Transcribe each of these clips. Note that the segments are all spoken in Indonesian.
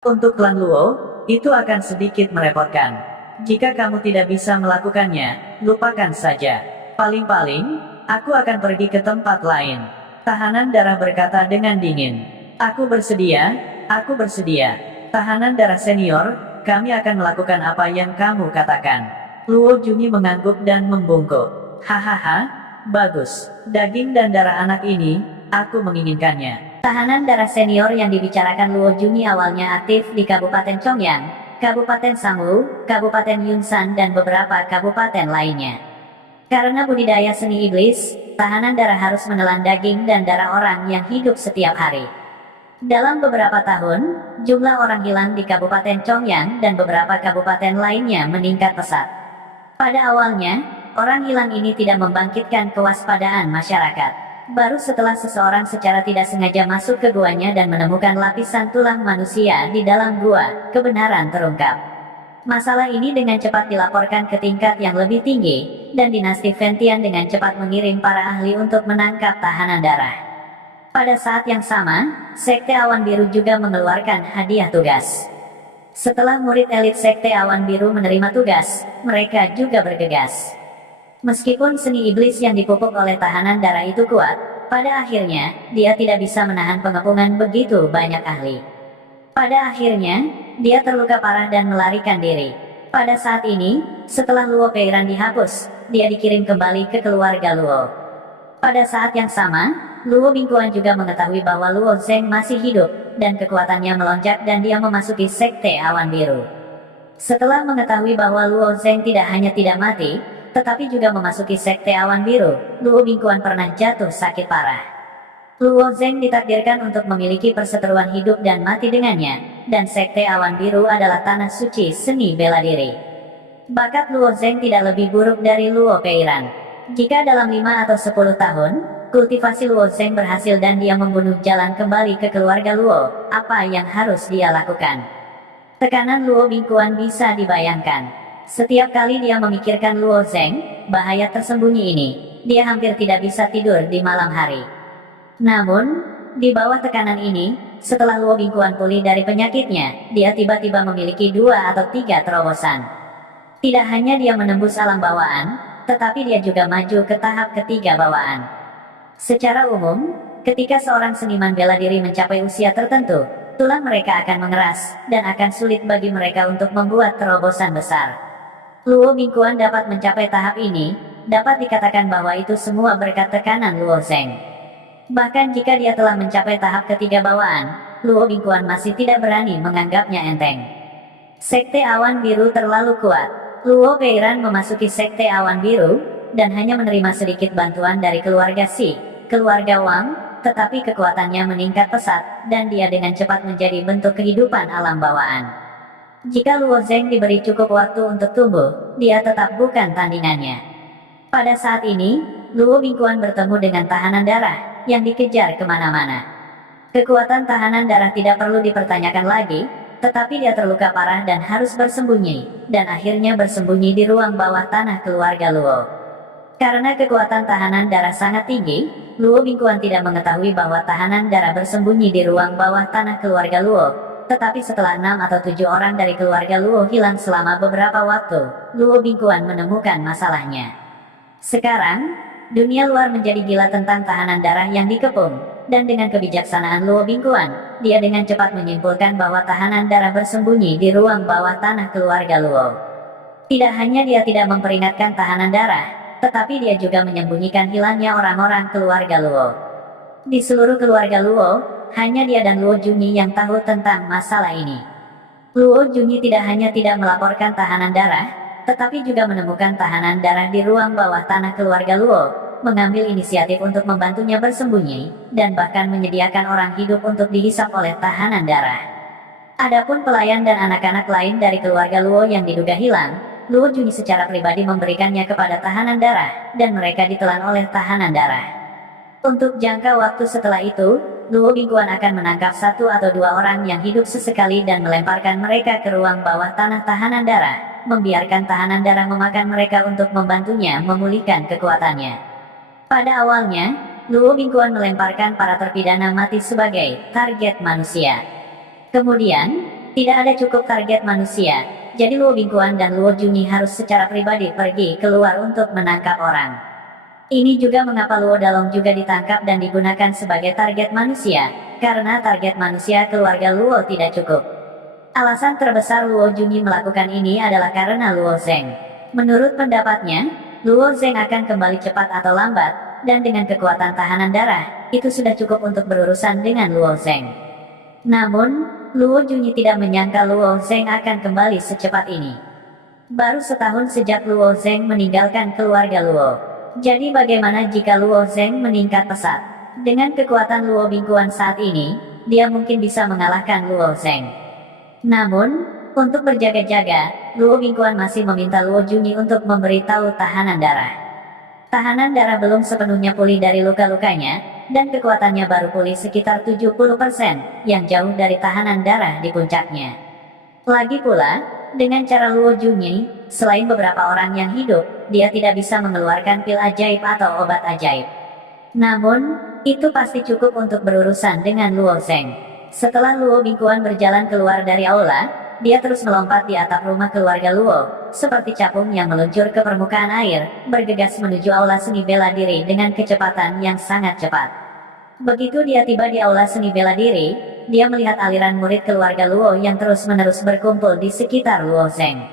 Untuk klan Luo, itu akan sedikit merepotkan. Jika kamu tidak bisa melakukannya, lupakan saja. Paling-paling, aku akan pergi ke tempat lain. Tahanan darah berkata dengan dingin. Aku bersedia, aku bersedia. Tahanan darah senior, kami akan melakukan apa yang kamu katakan. Luo Junyi mengangguk dan membungkuk. Hahaha, bagus. Daging dan darah anak ini, aku menginginkannya. Tahanan darah senior yang dibicarakan Luo Junyi awalnya aktif di Kabupaten Chongyang, Kabupaten Sangwu, Kabupaten Yunsan dan beberapa kabupaten lainnya. Karena budidaya seni iblis, tahanan darah harus menelan daging dan darah orang yang hidup setiap hari. Dalam beberapa tahun, jumlah orang hilang di Kabupaten Chongyang dan beberapa kabupaten lainnya meningkat pesat. Pada awalnya, orang hilang ini tidak membangkitkan kewaspadaan masyarakat. Baru setelah seseorang secara tidak sengaja masuk ke guanya dan menemukan lapisan tulang manusia di dalam gua, kebenaran terungkap. Masalah ini dengan cepat dilaporkan ke tingkat yang lebih tinggi, dan dinasti Ventian dengan cepat mengirim para ahli untuk menangkap tahanan darah. Pada saat yang sama, Sekte Awan Biru juga mengeluarkan hadiah tugas. Setelah murid elit Sekte Awan Biru menerima tugas, mereka juga bergegas. Meskipun seni iblis yang dipupuk oleh tahanan darah itu kuat, pada akhirnya, dia tidak bisa menahan pengepungan begitu banyak ahli. Pada akhirnya, dia terluka parah dan melarikan diri. Pada saat ini, setelah Luo Peiran dihapus, dia dikirim kembali ke keluarga Luo. Pada saat yang sama, Luo Bingkuan juga mengetahui bahwa Luo Zeng masih hidup, dan kekuatannya melonjak dan dia memasuki Sekte Awan Biru. Setelah mengetahui bahwa Luo Zeng tidak hanya tidak mati, tetapi juga memasuki Sekte Awan Biru, Luo Bingkuan pernah jatuh sakit parah. Luo Zeng ditakdirkan untuk memiliki perseteruan hidup dan mati dengannya, dan Sekte Awan Biru adalah tanah suci seni bela diri. Bakat Luo Zeng tidak lebih buruk dari Luo Peiran. Jika dalam 5 atau 10 tahun, kultivasi Luo Zeng berhasil dan dia membunuh jalan kembali ke keluarga Luo, apa yang harus dia lakukan? Tekanan Luo Bingkuan bisa dibayangkan. Setiap kali dia memikirkan Luo Zeng, bahaya tersembunyi ini, dia hampir tidak bisa tidur di malam hari. Namun, di bawah tekanan ini, setelah Luo Bingkuan pulih dari penyakitnya, dia tiba-tiba memiliki 2 atau 3 terobosan. Tidak hanya dia menembus alam bawaan, tetapi dia juga maju ke tahap ketiga bawaan. Secara umum, ketika seorang seniman bela diri mencapai usia tertentu, tulang mereka akan mengeras, dan akan sulit bagi mereka untuk membuat terobosan besar. Luo Bingkuan dapat mencapai tahap ini, dapat dikatakan bahwa itu semua berkat tekanan Luo Zeng. Bahkan jika dia telah mencapai tahap ketiga bawaan, Luo Bingkuan masih tidak berani menganggapnya enteng. Sekte Awan Biru terlalu kuat. Luo Peiran memasuki Sekte Awan Biru, dan hanya menerima sedikit bantuan dari keluarga Xi, keluarga Wang, tetapi kekuatannya meningkat pesat, dan dia dengan cepat menjadi bentuk kehidupan alam bawaan. Jika Luo Zeng diberi cukup waktu untuk tumbuh, dia tetap bukan tandingannya. Pada saat ini, Luo Bingkuan bertemu dengan tahanan darah, yang dikejar kemana-mana. Kekuatan tahanan darah tidak perlu dipertanyakan lagi, tetapi dia terluka parah dan harus bersembunyi, dan akhirnya bersembunyi di ruang bawah tanah keluarga Luo. Karena kekuatan tahanan darah sangat tinggi, Luo Bingkuan tidak mengetahui bahwa tahanan darah bersembunyi di ruang bawah tanah keluarga Luo, tetapi setelah 6 atau 7 orang dari keluarga Luo hilang selama beberapa waktu, Luo Bingkuan menemukan masalahnya. Sekarang, dunia luar menjadi gila tentang tahanan darah yang dikepung, dan dengan kebijaksanaan Luo Bingkuan, dia dengan cepat menyimpulkan bahwa tahanan darah bersembunyi di ruang bawah tanah keluarga Luo. Tidak hanya dia tidak memperingatkan tahanan darah, tetapi dia juga menyembunyikan hilangnya orang-orang keluarga Luo. Di seluruh keluarga Luo, hanya dia dan Luo Junyi yang tahu tentang masalah ini. Luo Junyi tidak hanya tidak melaporkan tahanan darah, tetapi juga menemukan tahanan darah di ruang bawah tanah keluarga Luo, mengambil inisiatif untuk membantunya bersembunyi, dan bahkan menyediakan orang hidup untuk dihisap oleh tahanan darah. Adapun pelayan dan anak-anak lain dari keluarga Luo yang diduga hilang, Luo Junyi secara pribadi memberikannya kepada tahanan darah, dan mereka ditelan oleh tahanan darah. Untuk jangka waktu setelah itu, Luo Bingkuan akan menangkap 1 atau 2 orang yang hidup sesekali dan melemparkan mereka ke ruang bawah tanah tahanan darah, membiarkan tahanan darah memakan mereka untuk membantunya memulihkan kekuatannya. Pada awalnya, Luo Bingkuan melemparkan para terpidana mati sebagai target manusia. Kemudian, tidak ada cukup target manusia. Jadi Luo Bingguan dan Luo Junyi harus secara pribadi pergi keluar untuk menangkap orang. Ini juga mengapa Luo Dalong juga ditangkap dan digunakan sebagai target manusia, karena target manusia keluarga Luo tidak cukup. Alasan terbesar Luo Junyi melakukan ini adalah karena Luo Zeng. Menurut pendapatnya, Luo Zeng akan kembali cepat atau lambat, dan dengan kekuatan tahanan darah, itu sudah cukup untuk berurusan dengan Luo Zeng. Namun, Luo Junyi tidak menyangka Luo Zeng akan kembali secepat ini. Baru setahun sejak Luo Zeng meninggalkan keluarga Luo. Jadi bagaimana jika Luo Zeng meningkat pesat? Dengan kekuatan Luo Bingguan saat ini, dia mungkin bisa mengalahkan Luo Zeng. Namun, untuk berjaga-jaga, Luo Bingguan masih meminta Luo Junyi untuk memberitahu tahanan darah. Tahanan darah belum sepenuhnya pulih dari luka-lukanya, dan kekuatannya baru pulih sekitar 70%, yang jauh dari tahanan darah di puncaknya. Lagi pula, dengan cara Luo Junyi, selain beberapa orang yang hidup, dia tidak bisa mengeluarkan pil ajaib atau obat ajaib. Namun, itu pasti cukup untuk berurusan dengan Luo Zeng. Setelah Luo Bingguan berjalan keluar dari aula, dia terus melompat di atap rumah keluarga Luo, seperti capung yang meluncur ke permukaan air, bergegas menuju aula seni bela diri dengan kecepatan yang sangat cepat. Begitu dia tiba di aula seni bela diri, dia melihat aliran murid keluarga Luo yang terus-menerus berkumpul di sekitar Luo Zeng.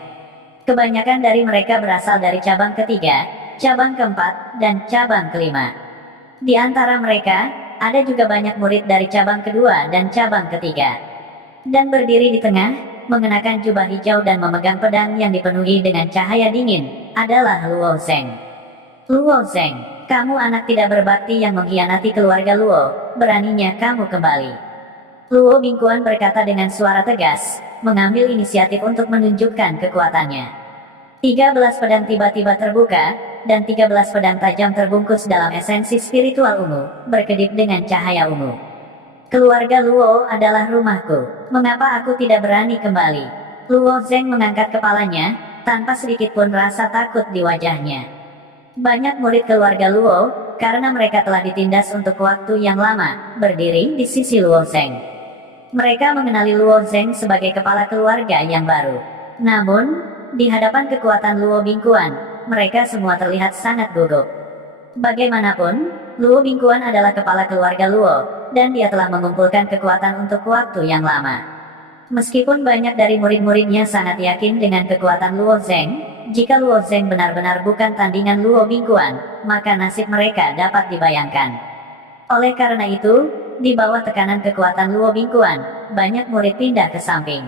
Kebanyakan dari mereka berasal dari cabang ketiga, cabang keempat, dan cabang kelima. Di antara mereka, ada juga banyak murid dari cabang kedua dan cabang ketiga. Dan berdiri di tengah, mengenakan jubah hijau dan memegang pedang yang dipenuhi dengan cahaya dingin, adalah Luo Zeng. Luo Zeng, kamu anak tidak berbakti yang mengkhianati keluarga Luo, beraninya kamu kembali. Luo Bingguan berkata dengan suara tegas, mengambil inisiatif untuk menunjukkan kekuatannya. 13 pedang tiba-tiba terbuka, dan 13 pedang tajam terbungkus dalam esensi spiritual ungu, berkedip dengan cahaya ungu. Keluarga Luo adalah rumahku. Mengapa aku tidak berani kembali? Luo Zeng mengangkat kepalanya, tanpa sedikit pun rasa takut di wajahnya. Banyak murid keluarga Luo, karena mereka telah ditindas untuk waktu yang lama, berdiri di sisi Luo Zeng. Mereka mengenali Luo Zeng sebagai kepala keluarga yang baru. Namun, di hadapan kekuatan Luo Bingguan, mereka semua terlihat sangat gugup. Bagaimanapun, Luo Bingguan adalah kepala keluarga Luo, dan dia telah mengumpulkan kekuatan untuk waktu yang lama. Meskipun banyak dari murid-muridnya sangat yakin dengan kekuatan Luo Zeng, jika Luo Zeng benar-benar bukan tandingan Luo Bingguan, maka nasib mereka dapat dibayangkan. Oleh karena itu, di bawah tekanan kekuatan Luo Bingguan, banyak murid pindah ke samping.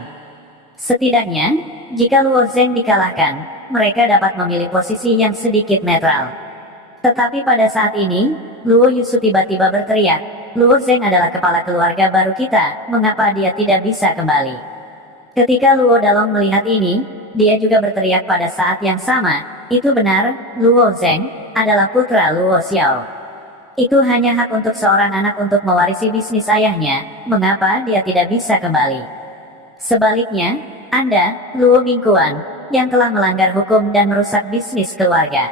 Setidaknya, jika Luo Zeng dikalahkan, mereka dapat memilih posisi yang sedikit netral. Tetapi pada saat ini, Luo Yusu tiba-tiba berteriak, Luo Zeng adalah kepala keluarga baru kita, mengapa dia tidak bisa kembali? Ketika Luo Dalong melihat ini, dia juga berteriak pada saat yang sama, itu benar, Luo Zeng adalah putra Luo Xiao. Itu hanya hak untuk seorang anak untuk mewarisi bisnis ayahnya, mengapa dia tidak bisa kembali? Sebaliknya, Anda, Luo Bingguan, yang telah melanggar hukum dan merusak bisnis keluarga.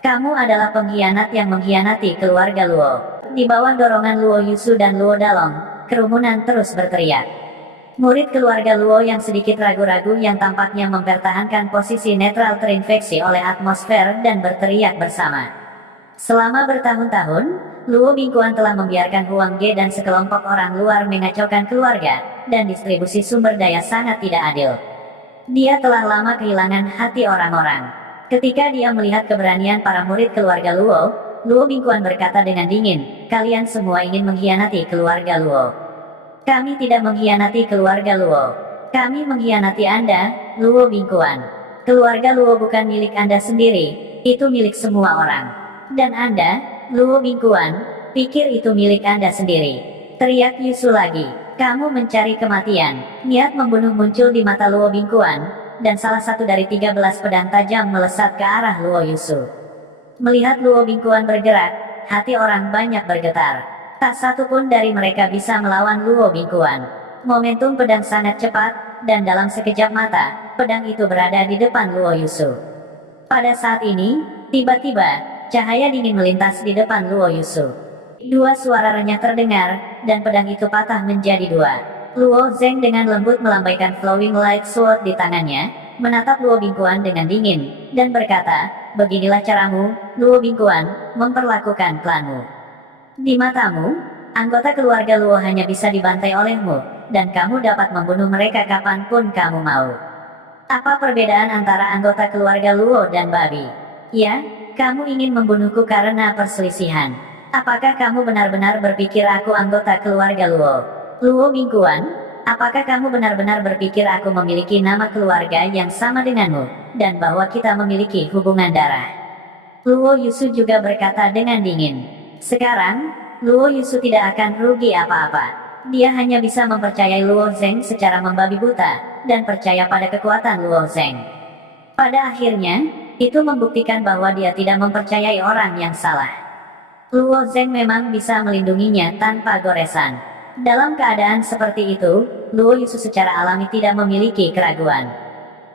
Kamu adalah pengkhianat yang mengkhianati keluarga Luo. Di bawah dorongan Luo Yusu dan Luo Dalong, kerumunan terus berteriak. Murid keluarga Luo yang sedikit ragu-ragu yang tampaknya mempertahankan posisi netral terinfeksi oleh atmosfer dan berteriak bersama. Selama bertahun-tahun, Luo Bingguan telah membiarkan Huang Ge dan sekelompok orang luar mengacaukan keluarga, dan distribusi sumber daya sangat tidak adil. Dia telah lama kehilangan hati orang-orang. Ketika dia melihat keberanian para murid keluarga Luo, Luo Bingguan berkata dengan dingin, kalian semua ingin mengkhianati keluarga Luo. Kami tidak mengkhianati keluarga Luo. Kami mengkhianati Anda, Luo Bingguan. Keluarga Luo bukan milik Anda sendiri, itu milik semua orang. Dan Anda, Luo Bingguan, pikir itu milik Anda sendiri. Teriak Yusu lagi, kamu mencari kematian. Niat membunuh muncul di mata Luo Bingguan, dan salah satu dari 13 pedang tajam melesat ke arah Luo Yusu. Melihat Luo Bingguan bergerak, hati orang banyak bergetar. Tak satu pun dari mereka bisa melawan Luo Bingguan. Momentum pedang sangat cepat, dan dalam sekejap mata, pedang itu berada di depan Luo Yusu. Pada saat ini, tiba-tiba, cahaya dingin melintas di depan Luo Yusu. Dua suara renyah terdengar, dan pedang itu patah menjadi dua. Luo Zheng dengan lembut melambaikan flowing light sword di tangannya, menatap Luo Bingguan dengan dingin, dan berkata, beginilah caramu, Luo Bingguan, memperlakukan klanmu. Di matamu, anggota keluarga Luo hanya bisa dibantai olehmu, dan kamu dapat membunuh mereka kapanpun kamu mau. Apa perbedaan antara anggota keluarga Luo dan babi? Ya, kamu ingin membunuhku karena perselisihan. Apakah kamu benar-benar berpikir aku anggota keluarga Luo? Luo Bingguan, apakah kamu benar-benar berpikir aku memiliki nama keluarga yang sama denganmu, dan bahwa kita memiliki hubungan darah? Luo Yusu juga berkata dengan dingin. Sekarang, Luo Yusu tidak akan rugi apa-apa. Dia hanya bisa mempercayai Luo Zheng secara membabi buta, dan percaya pada kekuatan Luo Zheng. Pada akhirnya, itu membuktikan bahwa dia tidak mempercayai orang yang salah. Luo Zheng memang bisa melindunginya tanpa goresan. Dalam keadaan seperti itu, Luo Yusu secara alami tidak memiliki keraguan.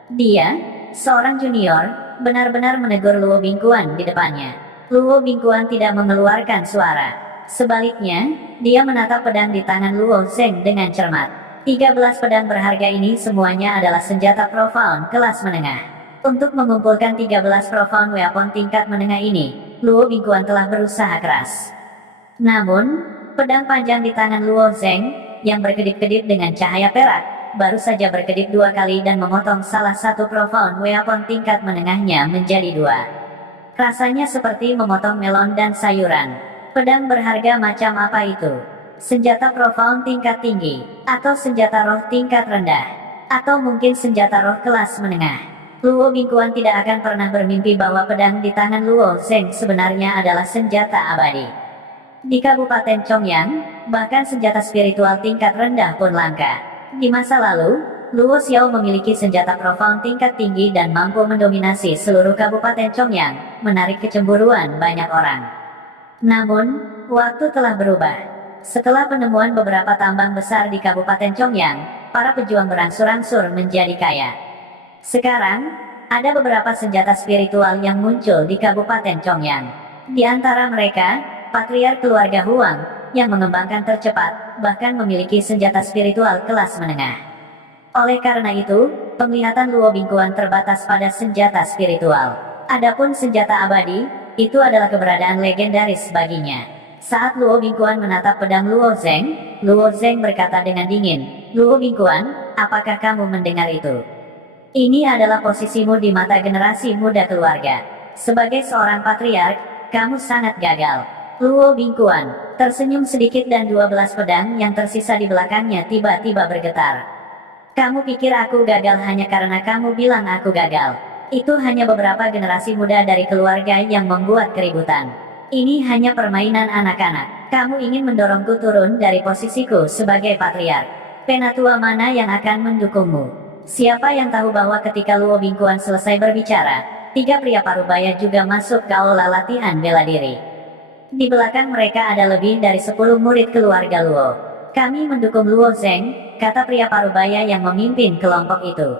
Dia, seorang junior, benar-benar menegur Luo Bingguan di depannya. Luo Bingguan tidak mengeluarkan suara. Sebaliknya, dia menatap pedang di tangan Luo Zheng dengan cermat. 13 pedang berharga ini semuanya adalah senjata profound kelas menengah. Untuk mengumpulkan 13 profound weapon tingkat menengah ini, Luo Bingguan telah berusaha keras. Namun, pedang panjang di tangan Luo Zheng, yang berkedip-kedip dengan cahaya perak, baru saja berkedip 2 kali dan memotong salah satu profound weapon tingkat menengahnya menjadi 2. Rasanya seperti memotong melon dan sayuran. Pedang berharga macam apa itu? Senjata profound tingkat tinggi, atau senjata roh tingkat rendah, atau mungkin senjata roh kelas menengah. Luo Bingguan tidak akan pernah bermimpi bahwa pedang di tangan Luo Zheng sebenarnya adalah senjata abadi. Di Kabupaten Chongyang, bahkan senjata spiritual tingkat rendah pun langka. Di masa lalu, Luo Xiao memiliki senjata profound tingkat tinggi dan mampu mendominasi seluruh Kabupaten Chongyang, menarik kecemburuan banyak orang. Namun, waktu telah berubah. Setelah penemuan beberapa tambang besar di Kabupaten Chongyang, para pejuang berangsur-angsur menjadi kaya. Sekarang, ada beberapa senjata spiritual yang muncul di Kabupaten Chongyang. Di antara mereka, Patriark keluarga Huang, yang mengembangkan tercepat, bahkan memiliki senjata spiritual kelas menengah. Oleh karena itu, penglihatan Luo Bingguan terbatas pada senjata spiritual. Adapun senjata abadi, itu adalah keberadaan legendaris baginya. Saat Luo Bingguan menatap pedang Luo Zheng berkata dengan dingin, Luo Bingguan, apakah kamu mendengar itu? Ini adalah posisimu di mata generasi muda keluarga. Sebagai seorang patriark, kamu sangat gagal. Luo Bingguan tersenyum sedikit dan 12 pedang yang tersisa di belakangnya tiba-tiba bergetar. Kamu pikir aku gagal hanya karena kamu bilang aku gagal? Itu hanya beberapa generasi muda dari keluarga yang membuat keributan. Ini hanya permainan anak-anak. Kamu ingin mendorongku turun dari posisiku sebagai patriark. Penatua mana yang akan mendukungmu? Siapa yang tahu bahwa ketika Luo Bingguan selesai berbicara, 3 pria parubaya juga masuk ke aula latihan bela diri. Di belakang mereka ada lebih dari 10 murid keluarga Luo. Kami mendukung Luo Zheng, kata pria parubaya yang memimpin kelompok itu.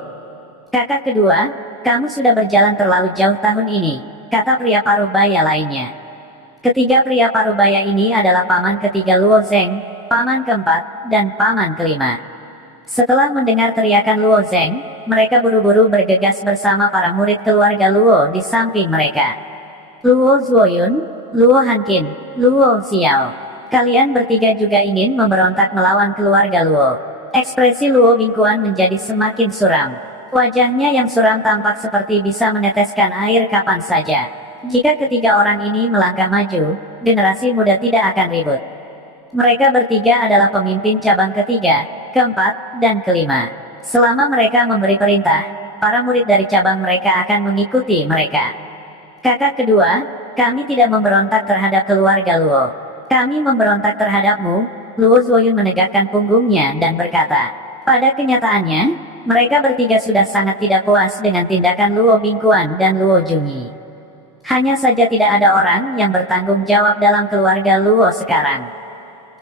Kakak kedua, kamu sudah berjalan terlalu jauh tahun ini, kata pria parubaya lainnya. Ketiga pria parubaya ini adalah paman ketiga Luo Zheng, paman keempat, dan paman kelima. Setelah mendengar teriakan Luo Zheng, mereka buru-buru bergegas bersama para murid keluarga Luo di samping mereka. Luo Zuoyun, Luo Hanqin, Luo Xiao. Kalian bertiga juga ingin memberontak melawan keluarga Luo. Ekspresi Luo Bingguan menjadi semakin suram. Wajahnya yang suram tampak seperti bisa meneteskan air kapan saja. Jika ketiga orang ini melangkah maju, generasi muda tidak akan ribut. Mereka bertiga adalah pemimpin cabang ketiga, keempat, dan kelima. Selama mereka memberi perintah, para murid dari cabang mereka akan mengikuti mereka. Kakak kedua, kami tidak memberontak terhadap keluarga Luo. Kami memberontak terhadapmu, Luo Zuoyun menegakkan punggungnya dan berkata. Pada kenyataannya, mereka bertiga sudah sangat tidak puas dengan tindakan Luo Bingguan dan Luo Junyi. Hanya saja tidak ada orang yang bertanggung jawab dalam keluarga Luo sekarang.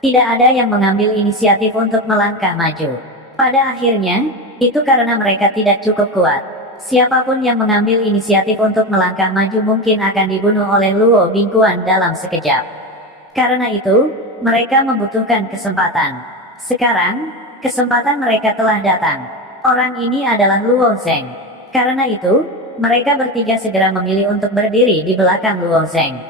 Tidak ada yang mengambil inisiatif untuk melangkah maju. Pada akhirnya, itu karena mereka tidak cukup kuat. Siapapun yang mengambil inisiatif untuk melangkah maju mungkin akan dibunuh oleh Luo Bingguan dalam sekejap. Karena itu, mereka membutuhkan kesempatan. Sekarang, Kesempatan mereka telah datang. Orang ini adalah Luo Zheng. Karena itu, mereka bertiga segera memilih untuk berdiri di belakang Luo Zheng.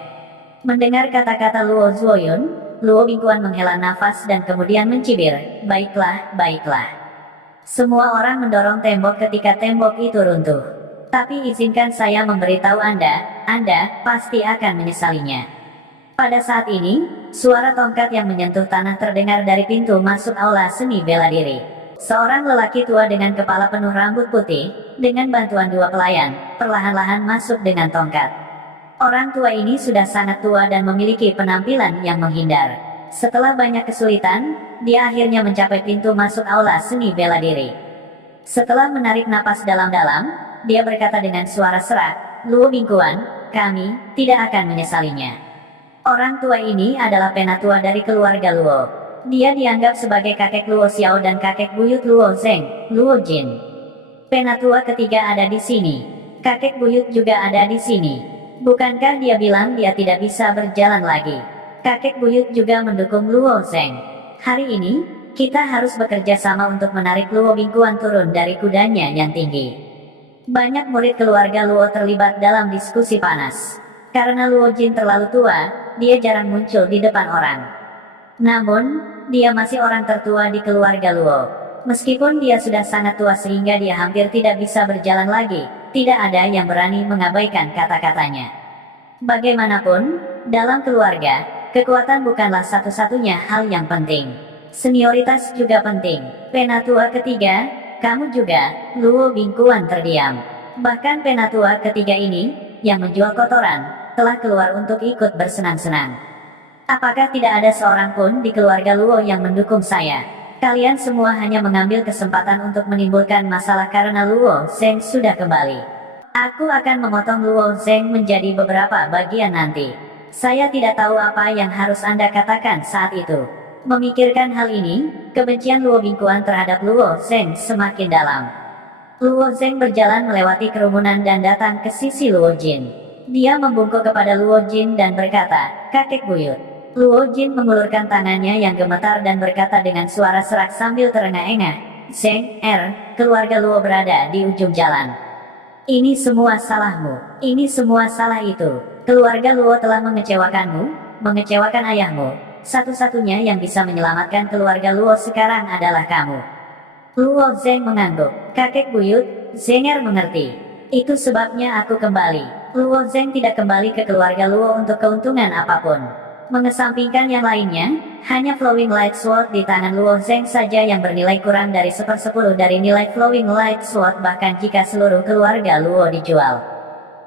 Mendengar kata-kata Luo Zuoyun, Luo Bingguan menghela nafas dan kemudian mencibir, "Baiklah, baiklah." Semua orang mendorong tembok ketika tembok itu runtuh. Tapi izinkan saya memberitahu Anda pasti akan menyesalinya. Pada saat ini, suara tongkat yang menyentuh tanah terdengar dari pintu masuk aula seni bela diri. Seorang lelaki tua dengan kepala penuh rambut putih, dengan bantuan dua pelayan, perlahan-lahan masuk dengan tongkat. Orang tua ini sudah sangat tua dan memiliki penampilan yang menghindar. Setelah banyak kesulitan, dia akhirnya mencapai pintu masuk aula seni bela diri. Setelah menarik napas dalam-dalam, dia berkata dengan suara serak, "Luo Bingguan, kami tidak akan menyesalinya." Orang tua ini adalah penatua dari keluarga Luo. Dia dianggap sebagai kakek Luo Xiao dan kakek buyut Luo Zheng, Luo Jin. Penatua ketiga ada di sini. Kakek buyut juga ada di sini. Bukankah dia bilang dia tidak bisa berjalan lagi? Kakek buyut juga mendukung Luo Zheng. Hari ini, kita harus bekerja sama untuk menarik Luo Bingguan turun dari kudanya yang tinggi. Banyak murid keluarga Luo terlibat dalam diskusi panas. Karena Luo Jin terlalu tua, dia jarang muncul di depan orang. Namun, dia masih orang tertua di keluarga Luo. Meskipun dia sudah sangat tua sehingga dia hampir tidak bisa berjalan lagi, tidak ada yang berani mengabaikan kata-katanya. Bagaimanapun, dalam keluarga, kekuatan bukanlah satu-satunya hal yang penting. Senioritas juga penting. Penatua ketiga, kamu juga, Luo Bingguan terdiam. Bahkan penatua ketiga ini, yang menjual kotoran, telah keluar untuk ikut bersenang-senang. Apakah tidak ada seorang pun di keluarga Luo yang mendukung saya? Kalian semua hanya mengambil kesempatan untuk menimbulkan masalah karena Luo Zheng sudah kembali. Aku akan memotong Luo Zheng menjadi beberapa bagian nanti. Saya tidak tahu apa yang harus Anda katakan saat itu. Memikirkan hal ini, kebencian Luo Bingguan terhadap Luo Zheng semakin dalam. Luo Zheng berjalan melewati kerumunan dan datang ke sisi Luo Jin. Dia membungkuk kepada Luo Jin dan berkata, "Kakek buyut." Luo Jin mengulurkan tangannya yang gemetar dan berkata dengan suara serak sambil terengah-engah, "Zheng, keluarga Luo berada di ujung jalan. Ini semua salahmu. Ini semua salah itu. Keluarga Luo telah mengecewakanmu, mengecewakan ayahmu. Satu-satunya yang bisa menyelamatkan keluarga Luo sekarang adalah kamu." Luo Zheng mengangguk. "Kakek buyut, Zhenger mengerti. Itu sebabnya aku kembali." Luo Zheng tidak kembali ke keluarga Luo untuk keuntungan apapun. Mengesampingkan yang lainnya, hanya Flowing Light Sword di tangan Luo Zheng saja yang bernilai kurang dari 1/10 dari nilai Flowing Light Sword bahkan jika seluruh keluarga Luo dijual.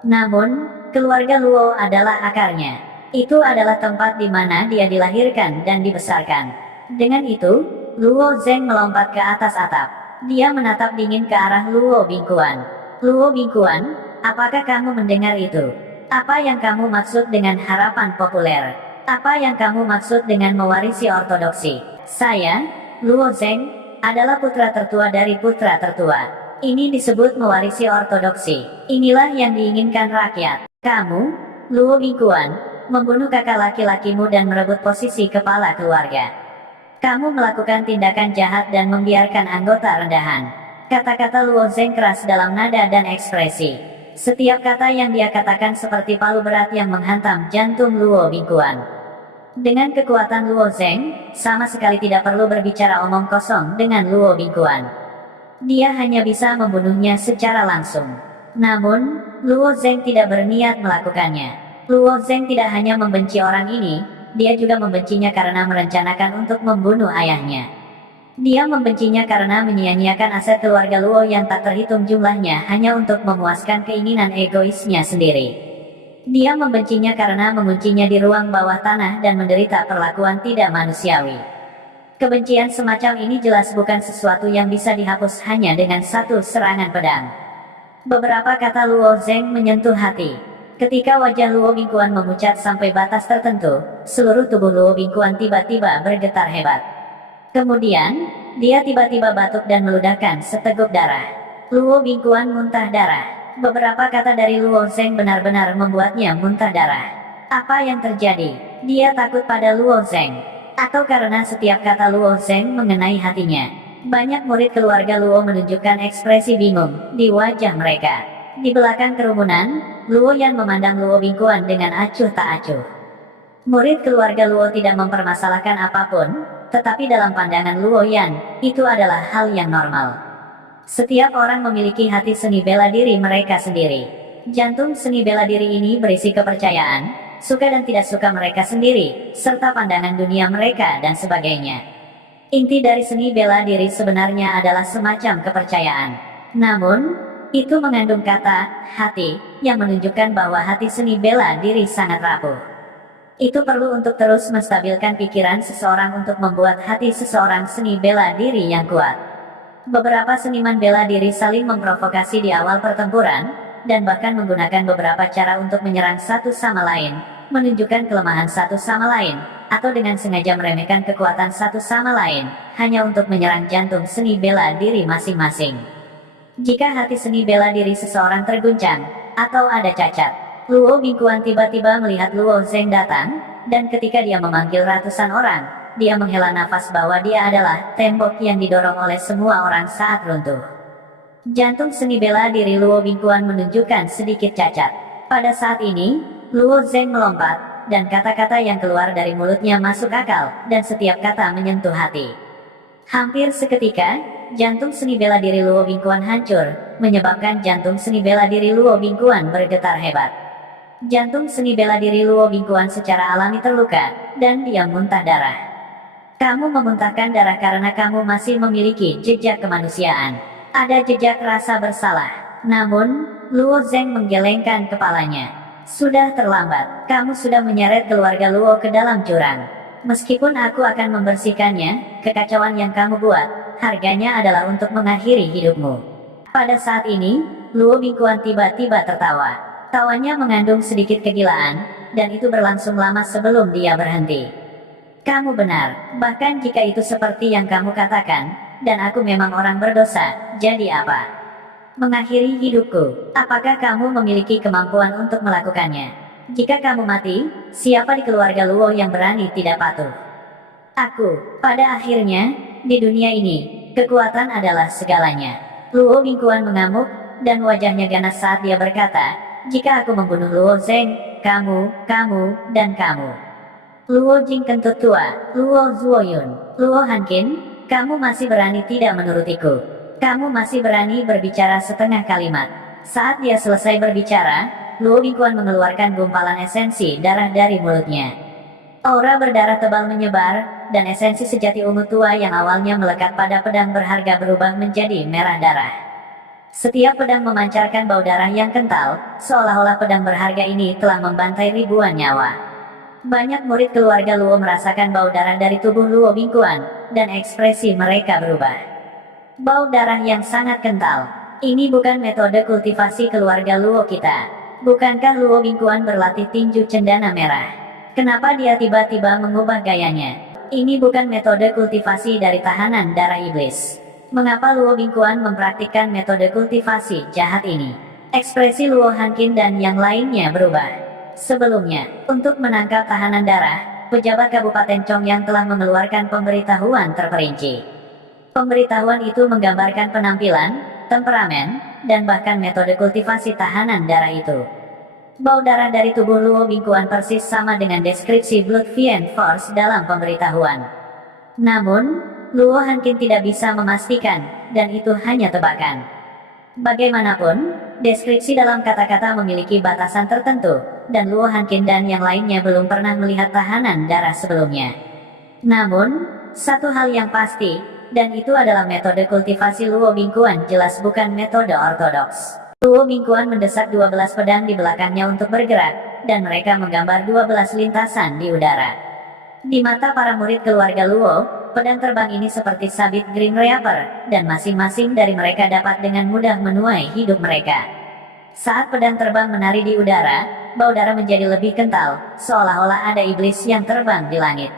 Namun, keluarga Luo adalah akarnya. Itu adalah tempat di mana dia dilahirkan dan dibesarkan. Dengan itu, Luo Zheng melompat ke atas atap. Dia menatap dingin ke arah Luo Bingguan. "Luo Bingguan, apakah kamu mendengar itu? Apa yang kamu maksud dengan harapan populer? Apa yang kamu maksud dengan mewarisi ortodoksi? Saya, Luo Zheng, adalah putra tertua dari putra tertua. Ini disebut mewarisi ortodoksi. Inilah yang diinginkan rakyat. Kamu, Luo Bingguan, membunuh kakak laki-lakimu dan merebut posisi kepala keluarga. Kamu melakukan tindakan jahat dan membiarkan anggota rendahan." Kata-kata Luo Zheng keras dalam nada dan ekspresi. Setiap kata yang dia katakan seperti palu berat yang menghantam jantung Luo Bingguan. Dengan kekuatan Luo Zheng, sama sekali tidak perlu berbicara omong kosong dengan Luo Bingguan. Dia hanya bisa membunuhnya secara langsung. Namun, Luo Zheng tidak berniat melakukannya. Luo Zheng tidak hanya membenci orang ini, dia juga membencinya karena merencanakan untuk membunuh ayahnya. Dia membencinya karena menyia-nyiakan aset keluarga Luo yang tak terhitung jumlahnya hanya untuk memuaskan keinginan egoisnya sendiri. Dia membencinya karena menguncinya di ruang bawah tanah dan menderita perlakuan tidak manusiawi. Kebencian semacam ini jelas bukan sesuatu yang bisa dihapus hanya dengan satu serangan pedang. Beberapa kata Luo Zheng menyentuh hati. Ketika wajah Luo Bingguan memucat sampai batas tertentu, seluruh tubuh Luo Bingguan tiba-tiba bergetar hebat. Kemudian, dia tiba-tiba batuk dan meludahkan seteguk darah. Luo Bingguan muntah darah. Beberapa kata dari Luo Zheng benar-benar membuatnya muntah darah. Apa yang terjadi? Dia takut pada Luo Zheng. Atau karena setiap kata Luo Zheng mengenai hatinya. Banyak murid keluarga Luo menunjukkan ekspresi bingung di wajah mereka. Di belakang kerumunan, Luo Yan memandang Luo Bingkuan dengan acuh tak acuh. Murid keluarga Luo tidak mempermasalahkan apapun, tetapi dalam pandangan Luo Yan, itu adalah hal yang normal. Setiap orang memiliki hati seni bela diri mereka sendiri. Jantung seni bela diri ini berisi kepercayaan, suka dan tidak suka mereka sendiri, serta pandangan dunia mereka dan sebagainya. Inti dari seni bela diri sebenarnya adalah semacam kepercayaan. Namun, itu mengandung kata hati yang menunjukkan bahwa hati seni bela diri sangat rapuh. Itu perlu untuk terus menstabilkan pikiran seseorang untuk membuat hati seseorang seni bela diri yang kuat. Beberapa seniman bela diri saling memprovokasi di awal pertempuran, dan bahkan menggunakan beberapa cara untuk menyerang satu sama lain, menunjukkan kelemahan satu sama lain, atau dengan sengaja meremehkan kekuatan satu sama lain, hanya untuk menyerang jantung seni bela diri masing-masing. Jika hati seni bela diri seseorang terguncang, atau ada cacat, Luo Bingkuan tiba-tiba melihat Luo Zeng datang, dan ketika dia memanggil ratusan orang, dia menghela nafas bahwa dia adalah tembok yang didorong oleh semua orang saat runtuh. Jantung seni bela diri Luo Bingkuan menunjukkan sedikit cacat. Pada saat ini, Luo Zeng melompat, dan kata-kata yang keluar dari mulutnya masuk akal, dan setiap kata menyentuh hati. Hampir seketika, jantung seni bela diri Luo Bingkuan hancur, menyebabkan jantung seni bela diri Luo Bingkuan bergetar hebat. Jantung seni bela diri Luo Bingkuan secara alami terluka, dan dia muntah darah. Kamu memuntahkan darah karena kamu masih memiliki jejak kemanusiaan. Ada jejak rasa bersalah. Namun, Luo Zeng menggelengkan kepalanya. Sudah terlambat, kamu sudah menyeret keluarga Luo ke dalam jurang. Meskipun aku akan membersihkannya, kekacauan yang kamu buat, harganya adalah untuk mengakhiri hidupmu. Pada saat ini, Luo Bingkuan tiba-tiba tertawa. Tawanya mengandung sedikit kegilaan, dan itu berlangsung lama sebelum dia berhenti. Kamu benar, bahkan jika itu seperti yang kamu katakan, dan aku memang orang berdosa, jadi apa? Mengakhiri hidupku, apakah kamu memiliki kemampuan untuk melakukannya? Jika kamu mati, siapa di keluarga Luo yang berani tidak patuh? Aku, pada akhirnya, di dunia ini, kekuatan adalah segalanya. Luo Bingkuan mengamuk, dan wajahnya ganas saat dia berkata, jika aku membunuh Luo Zeng, kamu, dan kamu. Luo Jing kentut tua, Luo Zuoyun, Luo Hanqin, kamu masih berani tidak menurutiku. Kamu masih berani berbicara setengah kalimat. Saat dia selesai berbicara, Luo Bingkuan mengeluarkan gumpalan esensi darah dari mulutnya. Aura berdarah tebal menyebar, dan esensi sejati ungu tua yang awalnya melekat pada pedang berharga berubah menjadi merah darah. Setiap pedang memancarkan bau darah yang kental, seolah-olah pedang berharga ini telah membantai ribuan nyawa. Banyak murid keluarga Luo merasakan bau darah dari tubuh Luo Bingkuan, dan ekspresi mereka berubah. Bau darah yang sangat kental. Ini bukan metode kultivasi keluarga Luo kita. Bukankah Luo Bingkuan berlatih tinju cendana merah? Kenapa dia tiba-tiba mengubah gayanya? Ini bukan metode kultivasi dari tahanan darah iblis. Mengapa Luo Bingkuan mempraktikkan metode kultivasi jahat ini? Ekspresi Luo Hanqin dan yang lainnya berubah. Sebelumnya, untuk menangkap tahanan darah, pejabat Kabupaten Chongyang telah mengeluarkan pemberitahuan terperinci. Pemberitahuan itu menggambarkan penampilan, temperamen, dan bahkan metode kultivasi tahanan darah itu. Bau darah dari tubuh Luo Bingkuan persis sama dengan deskripsi Blood Fiend Force dalam pemberitahuan. Namun, Luo Hanqin tidak bisa memastikan, dan itu hanya tebakan. Bagaimanapun, deskripsi dalam kata-kata memiliki batasan tertentu, dan Luo Hanqin dan yang lainnya belum pernah melihat tahanan darah sebelumnya. Namun, satu hal yang pasti, dan itu adalah metode kultivasi Luo Bingkuan jelas bukan metode ortodoks. Luo Bingkuan mendesak 12 pedang di belakangnya untuk bergerak, dan mereka menggambar 12 lintasan di udara. Di mata para murid keluarga Luo, pedang terbang ini seperti sabit Green Reaper, dan masing-masing dari mereka dapat dengan mudah menuai hidup mereka. Saat pedang terbang menari di udara, bau darah menjadi lebih kental, seolah-olah ada iblis yang terbang di langit.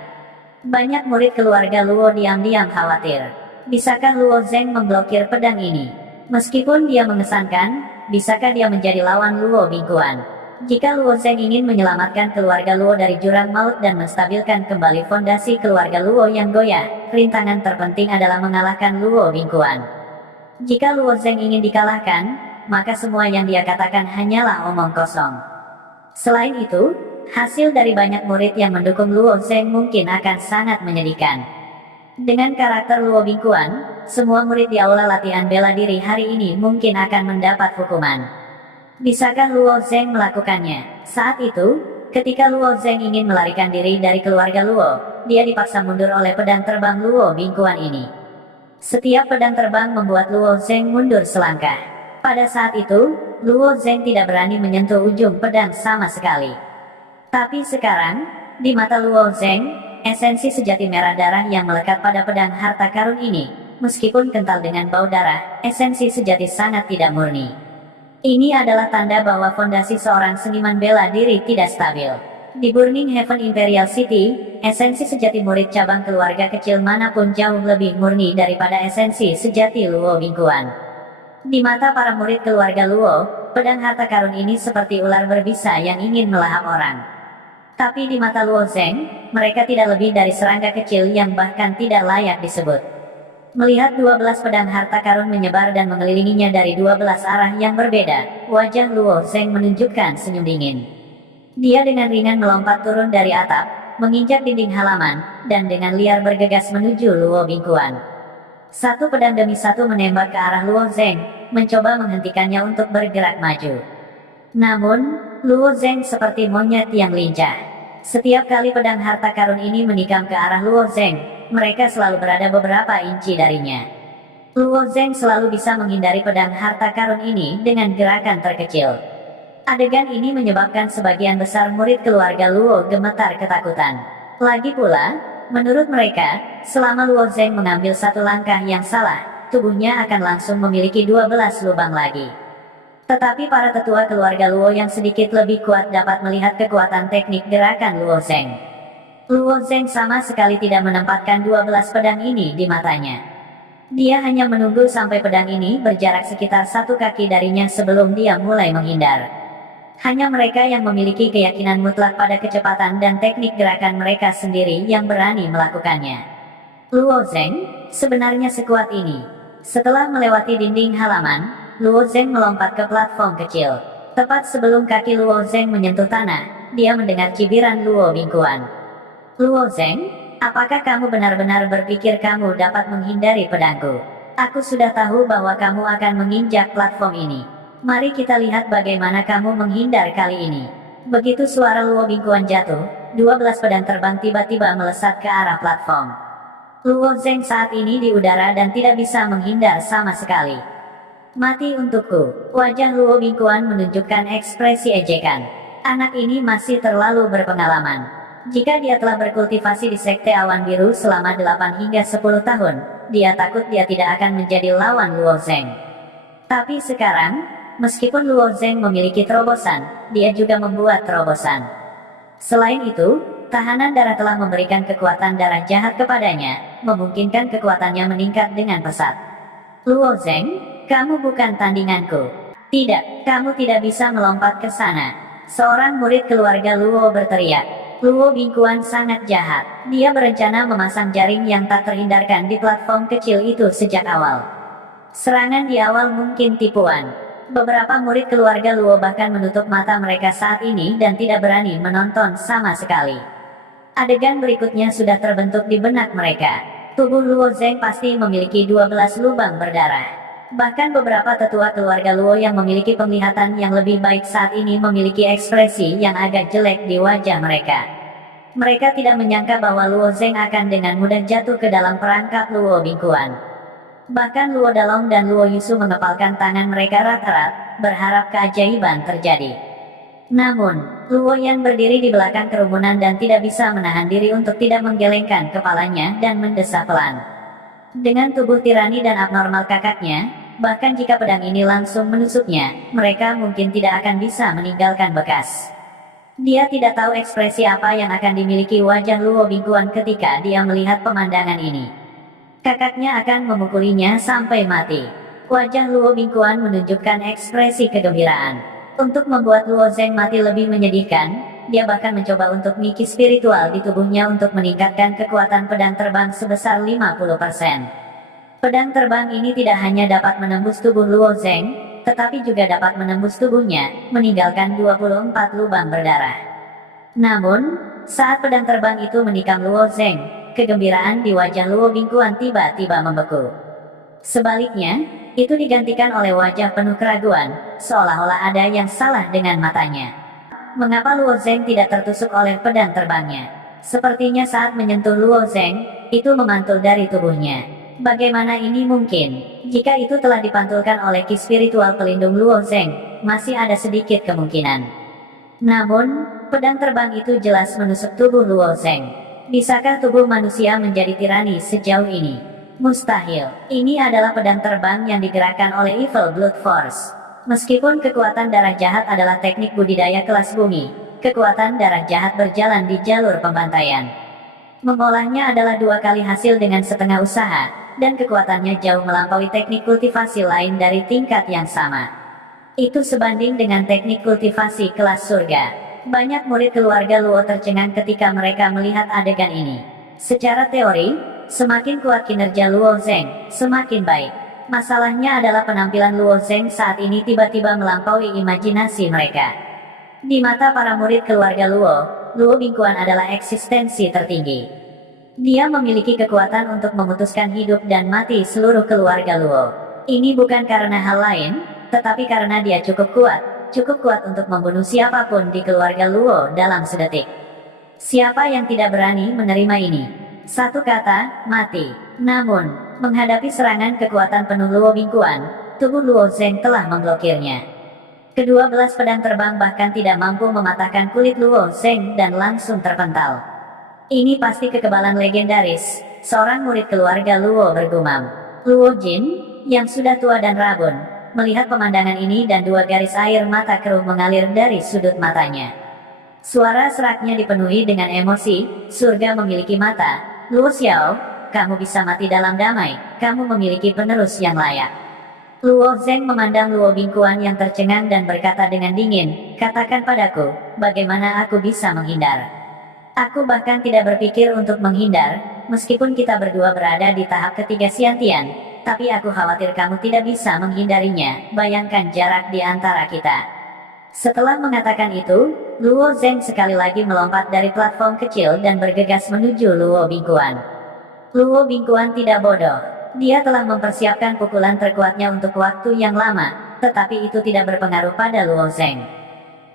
Banyak murid keluarga Luo diam-diam khawatir. Bisakah Luo Zeng memblokir pedang ini? Meskipun dia mengesankan, bisakah dia menjadi lawan Luo Bingkuan? Jika Luo Zheng ingin menyelamatkan keluarga Luo dari jurang maut dan menstabilkan kembali fondasi keluarga Luo yang goyah, rintangan terpenting adalah mengalahkan Luo Bingkuan. Jika Luo Zheng ingin dikalahkan, maka semua yang dia katakan hanyalah omong kosong. Selain itu, hasil dari banyak murid yang mendukung Luo Zheng mungkin akan sangat menyedihkan. Dengan karakter Luo Bingkuan, semua murid di aula latihan bela diri hari ini mungkin akan mendapat hukuman. Bisakah Luo Zheng melakukannya? Saat itu, ketika Luo Zheng ingin melarikan diri dari keluarga Luo, dia dipaksa mundur oleh pedang terbang Luo Bingkuan ini. Setiap pedang terbang membuat Luo Zheng mundur selangkah. Pada saat itu, Luo Zheng tidak berani menyentuh ujung pedang sama sekali. Tapi sekarang, di mata Luo Zheng, esensi sejati merah darah yang melekat pada pedang harta karun ini, meskipun kental dengan bau darah, esensi sejati sangat tidak murni. Ini adalah tanda bahwa fondasi seorang seniman bela diri tidak stabil. Di Burning Heaven Imperial City, esensi sejati murid cabang keluarga kecil manapun jauh lebih murni daripada esensi sejati Luo Bingkuan. Di mata para murid keluarga Luo, pedang harta karun ini seperti ular berbisa yang ingin melahap orang. Tapi di mata Luo Zheng, mereka tidak lebih dari serangga kecil yang bahkan tidak layak disebut. Melihat 12 pedang harta karun menyebar dan mengelilinginya dari 12 arah yang berbeda, wajah Luo Zheng menunjukkan senyum dingin. Dia dengan ringan melompat turun dari atap, menginjak dinding halaman, dan dengan liar bergegas menuju Luo Bingkuan. Satu pedang demi satu menembak ke arah Luo Zheng, mencoba menghentikannya untuk bergerak maju. Namun, Luo Zheng seperti monyet yang lincah. Setiap kali pedang harta karun ini menikam ke arah Luo Zheng, mereka selalu berada beberapa inci darinya. Luo Zheng selalu bisa menghindari pedang harta karun ini dengan gerakan terkecil. Adegan ini menyebabkan sebagian besar murid keluarga Luo gemetar ketakutan. Lagi pula, menurut mereka, selama Luo Zheng mengambil satu langkah yang salah, tubuhnya akan langsung memiliki 12 lubang lagi. Tetapi para tetua keluarga Luo yang sedikit lebih kuat dapat melihat kekuatan teknik gerakan Luo Zheng. Luo Zheng sama sekali tidak menempatkan 12 pedang ini di matanya. Dia hanya menunggu sampai pedang ini berjarak sekitar 1 kaki darinya sebelum dia mulai menghindar. Hanya mereka yang memiliki keyakinan mutlak pada kecepatan dan teknik gerakan mereka sendiri yang berani melakukannya. Luo Zheng sebenarnya sekuat ini. Setelah melewati dinding halaman, Luo Zheng melompat ke platform kecil. Tepat sebelum kaki Luo Zheng menyentuh tanah, dia mendengar cibiran Luo Bingkuan. Luo Zheng, apakah kamu benar-benar berpikir kamu dapat menghindari pedangku? Aku sudah tahu bahwa kamu akan menginjak platform ini. Mari kita lihat bagaimana kamu menghindar kali ini. Begitu suara Luo Bingkuan jatuh, 12 pedang terbang tiba-tiba melesat ke arah platform. Luo Zheng saat ini di udara dan tidak bisa menghindar sama sekali. Mati untukku. Wajah Luo Bingkuan menunjukkan ekspresi ejekan. Anak ini masih terlalu berpengalaman. Jika dia telah berkultivasi di Sekte Awan Biru selama 8 hingga 10 tahun, dia takut dia tidak akan menjadi lawan Luo Zheng. Tapi sekarang, meskipun Luo Zheng memiliki terobosan, dia juga membuat terobosan. Selain itu, tahanan darah telah memberikan kekuatan darah jahat kepadanya, memungkinkan kekuatannya meningkat dengan pesat. Luo Zheng, kamu bukan tandinganku. Tidak, kamu tidak bisa melompat ke sana. Seorang murid keluarga Luo berteriak. Luo Bingkuan sangat jahat. Dia berencana memasang jaring yang tak terhindarkan di platform kecil itu sejak awal. Serangan di awal mungkin tipuan. Beberapa murid keluarga Luo bahkan menutup mata mereka saat ini dan tidak berani menonton sama sekali. Adegan berikutnya sudah terbentuk di benak mereka. Tubuh Luo Zheng pasti memiliki 12 lubang berdarah. Bahkan beberapa tetua keluarga Luo yang memiliki penglihatan yang lebih baik saat ini memiliki ekspresi yang agak jelek di wajah mereka. Mereka tidak menyangka bahwa Luo Zheng akan dengan mudah jatuh ke dalam perangkap Luo Bingkuan. Bahkan Luo Dalong dan Luo Yusu mengepalkan tangan mereka rat-rat, berharap keajaiban terjadi. Namun, Luo Yan berdiri di belakang kerumunan dan tidak bisa menahan diri untuk tidak menggelengkan kepalanya dan mendesah pelan. Dengan tubuh tirani dan abnormal kakaknya, bahkan jika pedang ini langsung menusuknya, mereka mungkin tidak akan bisa meninggalkan bekas. Dia tidak tahu ekspresi apa yang akan dimiliki wajah Luo Bingkuan ketika dia melihat pemandangan ini. Kakaknya akan memukulinya sampai mati. Wajah Luo Bingkuan menunjukkan ekspresi kegembiraan. Untuk membuat Luo Zeng mati lebih menyedihkan, dia bahkan mencoba untuk mengikis spiritual di tubuhnya untuk meningkatkan kekuatan pedang terbang sebesar 50%. Pedang terbang ini tidak hanya dapat menembus tubuh Luo Zeng, tetapi juga dapat menembus tubuhnya, meninggalkan 24 lubang berdarah. Namun, saat pedang terbang itu menikam Luo Zeng, kegembiraan di wajah Luo Bingguan tiba-tiba membeku. Sebaliknya, itu digantikan oleh wajah penuh keraguan, seolah-olah ada yang salah dengan matanya. Mengapa Luo Zeng tidak tertusuk oleh pedang terbangnya? Sepertinya saat menyentuh Luo Zeng, itu memantul dari tubuhnya. Bagaimana ini mungkin? Jika itu telah dipantulkan oleh ki spiritual pelindung Luo Zeng, masih ada sedikit kemungkinan. Namun, pedang terbang itu jelas menusuk tubuh Luo Zeng. Bisakah tubuh manusia menjadi tirani sejauh ini? Mustahil. Ini adalah pedang terbang yang digerakkan oleh Evil Blood Force. Meskipun kekuatan darah jahat adalah teknik budidaya kelas bumi, kekuatan darah jahat berjalan di jalur pembantaian. Mengolahnya adalah 2 kali hasil dengan setengah usaha, dan kekuatannya jauh melampaui teknik kultivasi lain dari tingkat yang sama. Itu sebanding dengan teknik kultivasi kelas surga. Banyak murid keluarga Luo tercengang ketika mereka melihat adegan ini. Secara teori, semakin kuat kinerja Luo Zeng, semakin baik. Masalahnya adalah penampilan Luo Zeng saat ini tiba-tiba melampaui imajinasi mereka. Di mata para murid keluarga Luo Bingguan adalah eksistensi tertinggi. Dia memiliki kekuatan untuk memutuskan hidup dan mati seluruh keluarga Luo. Ini bukan karena hal lain, tetapi karena dia cukup kuat untuk membunuh siapapun di keluarga Luo dalam sedetik. Siapa yang tidak berani menerima ini? Satu kata, mati. Namun, menghadapi serangan kekuatan penuh Luo Bingguan, tubuh Luo Zeng telah memblokirnya. Kedua belas pedang terbang bahkan tidak mampu mematahkan kulit Luo Zeng dan langsung terpental. Ini pasti kekebalan legendaris, seorang murid keluarga Luo bergumam. Luo Jin, yang sudah tua dan rabun, melihat pemandangan ini dan 2 garis air mata keruh mengalir dari sudut matanya. Suara seraknya dipenuhi dengan emosi, surga memiliki mata. Luo Xiao, kamu bisa mati dalam damai, kamu memiliki penerus yang layak. Luo Zeng memandang Luo Bingguan yang tercengang dan berkata dengan dingin, katakan padaku, bagaimana aku bisa menghindar? Aku bahkan tidak berpikir untuk menghindar, meskipun kita berdua berada di tahap ketiga Xiantian, tapi aku khawatir kamu tidak bisa menghindarinya, bayangkan jarak di antara kita. Setelah mengatakan itu, Luo Zeng sekali lagi melompat dari platform kecil dan bergegas menuju Luo Bingguan. Luo Bingguan tidak bodoh. Dia telah mempersiapkan pukulan terkuatnya untuk waktu yang lama, tetapi itu tidak berpengaruh pada Luo Zeng.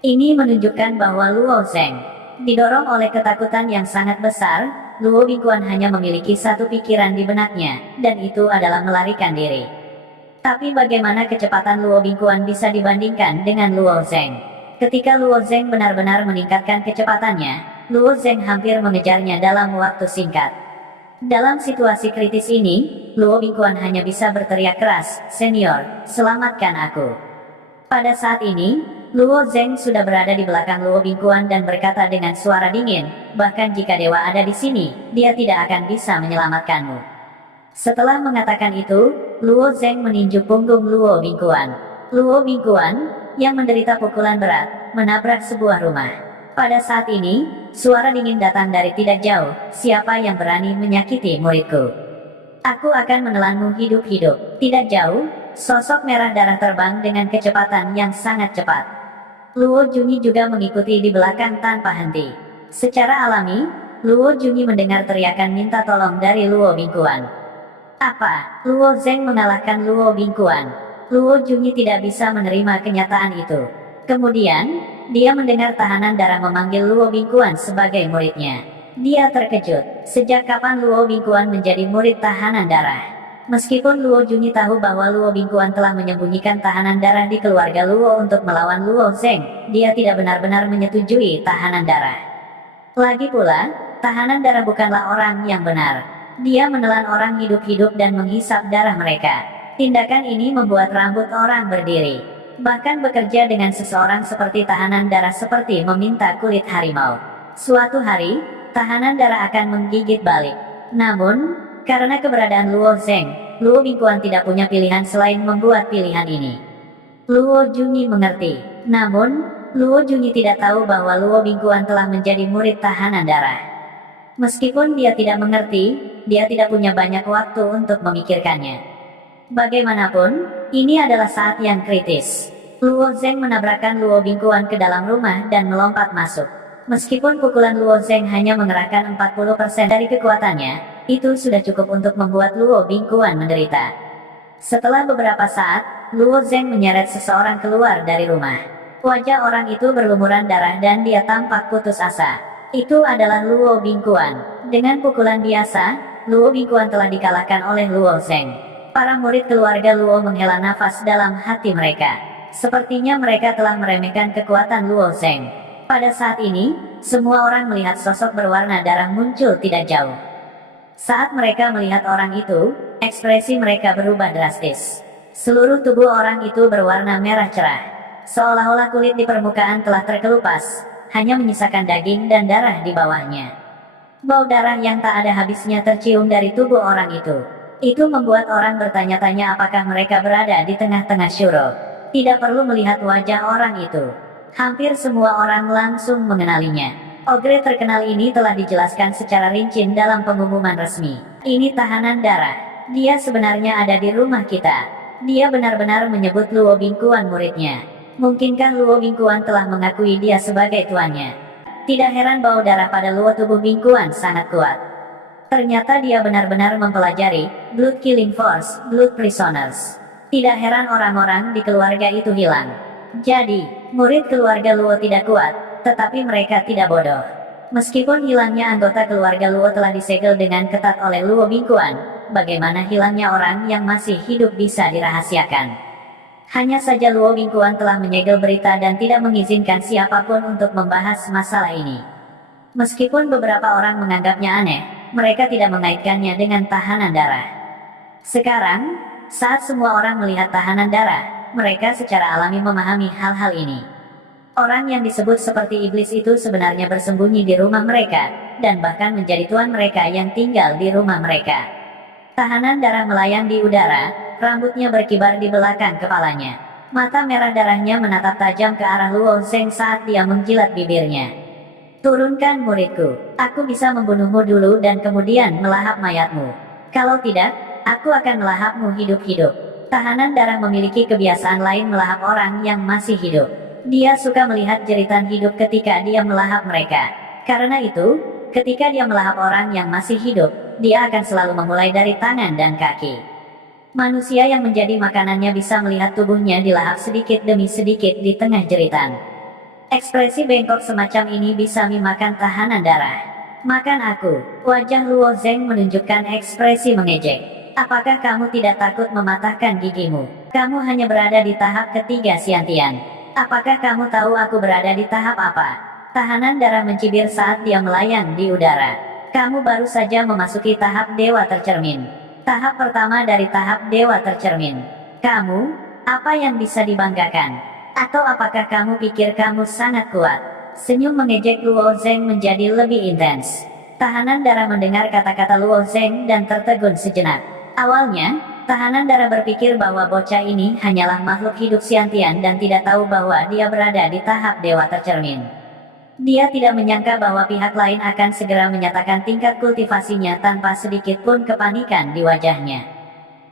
Ini menunjukkan bahwa Luo Zeng, didorong oleh ketakutan yang sangat besar, Luo Bingguan hanya memiliki satu pikiran di benaknya, dan itu adalah melarikan diri. Tapi bagaimana kecepatan Luo Bingguan bisa dibandingkan dengan Luo Zeng? Ketika Luo Zeng benar-benar meningkatkan kecepatannya, Luo Zeng hampir mengejarnya dalam waktu singkat. Dalam situasi kritis ini, Luo Bingguan hanya bisa berteriak keras, "Senior, selamatkan aku." Pada saat ini, Luo Zeng sudah berada di belakang Luo Bingguan dan berkata dengan suara dingin, bahkan jika dewa ada di sini, dia tidak akan bisa menyelamatkanmu. Setelah mengatakan itu, Luo Zeng meninju punggung Luo Bingguan. Luo Bingguan, yang menderita pukulan berat, menabrak sebuah rumah. Pada saat ini, suara dingin datang dari tidak jauh, siapa yang berani menyakiti muridku? Aku akan menelanmu hidup-hidup. Tidak jauh, sosok merah darah terbang dengan kecepatan yang sangat cepat. Luo Junyi juga mengikuti di belakang tanpa henti. Secara alami, Luo Junyi mendengar teriakan minta tolong dari Luo Bingguan. Apa? Luo Zeng mengalahkan Luo Bingguan. Luo Junyi tidak bisa menerima kenyataan itu. Kemudian, dia mendengar tahanan darah memanggil Luo Bingguan sebagai muridnya. Dia terkejut. Sejak kapan Luo Bingguan menjadi murid tahanan darah? Meskipun Luo Junyi tahu bahwa Luo Bingguan telah menyembunyikan tahanan darah di keluarga Luo untuk melawan Luo Zeng, dia tidak benar-benar menyetujui tahanan darah. Lagi pula, tahanan darah bukanlah orang yang benar. Dia menelan orang hidup-hidup dan menghisap darah mereka. Tindakan ini membuat rambut orang berdiri. Bahkan bekerja dengan seseorang seperti tahanan darah seperti meminta kulit harimau. Suatu hari, tahanan darah akan menggigit balik. Namun, karena keberadaan Luo Zeng, Luo Bingguan tidak punya pilihan selain membuat pilihan ini. Luo Junyi mengerti. Namun, Luo Junyi tidak tahu bahwa Luo Bingguan telah menjadi murid tahanan darah. Meskipun dia tidak mengerti, dia tidak punya banyak waktu untuk memikirkannya. Bagaimanapun, ini adalah saat yang kritis. Luo Zeng menabrakkan Luo Bingguan ke dalam rumah dan melompat masuk. Meskipun pukulan Luo Zeng hanya mengerahkan 40% dari kekuatannya, itu sudah cukup untuk membuat Luo Bingguan menderita. Setelah beberapa saat, Luo Zeng menyeret seseorang keluar dari rumah. Wajah orang itu berlumuran darah dan dia tampak putus asa. Itu adalah Luo Bingguan. Dengan pukulan biasa, Luo Bingguan telah dikalahkan oleh Luo Zeng. Para murid keluarga Luo menghela nafas dalam hati mereka. Sepertinya mereka telah meremehkan kekuatan Luo Zeng. Pada saat ini, semua orang melihat sosok berwarna darah muncul tidak jauh. Saat mereka melihat orang itu, ekspresi mereka berubah drastis. Seluruh tubuh orang itu berwarna merah cerah. Seolah-olah kulit di permukaan telah terkelupas, hanya menyisakan daging dan darah di bawahnya. Bau darah yang tak ada habisnya tercium dari tubuh orang itu. Itu membuat orang bertanya-tanya apakah mereka berada di tengah-tengah Shuro. Tidak perlu melihat wajah orang itu. Hampir semua orang langsung mengenalinya. Ogre terkenal ini telah dijelaskan secara rinci dalam pengumuman resmi. Ini tahanan darah. Dia sebenarnya ada di rumah kita. Dia benar-benar menyebut Luo Bingguan muridnya. Mungkinkah Luo Bingguan telah mengakui dia sebagai tuannya? Tidak heran bau darah pada Luo tubuh Bingguan sangat kuat. Ternyata dia benar-benar mempelajari Blood Killing Force, Blood Prisoners. Tidak heran orang-orang di keluarga itu hilang. Jadi, murid keluarga Luo tidak kuat, tetapi mereka tidak bodoh. Meskipun hilangnya anggota keluarga Luo telah disegel dengan ketat oleh Luo Bingguan, bagaimana hilangnya orang yang masih hidup bisa dirahasiakan? Hanya saja Luo Bingguan telah menyegel berita dan tidak mengizinkan siapapun untuk membahas masalah ini. Meskipun beberapa orang menganggapnya aneh, mereka tidak mengaitkannya dengan tahanan darah. Sekarang, saat semua orang melihat tahanan darah, mereka secara alami memahami hal-hal ini. Orang yang disebut seperti iblis itu sebenarnya bersembunyi di rumah mereka, dan bahkan menjadi tuan mereka yang tinggal di rumah mereka. Tahanan darah melayang di udara, rambutnya berkibar di belakang kepalanya. Mata merah darahnya menatap tajam ke arah Luo Zeng saat dia menjilat bibirnya. Turunkan muridku, aku bisa membunuhmu dulu dan kemudian melahap mayatmu. Kalau tidak, aku akan melahapmu hidup-hidup. Tahanan darah memiliki kebiasaan lain melahap orang yang masih hidup. Dia suka melihat jeritan hidup ketika dia melahap mereka. Karena itu, ketika dia melahap orang yang masih hidup, dia akan selalu memulai dari tangan dan kaki. Manusia yang menjadi makanannya bisa melihat tubuhnya dilahap sedikit demi sedikit di tengah jeritan. Ekspresi bengkok semacam ini bisa memakan tahanan darah. Makan aku. Wajah Luo Zeng menunjukkan ekspresi mengejek. Apakah kamu tidak takut mematahkan gigimu? Kamu hanya berada di tahap ketiga Xiantian. Apakah kamu tahu aku berada di tahap apa? Tahanan darah mencibir saat dia melayang di udara. Kamu baru saja memasuki tahap dewa tercermin. Tahap pertama dari tahap dewa tercermin. Kamu, apa yang bisa dibanggakan? Atau apakah kamu pikir kamu sangat kuat? Senyum mengejek Luo Zeng menjadi lebih intens. Tahanan darah mendengar kata-kata Luo Zeng dan tertegun sejenak. Awalnya, tahanan darah berpikir bahwa bocah ini hanyalah makhluk hidup Xiantian dan tidak tahu bahwa dia berada di tahap dewa tercermin. Dia tidak menyangka bahwa pihak lain akan segera menyatakan tingkat kultivasinya tanpa sedikit pun kepanikan di wajahnya.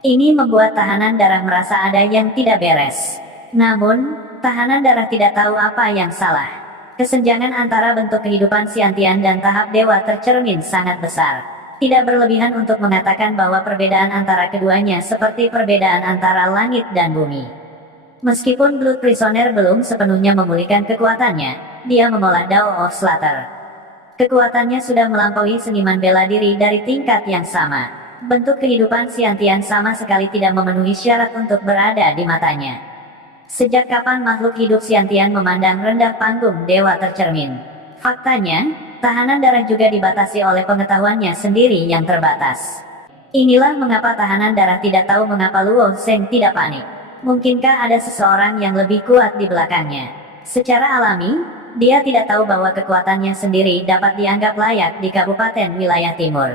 Ini membuat tahanan darah merasa ada yang tidak beres. Namun, tahanan darah tidak tahu apa yang salah. Kesenjangan antara bentuk kehidupan Xiantian dan tahap dewa tercermin sangat besar. Tidak berlebihan untuk mengatakan bahwa perbedaan antara keduanya seperti perbedaan antara langit dan bumi. Meskipun Blood Prisoner belum sepenuhnya memulihkan kekuatannya, dia mengolah Dao of Slaughter. Kekuatannya sudah melampaui seniman bela diri dari tingkat yang sama. Bentuk kehidupan Xiantian sama sekali tidak memenuhi syarat untuk berada di matanya. Sejak kapan makhluk hidup Xiantian memandang rendah panggung dewa tercermin? Faktanya, tahanan darah juga dibatasi oleh pengetahuannya sendiri yang terbatas. Inilah mengapa tahanan darah tidak tahu mengapa Luo Zeng tidak panik. Mungkinkah ada seseorang yang lebih kuat di belakangnya? Secara alami, dia tidak tahu bahwa kekuatannya sendiri dapat dianggap layak di Kabupaten Wilayah Timur.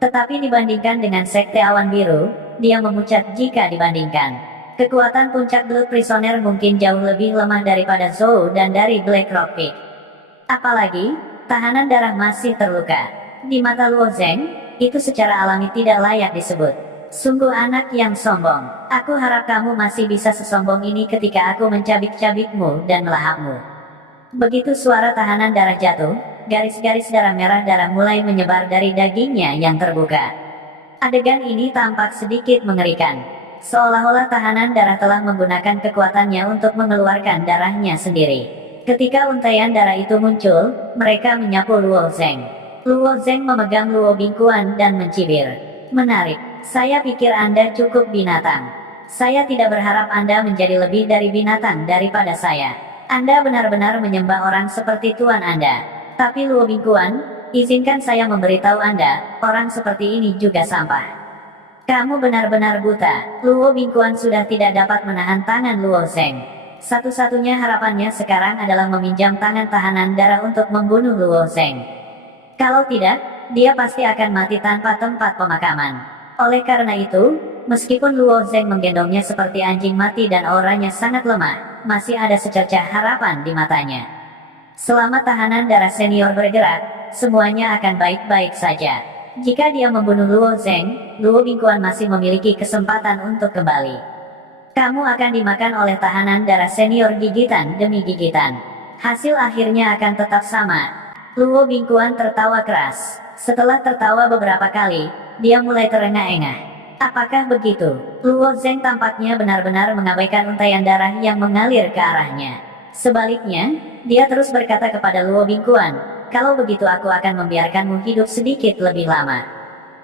Tetapi dibandingkan dengan Sekte Awan Biru, dia memucat jika dibandingkan. Kekuatan puncak Blood Prisoner mungkin jauh lebih lemah daripada Zhou dan dari Black Rock Peak. Apalagi, tahanan darah masih terluka. Di mata Luo Zheng, itu secara alami tidak layak disebut. Sungguh anak yang sombong. Aku harap kamu masih bisa sesombong ini ketika aku mencabik-cabikmu dan melahapmu. Begitu suara tahanan darah jatuh, garis-garis darah merah darah mulai menyebar dari dagingnya yang terbuka. Adegan ini tampak sedikit mengerikan. Seolah-olah tahanan darah telah menggunakan kekuatannya untuk mengeluarkan darahnya sendiri. Ketika untaian darah itu muncul, mereka menyapu Luo Zheng. Luo Zheng memegang Luo Bingkuan dan mencibir. Menarik, saya pikir Anda cukup binatang. Saya tidak berharap Anda menjadi lebih dari binatang daripada saya. Anda benar-benar menyembah orang seperti Tuan Anda. Tapi Luo Bingkuan, izinkan saya memberitahu Anda, orang seperti ini juga sampah. Kamu benar-benar buta. Luo Bingkuan sudah tidak dapat menahan tangan Luo Zheng. Satu-satunya harapannya sekarang adalah meminjam tangan tahanan darah untuk membunuh Luo Zheng. Kalau tidak, dia pasti akan mati tanpa tempat pemakaman. Oleh karena itu, meskipun Luo Zheng menggendongnya seperti anjing mati dan auranya sangat lemah, masih ada secercah harapan di matanya. Selama tahanan darah senior bergerak, semuanya akan baik-baik saja. Jika dia membunuh Luo Zheng, Luo Bingkuan masih memiliki kesempatan untuk kembali. Kamu akan dimakan oleh tahanan darah senior gigitan demi gigitan. Hasil akhirnya akan tetap sama. Luo Bingkuan tertawa keras. Setelah tertawa beberapa kali, dia mulai terengah-engah. Apakah begitu? Luo Zheng tampaknya benar-benar mengabaikan untaian darah yang mengalir ke arahnya. Sebaliknya, dia terus berkata kepada Luo Bingkuan, kalau begitu aku akan membiarkanmu hidup sedikit lebih lama.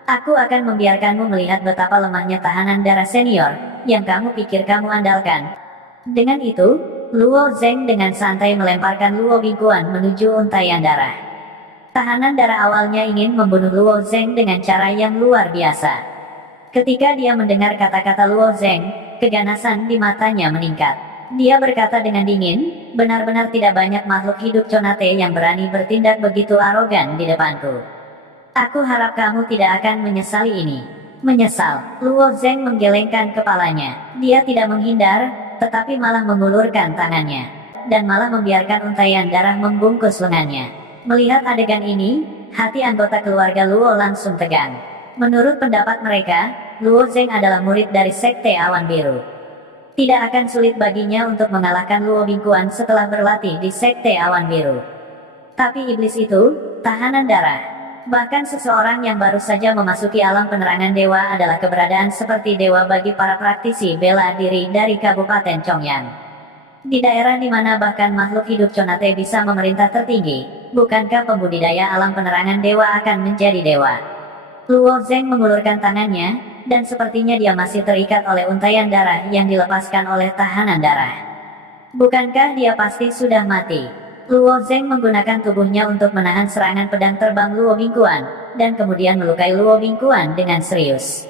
Aku akan membiarkanmu melihat betapa lemahnya tahanan darah senior, yang kamu pikir kamu andalkan. Dengan itu, Luo Zheng dengan santai melemparkan Luo Bingkuan menuju untaian darah. Tahanan darah awalnya ingin membunuh Luo Zheng dengan cara yang luar biasa. Ketika dia mendengar kata-kata Luo Zheng, keganasan di matanya meningkat. Dia berkata dengan dingin, benar-benar tidak banyak makhluk hidup Conate yang berani bertindak begitu arogan di depanku. Aku harap kamu tidak akan menyesali ini. Menyesal, Luo Zheng menggelengkan kepalanya. Dia tidak menghindar, tetapi malah mengulurkan tangannya. Dan malah membiarkan untaian darah membungkus lengannya. Melihat adegan ini, hati anggota keluarga Luo langsung tegang. Menurut pendapat mereka, Luo Zheng adalah murid dari Sekte Awan Biru. Tidak akan sulit baginya untuk mengalahkan Luo Bingkuan setelah berlatih di Sekte Awan Biru. Tapi iblis itu, tahanan darah. Bahkan seseorang yang baru saja memasuki alam penerangan dewa adalah keberadaan seperti dewa bagi para praktisi bela diri dari Kabupaten Chongyang. Di daerah di mana bahkan makhluk hidup Conate bisa memerintah tertinggi, bukankah pembudidaya alam penerangan dewa akan menjadi dewa? Luo Zheng mengulurkan tangannya, dan sepertinya dia masih terikat oleh untaian darah yang dilepaskan oleh tahanan darah. Bukankah dia pasti sudah mati? Luo Zheng menggunakan tubuhnya untuk menahan serangan pedang terbang Luo Bingkuan, dan kemudian melukai Luo Bingkuan dengan serius.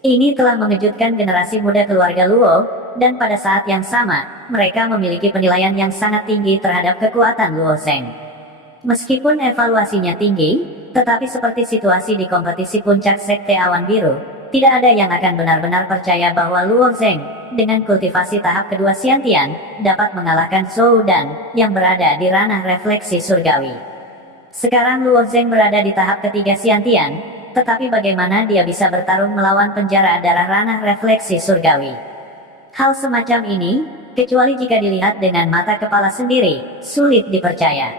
Ini telah mengejutkan generasi muda keluarga Luo, dan pada saat yang sama, mereka memiliki penilaian yang sangat tinggi terhadap kekuatan Luo Zheng. Meskipun evaluasinya tinggi, tetapi seperti situasi di kompetisi puncak Sekte Awan Biru, tidak ada yang akan benar-benar percaya bahwa Luo Zheng, dengan kultivasi tahap kedua Xiantian, dapat mengalahkan Zhou Dan, yang berada di ranah refleksi surgawi. Sekarang Luo Zheng berada di tahap ketiga Xiantian, tetapi bagaimana dia bisa bertarung melawan penjara darah ranah refleksi surgawi? Hal semacam ini, kecuali jika dilihat dengan mata kepala sendiri, sulit dipercaya.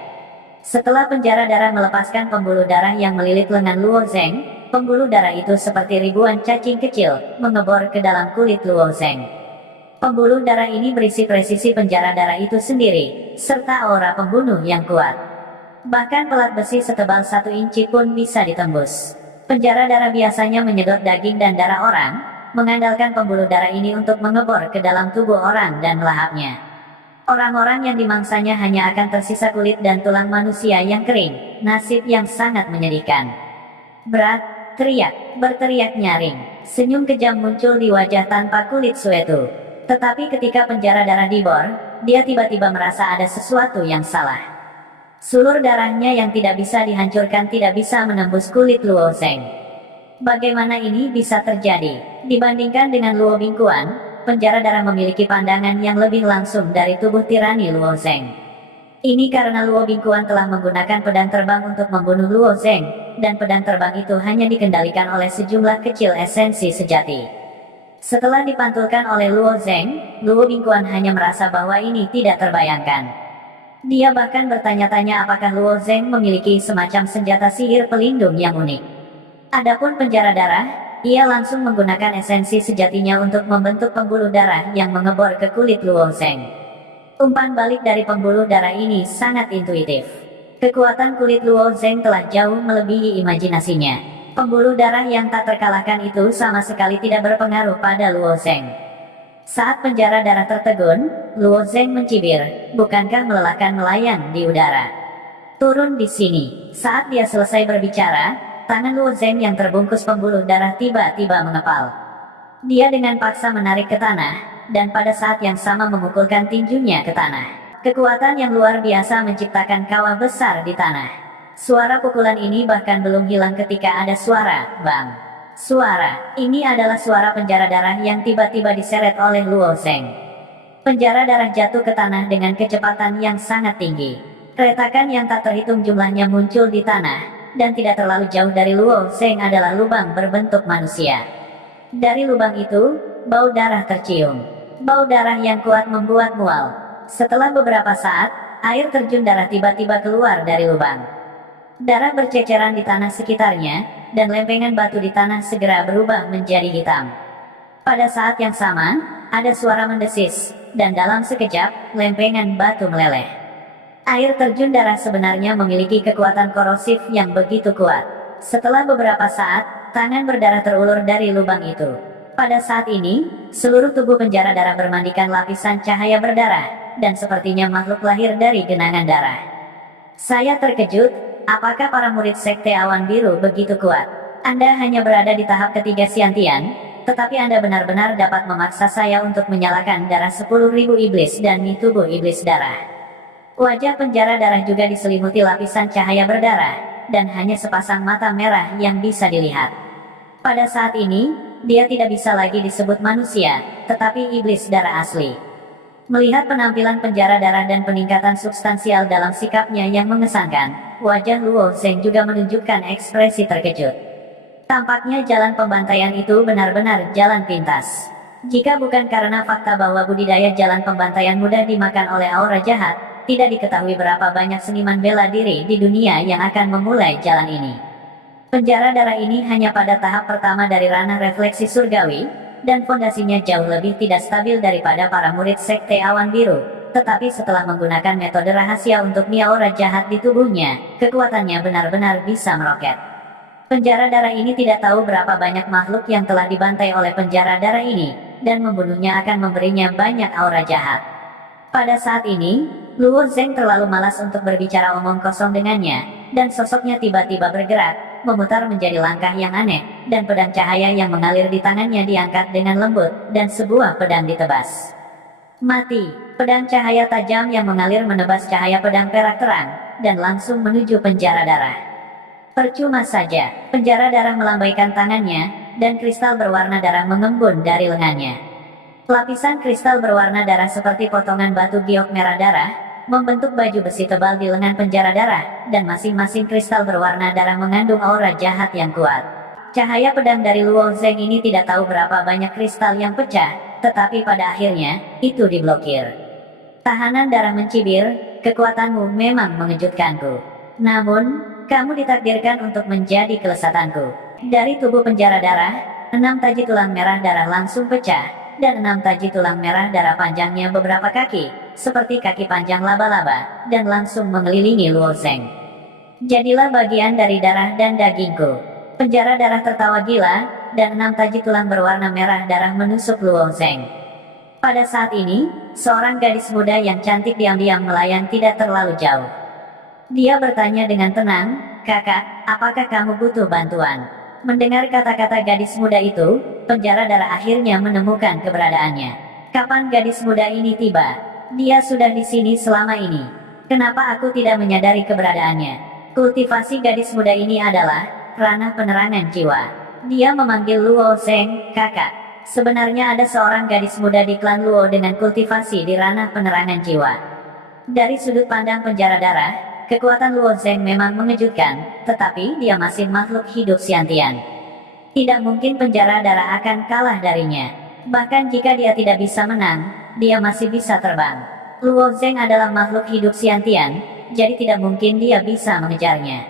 Setelah penjara darah melepaskan pembuluh darah yang melilit lengan Luo Zheng, pembuluh darah itu seperti ribuan cacing kecil, mengebor ke dalam kulit Luo Zheng. Pembuluh darah ini berisi presisi penjara darah itu sendiri, serta aura pembunuh yang kuat. Bahkan pelat besi setebal 1 inci pun bisa ditembus. Penjara darah biasanya menyedot daging dan darah orang, mengandalkan pembuluh darah ini untuk mengebor ke dalam tubuh orang dan melahapnya. Orang-orang yang dimangsanya hanya akan tersisa kulit dan tulang manusia yang kering, nasib yang sangat menyedihkan. Berat, berteriak nyaring. Senyum kejam muncul di wajah tanpa kulit Suetu. Tetapi ketika penjara darah dibor, dia tiba-tiba merasa ada sesuatu yang salah. Sulur darahnya yang tidak bisa dihancurkan tidak bisa menembus kulit Luo Zheng. Bagaimana ini bisa terjadi? Dibandingkan dengan Luo Bingkuan, penjara darah memiliki pandangan yang lebih langsung dari tubuh tirani Luo Zeng. Ini karena Luo Bingkuan telah menggunakan pedang terbang untuk membunuh Luo Zeng, dan pedang terbang itu hanya dikendalikan oleh sejumlah kecil esensi sejati. Setelah dipantulkan oleh Luo Zeng, Luo Bingkuan hanya merasa bahwa ini tidak terbayangkan. Dia bahkan bertanya-tanya apakah Luo Zeng memiliki semacam senjata sihir pelindung yang unik. Adapun penjara darah, ia langsung menggunakan esensi sejatinya untuk membentuk pembuluh darah yang mengebor ke kulit Luo Zeng. Umpan balik dari pembuluh darah ini sangat intuitif. Kekuatan kulit Luo Zeng telah jauh melebihi imajinasinya. Pembuluh darah yang tak terkalahkan itu sama sekali tidak berpengaruh pada Luo Zeng. Saat penjara darah tertegun, Luo Zeng mencibir, bukankah melelahkan melayang di udara? Turun di sini. Saat dia selesai berbicara, tangan Luo Zeng yang terbungkus pembuluh darah tiba-tiba mengepal. Dia dengan paksa menarik ke tanah, dan pada saat yang sama memukulkan tinjunya ke tanah. Kekuatan yang luar biasa menciptakan kawah besar di tanah. Suara pukulan ini bahkan belum hilang ketika ada suara, bang. Suara ini adalah suara penjara darah yang tiba-tiba diseret oleh Luo Zeng. Penjara darah jatuh ke tanah dengan kecepatan yang sangat tinggi. Retakan yang tak terhitung jumlahnya muncul di tanah, dan tidak terlalu jauh dari Luo Zeng adalah lubang berbentuk manusia. Dari lubang itu, bau darah tercium. Bau darah yang kuat membuat mual. Setelah beberapa saat, air terjun darah tiba-tiba keluar dari lubang. Darah berceceran di tanah sekitarnya, dan lempengan batu di tanah segera berubah menjadi hitam. Pada saat yang sama, ada suara mendesis, dan dalam sekejap, lempengan batu meleleh. Air terjun darah sebenarnya memiliki kekuatan korosif yang begitu kuat. Setelah beberapa saat, tangan berdarah terulur dari lubang itu. Pada saat ini, seluruh tubuh penjara darah bermandikan lapisan cahaya berdarah, dan sepertinya makhluk lahir dari genangan darah. Saya terkejut. Apakah para murid Sekte Awan Biru begitu kuat? Anda hanya berada di tahap ketiga Xiantian, tetapi Anda benar-benar dapat memaksa saya untuk menyalakan darah 10.000 iblis dan di tubuh iblis darah. Wajah penjara darah juga diselimuti lapisan cahaya berdarah, dan hanya sepasang mata merah yang bisa dilihat. Pada saat ini, dia tidak bisa lagi disebut manusia, tetapi iblis darah asli. Melihat penampilan penjara darah dan peningkatan substansial dalam sikapnya yang mengesankan, wajah Luo Zeng juga menunjukkan ekspresi terkejut. Tampaknya jalan pembantaian itu benar-benar jalan pintas. Jika bukan karena fakta bahwa budidaya jalan pembantaian mudah dimakan oleh aura jahat, tidak diketahui berapa banyak seniman bela diri di dunia yang akan memulai jalan ini. Penjara darah ini hanya pada tahap pertama dari ranah refleksi surgawi, dan fondasinya jauh lebih tidak stabil daripada para murid Sekte Awan Biru. Tetapi setelah menggunakan metode rahasia untuk aura jahat di tubuhnya, kekuatannya benar-benar bisa meroket. Penjara darah ini tidak tahu berapa banyak makhluk yang telah dibantai oleh penjara darah ini, dan membunuhnya akan memberinya banyak aura jahat. Pada saat ini, Luo Zeng terlalu malas untuk berbicara omong kosong dengannya, dan sosoknya tiba-tiba bergerak, memutar menjadi langkah yang aneh, dan pedang cahaya yang mengalir di tangannya diangkat dengan lembut, dan sebuah pedang ditebas. Mati. Pedang cahaya tajam yang mengalir menebas cahaya pedang perak terang, dan langsung menuju penjara darah. Percuma saja, penjara darah melambaikan tangannya, dan kristal berwarna darah mengembun dari lengannya. Lapisan kristal berwarna darah seperti potongan batu giok merah darah, membentuk baju besi tebal di lengan penjara darah, dan masing-masing kristal berwarna darah mengandung aura jahat yang kuat. Cahaya pedang dari Luo Zeng ini tidak tahu berapa banyak kristal yang pecah, tetapi pada akhirnya, itu diblokir. Tahanan darah mencibir, kekuatanmu memang mengejutkanku. Namun, kamu ditakdirkan untuk menjadi kelesatanku. Dari tubuh penjara darah, 6 taji tulang merah darah langsung pecah, dan 6 taji tulang merah darah panjangnya beberapa kaki, seperti kaki panjang laba-laba, dan langsung mengelilingi Luo Zeng. Jadilah bagian dari darah dan dagingku. Penjara darah tertawa gila, dan 6 taji tulang berwarna merah darah menusuk Luo Zeng. Pada saat ini, seorang gadis muda yang cantik diam-diam melayang tidak terlalu jauh. Dia bertanya dengan tenang, "Kakak, apakah kamu butuh bantuan?" Mendengar kata-kata gadis muda itu, penjara darah akhirnya menemukan keberadaannya. Kapan gadis muda ini tiba? Dia sudah di sini selama ini. Kenapa aku tidak menyadari keberadaannya? Kultivasi gadis muda ini adalah ranah penerangan jiwa. Dia memanggil Luo Zeng, "Kakak." sebenarnya ada seorang gadis muda di klan Luo dengan kultivasi di ranah penerangan jiwa. Dari sudut pandang penjara darah, kekuatan Luo Zeng memang mengejutkan, tetapi dia masih makhluk hidup Xiantian. Tidak mungkin penjara darah akan kalah darinya. Bahkan jika dia tidak bisa menang, dia masih bisa terbang. Luo Zeng adalah makhluk hidup Xiantian, jadi tidak mungkin dia bisa mengejarnya.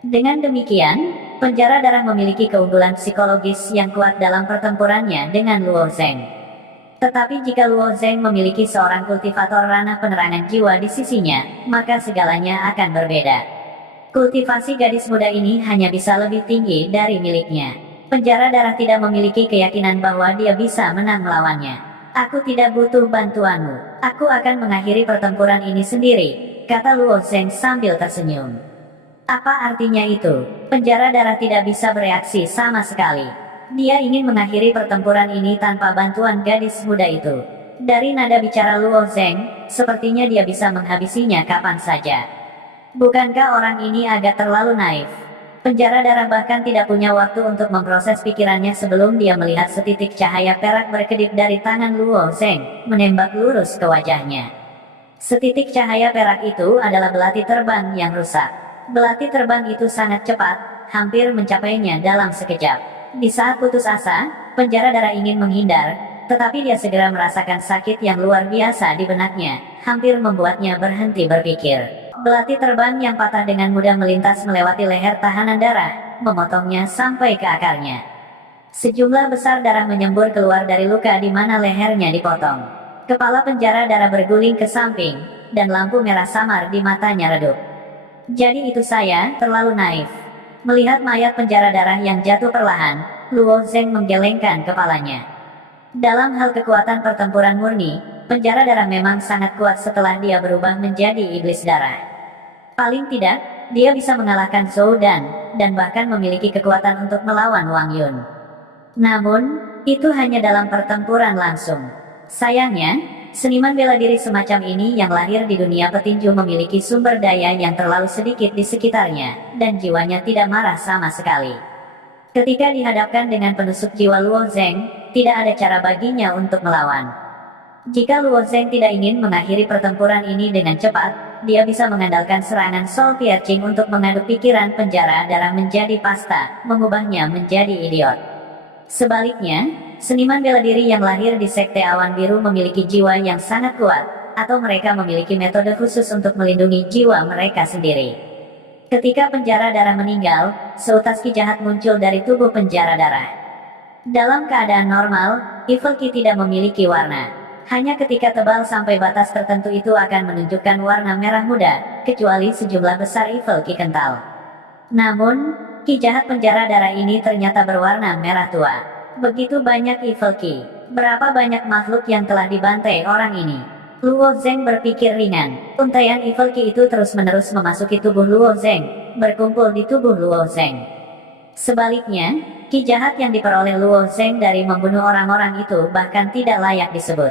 Dengan demikian, penjara darah memiliki keunggulan psikologis yang kuat dalam pertempurannya dengan Luo Zeng. Tetapi jika Luo Zeng memiliki seorang kultivator ranah penerangan jiwa di sisinya, maka segalanya akan berbeda. Kultivasi gadis muda ini hanya bisa lebih tinggi dari miliknya. Penjara darah tidak memiliki keyakinan bahwa dia bisa menang melawannya. Aku tidak butuh bantuanmu. Aku akan mengakhiri pertempuran ini sendiri, kata Luo Zeng sambil tersenyum. Apa artinya itu? Penjara darah tidak bisa bereaksi sama sekali. Dia ingin mengakhiri pertempuran ini tanpa bantuan gadis muda itu. Dari nada bicara Luo Zeng, sepertinya dia bisa menghabisinya kapan saja. Bukankah orang ini agak terlalu naif? Penjara darah bahkan tidak punya waktu untuk memproses pikirannya sebelum dia melihat setitik cahaya perak berkedip dari tangan Luo Zeng, menembak lurus ke wajahnya. Setitik cahaya perak itu adalah belati terbang yang rusak. Belati terbang itu sangat cepat, hampir mencapainya dalam sekejap. Di saat putus asa, penjara darah ingin menghindar, tetapi dia segera merasakan sakit yang luar biasa di benaknya, hampir membuatnya berhenti berpikir. Belati terbang yang patah dengan mudah melintas melewati leher tahanan darah, memotongnya sampai ke akarnya. Sejumlah besar darah menyembur keluar dari luka di mana lehernya dipotong. Kepala penjara darah berguling ke samping, dan lampu merah samar di matanya redup. Jadi itu saya, terlalu naif. Melihat mayat penjara darah yang jatuh perlahan, Luo Zeng menggelengkan kepalanya. Dalam hal kekuatan pertempuran murni, penjara darah memang sangat kuat setelah dia berubah menjadi iblis darah. Paling tidak, dia bisa mengalahkan Zhou dan bahkan memiliki kekuatan untuk melawan Wang Yun. Namun, itu hanya dalam pertempuran langsung. Sayangnya, seniman bela diri semacam ini yang lahir di dunia petinju memiliki sumber daya yang terlalu sedikit di sekitarnya, dan jiwanya tidak marah sama sekali. Ketika dihadapkan dengan penusuk jiwa Luo Zeng, tidak ada cara baginya untuk melawan. Jika Luo Zeng tidak ingin mengakhiri pertempuran ini dengan cepat, dia bisa mengandalkan serangan Soul Piercing untuk mengaduk pikiran penjara darah menjadi pasta, mengubahnya menjadi idiot. Sebaliknya, seniman bela diri yang lahir di Sekte Awan Biru memiliki jiwa yang sangat kuat, atau mereka memiliki metode khusus untuk melindungi jiwa mereka sendiri. Ketika penjara darah meninggal, seutas ki jahat muncul dari tubuh penjara darah. Dalam keadaan normal, Evil Ki tidak memiliki warna. Hanya ketika tebal sampai batas tertentu itu akan menunjukkan warna merah muda, kecuali sejumlah besar Evil Ki kental. Namun, ki jahat penjara darah ini ternyata berwarna merah tua. Begitu banyak Evil Ki. Berapa banyak makhluk yang telah dibantai orang ini? Luo Zeng berpikir ringan. Untaian Evil Ki itu terus-menerus memasuki tubuh Luo Zeng, berkumpul di tubuh Luo Zeng. Sebaliknya, ki jahat yang diperoleh Luo Zeng dari membunuh orang-orang itu bahkan tidak layak disebut.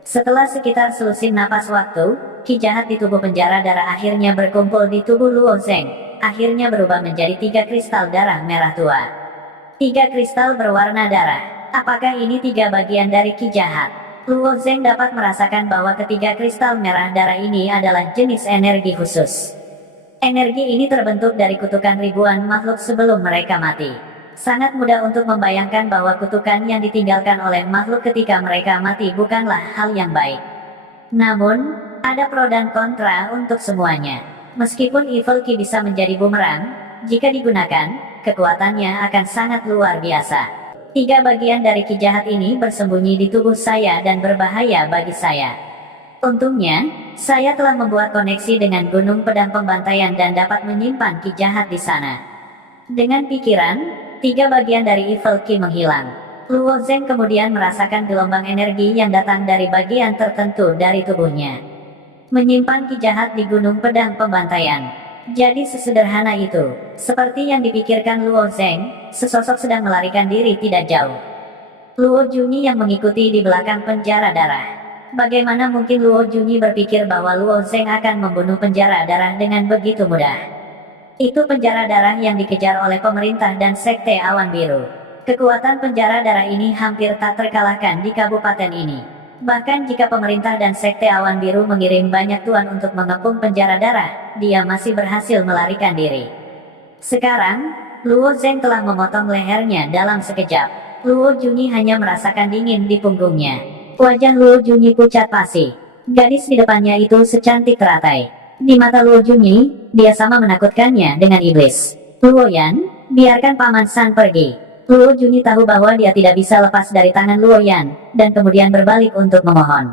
Setelah sekitar selusin napas waktu, ki jahat di tubuh penjara darah akhirnya berkumpul di tubuh Luo Zeng, akhirnya berubah menjadi 3 kristal darah merah tua. 3 kristal berwarna darah. Apakah ini 3 bagian dari ki jahat? Luo Zeng dapat merasakan bahwa ketiga kristal merah darah ini adalah jenis energi khusus. Energi ini terbentuk dari kutukan ribuan makhluk sebelum mereka mati. Sangat mudah untuk membayangkan bahwa kutukan yang ditinggalkan oleh makhluk ketika mereka mati bukanlah hal yang baik. Namun, ada pro dan kontra untuk semuanya. Meskipun Evil Ki bisa menjadi bumerang, jika digunakan, kekuatannya akan sangat luar biasa. 3 bagian dari ki jahat ini bersembunyi di tubuh saya dan berbahaya bagi saya. Untungnya, saya telah membuat koneksi dengan Gunung Pedang Pembantaian dan dapat menyimpan ki jahat di sana. Dengan pikiran, 3 bagian dari Evil Ki menghilang. Luo Zeng kemudian merasakan gelombang energi yang datang dari bagian tertentu dari tubuhnya. Menyimpan ki jahat di Gunung Pedang Pembantaian. Jadi sesederhana itu. Seperti yang dipikirkan Luo Zeng, sesosok sedang melarikan diri tidak jauh. Luo Junyi yang mengikuti di belakang penjara darah. Bagaimana mungkin Luo Junyi berpikir bahwa Luo Zeng akan membunuh penjara darah dengan begitu mudah? Itu penjara darah yang dikejar oleh pemerintah dan Sekte Awan Biru. Kekuatan penjara darah ini hampir tak terkalahkan di kabupaten ini. Bahkan jika pemerintah dan Sekte Awan Biru mengirim banyak tuan untuk mengepung penjara darah, dia masih berhasil melarikan diri. Sekarang, Luo Zeng telah memotong lehernya dalam sekejap. Luo Junyi hanya merasakan dingin di punggungnya. Wajah Luo Junyi pucat pasi. Gadis di depannya itu secantik teratai. Di mata Luo Junyi, dia sama menakutkannya dengan iblis. Luo Yan, biarkan Paman San pergi. Luo Junyi tahu bahwa dia tidak bisa lepas dari tangan Luo Yan, dan kemudian berbalik untuk memohon.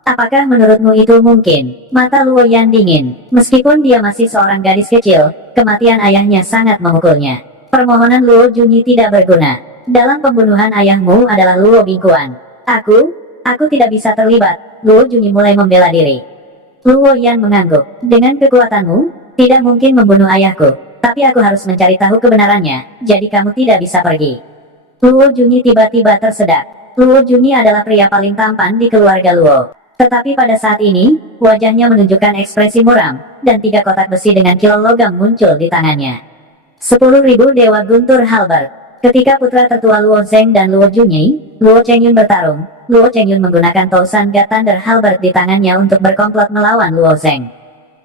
Apakah menurutmu itu mungkin? Mata Luo Yan dingin. Meskipun dia masih seorang gadis kecil, kematian ayahnya sangat memukulnya. Permohonan Luo Junyi tidak berguna. Dalam pembunuhan ayahmu adalah Luo Bingkuan. Aku tidak bisa terlibat. Luo Junyi mulai membela diri. Luo Yan mengangguk. Dengan kekuatanmu, tidak mungkin membunuh ayahku. Tapi aku harus mencari tahu kebenarannya, jadi kamu tidak bisa pergi. Luo Junyi tiba-tiba tersedak. Luo Junyi adalah pria paling tampan di keluarga Luo. Tetapi pada saat ini, wajahnya menunjukkan ekspresi muram, dan 3 kotak besi dengan kilau logam muncul di tangannya. 10.000 Dewa Guntur Halberd. Ketika putra tertua Luo Zeng dan Luo Junyi, Luo Chengyun bertarung, Luo Chengyun menggunakan Tousan God Thunder Halberd di tangannya untuk berkomplot melawan Luo Zeng.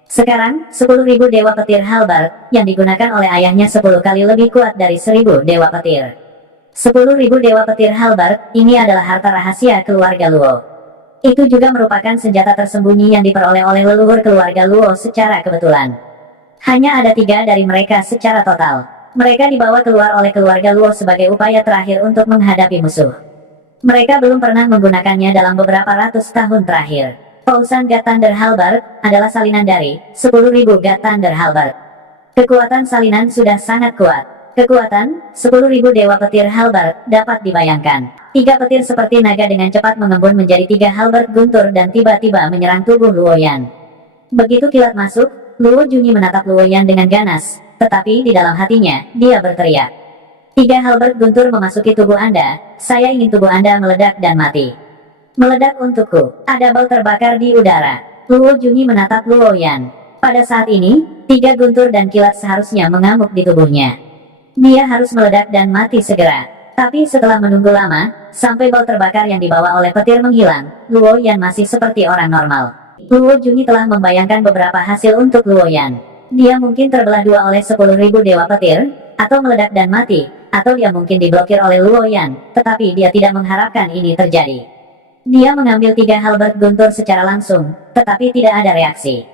Sekarang, 10.000 Dewa Petir Halberd, yang digunakan oleh ayahnya 10 kali lebih kuat dari 1.000 Dewa Petir. 10.000 Dewa Petir Halberd, ini adalah harta rahasia keluarga Luo. Itu juga merupakan senjata tersembunyi yang diperoleh oleh leluhur keluarga Luo secara kebetulan. Hanya ada 3 dari mereka secara total. Mereka dibawa keluar oleh keluarga Luo sebagai upaya terakhir untuk menghadapi musuh. Mereka belum pernah menggunakannya dalam beberapa ratus tahun terakhir. Tousan God Thunder Halberd adalah salinan dari 10.000 God Thunder Halberd. Kekuatan salinan sudah sangat kuat. Kekuatan 10.000 Dewa Petir Halberd dapat dibayangkan. 3 petir seperti naga dengan cepat mengembun menjadi 3 halberd guntur dan tiba-tiba menyerang tubuh Luo Yan. Begitu kilat masuk, Luo Junyi menatap Luo Yan dengan ganas, tetapi di dalam hatinya, dia berteriak. 3 halberd guntur memasuki tubuh Anda, saya ingin tubuh Anda meledak dan mati. Meledak untukku. Ada bal terbakar di udara. Luo Junyi menatap Luo Yan. Pada saat ini, 3 guntur dan kilat seharusnya mengamuk di tubuhnya. Dia harus meledak dan mati segera. Tapi setelah menunggu lama, sampai bal terbakar yang dibawa oleh petir menghilang, Luo Yan masih seperti orang normal. Luo Junyi telah membayangkan beberapa hasil untuk Luo Yan. Dia mungkin terbelah 2 oleh 10.000 Dewa Petir, atau meledak dan mati, atau dia mungkin diblokir oleh Luo Yan, tetapi dia tidak mengharapkan ini terjadi. Dia mengambil 3 halberd guntur secara langsung, tetapi tidak ada reaksi.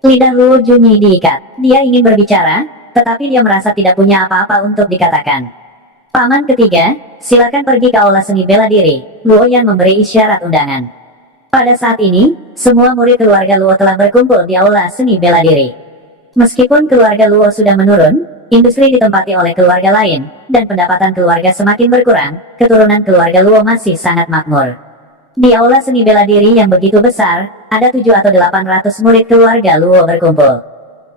Lidah Luo Junyi diikat. Dia ingin berbicara, tetapi dia merasa tidak punya apa-apa untuk dikatakan. Paman ketiga, silakan pergi ke aula seni bela diri. Luo Yan memberi isyarat undangan. Pada saat ini, semua murid keluarga Luo telah berkumpul di aula seni bela diri. Meskipun keluarga Luo sudah menurun, industri ditempati oleh keluarga lain, dan pendapatan keluarga semakin berkurang, keturunan keluarga Luo masih sangat makmur. Di aula seni bela diri yang begitu besar, ada 7 atau 800 murid keluarga Luo berkumpul.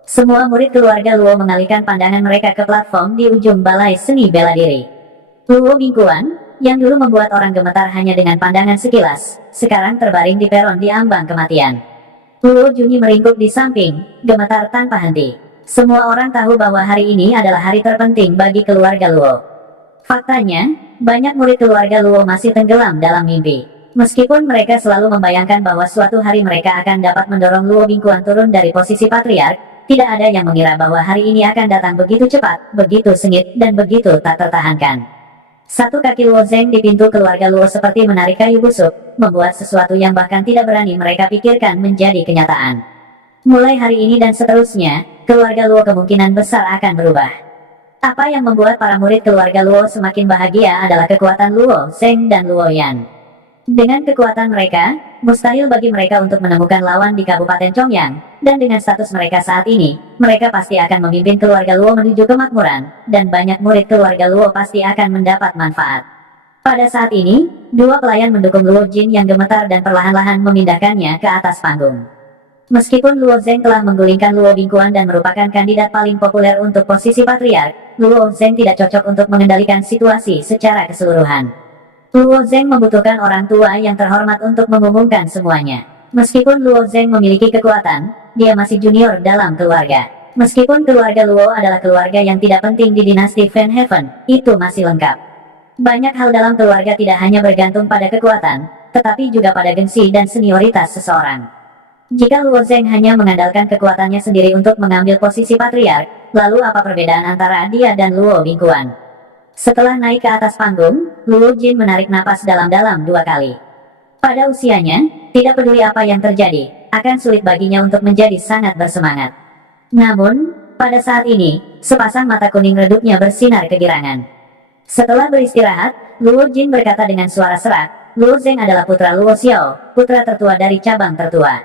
Semua murid keluarga Luo mengalihkan pandangan mereka ke platform di ujung balai seni bela diri. Luo Bingkuan, yang dulu membuat orang gemetar hanya dengan pandangan sekilas, sekarang terbaring di peron di ambang kematian. Luo Junyi meringkuk di samping, gemetar tanpa henti. Semua orang tahu bahwa hari ini adalah hari terpenting bagi keluarga Luo. Faktanya, banyak murid keluarga Luo masih tenggelam dalam mimpi. Meskipun mereka selalu membayangkan bahwa suatu hari mereka akan dapat mendorong Luo Bingkuan turun dari posisi patriark, tidak ada yang mengira bahwa hari ini akan datang begitu cepat, begitu sengit, dan begitu tak tertahankan. 1 kaki Luo Zeng di pintu keluarga Luo seperti menarik kayu busuk, membuat sesuatu yang bahkan tidak berani mereka pikirkan menjadi kenyataan. Mulai hari ini dan seterusnya, keluarga Luo kemungkinan besar akan berubah. Apa yang membuat para murid keluarga Luo semakin bahagia adalah kekuatan Luo Zeng dan Luo Yan. Dengan kekuatan mereka, mustahil bagi mereka untuk menemukan lawan di Kabupaten Chongyang, dan dengan status mereka saat ini, mereka pasti akan memimpin keluarga Luo menuju kemakmuran, dan banyak murid keluarga Luo pasti akan mendapat manfaat. Pada saat ini, 2 pelayan mendukung Luo Jin yang gemetar dan perlahan-lahan memindahkannya ke atas panggung. Meskipun Luo Zeng telah menggulingkan Luo Bingkuan dan merupakan kandidat paling populer untuk posisi patriark, Luo Zeng tidak cocok untuk mengendalikan situasi secara keseluruhan. Luo Zeng membutuhkan orang tua yang terhormat untuk mengumumkan semuanya. Meskipun Luo Zeng memiliki kekuatan, dia masih junior dalam keluarga. Meskipun keluarga Luo adalah keluarga yang tidak penting di dinasti Van Heaven, itu masih lengkap. Banyak hal dalam keluarga tidak hanya bergantung pada kekuatan, tetapi juga pada gengsi dan senioritas seseorang. Jika Luo Zheng hanya mengandalkan kekuatannya sendiri untuk mengambil posisi patriark, lalu apa perbedaan antara dia dan Luo Bingguan? Setelah naik ke atas panggung, Luo Jin menarik napas dalam-dalam 2 kali. Pada usianya, tidak peduli apa yang terjadi, akan sulit baginya untuk menjadi sangat bersemangat. Namun, pada saat ini, sepasang mata kuning redupnya bersinar kegirangan. Setelah beristirahat, Luo Jin berkata dengan suara serak, Luo Zheng adalah putra Luo Xiao, putra tertua dari cabang tertua.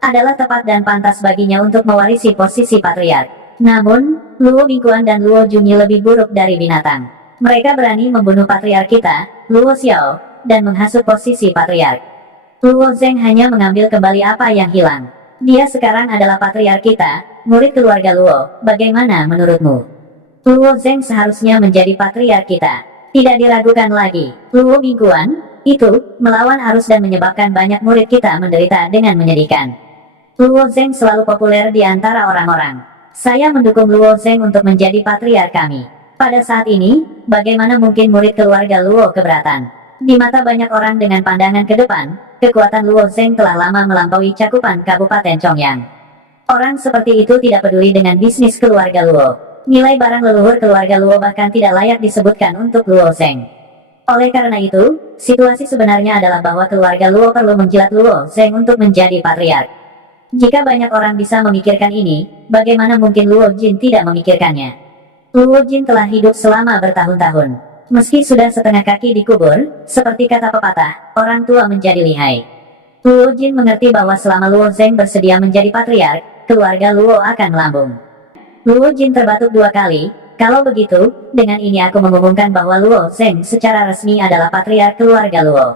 Adalah tepat dan pantas baginya untuk mewarisi posisi patriark. Namun, Luo Bingguan dan Luo Junyi lebih buruk dari binatang. Mereka berani membunuh patriark kita, Luo Xiao, dan menghasut posisi patriark. Luo Zheng hanya mengambil kembali apa yang hilang. Dia sekarang adalah patriark kita, murid keluarga Luo, bagaimana menurutmu? Luo Zheng seharusnya menjadi patriark kita. Tidak diragukan lagi, Luo Bingguan, itu, melawan arus dan menyebabkan banyak murid kita menderita dengan menyedihkan. Luo Zheng selalu populer di antara orang-orang. Saya mendukung Luo Zheng untuk menjadi patriark kami. Pada saat ini, bagaimana mungkin murid keluarga Luo keberatan? Di mata banyak orang dengan pandangan ke depan, kekuatan Luo Zheng telah lama melampaui cakupan Kabupaten Chongyang. Orang seperti itu tidak peduli dengan bisnis keluarga Luo. Nilai barang leluhur keluarga Luo bahkan tidak layak disebutkan untuk Luo Zheng. Oleh karena itu, situasi sebenarnya adalah bahwa keluarga Luo perlu menjilat Luo Zheng untuk menjadi patriark. Jika banyak orang bisa memikirkan ini, bagaimana mungkin Luo Jin tidak memikirkannya? Luo Jin telah hidup selama bertahun-tahun. Meski sudah setengah kaki dikubur, seperti kata pepatah, orang tua menjadi lihai. Luo Jin mengerti bahwa selama Luo Zheng bersedia menjadi patriark, keluarga Luo akan melambung. Luo Jin terbatuk 2 kali, kalau begitu, dengan ini aku mengumumkan bahwa Luo Zheng secara resmi adalah patriark keluarga Luo.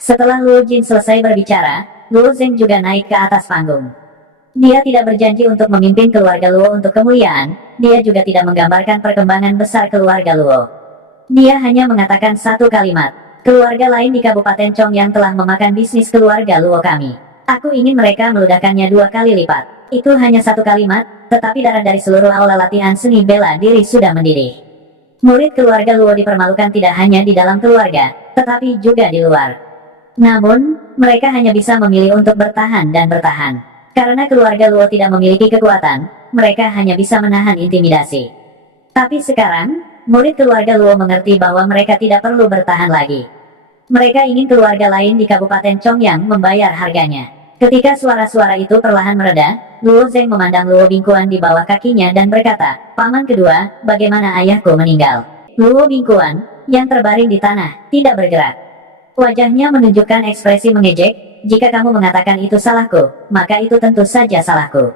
Setelah Luo Jin selesai berbicara, Luo Zheng juga naik ke atas panggung. Dia tidak berjanji untuk memimpin keluarga Luo untuk kemuliaan, dia juga tidak menggambarkan perkembangan besar keluarga Luo. Dia hanya mengatakan satu kalimat, keluarga lain di Kabupaten Chongyang telah memakan bisnis keluarga Luo kami. Aku ingin mereka meludahkannya 2 kali lipat. Itu hanya satu kalimat, tetapi darah dari seluruh aula latihan seni bela diri sudah mendidih. Murid keluarga Luo dipermalukan tidak hanya di dalam keluarga, tetapi juga di luar. Namun, mereka hanya bisa memilih untuk bertahan dan bertahan. Karena keluarga Luo tidak memiliki kekuatan, mereka hanya bisa menahan intimidasi. Tapi sekarang, murid keluarga Luo mengerti bahwa mereka tidak perlu bertahan lagi. Mereka ingin keluarga lain di Kabupaten Chongyang membayar harganya. Ketika suara-suara itu perlahan mereda, Luo Zheng memandang Luo Bingguan di bawah kakinya dan berkata, Paman kedua, bagaimana ayahku meninggal? Luo Bingguan, yang terbaring di tanah, tidak bergerak. Wajahnya menunjukkan ekspresi mengejek, jika kamu mengatakan itu salahku, maka itu tentu saja salahku.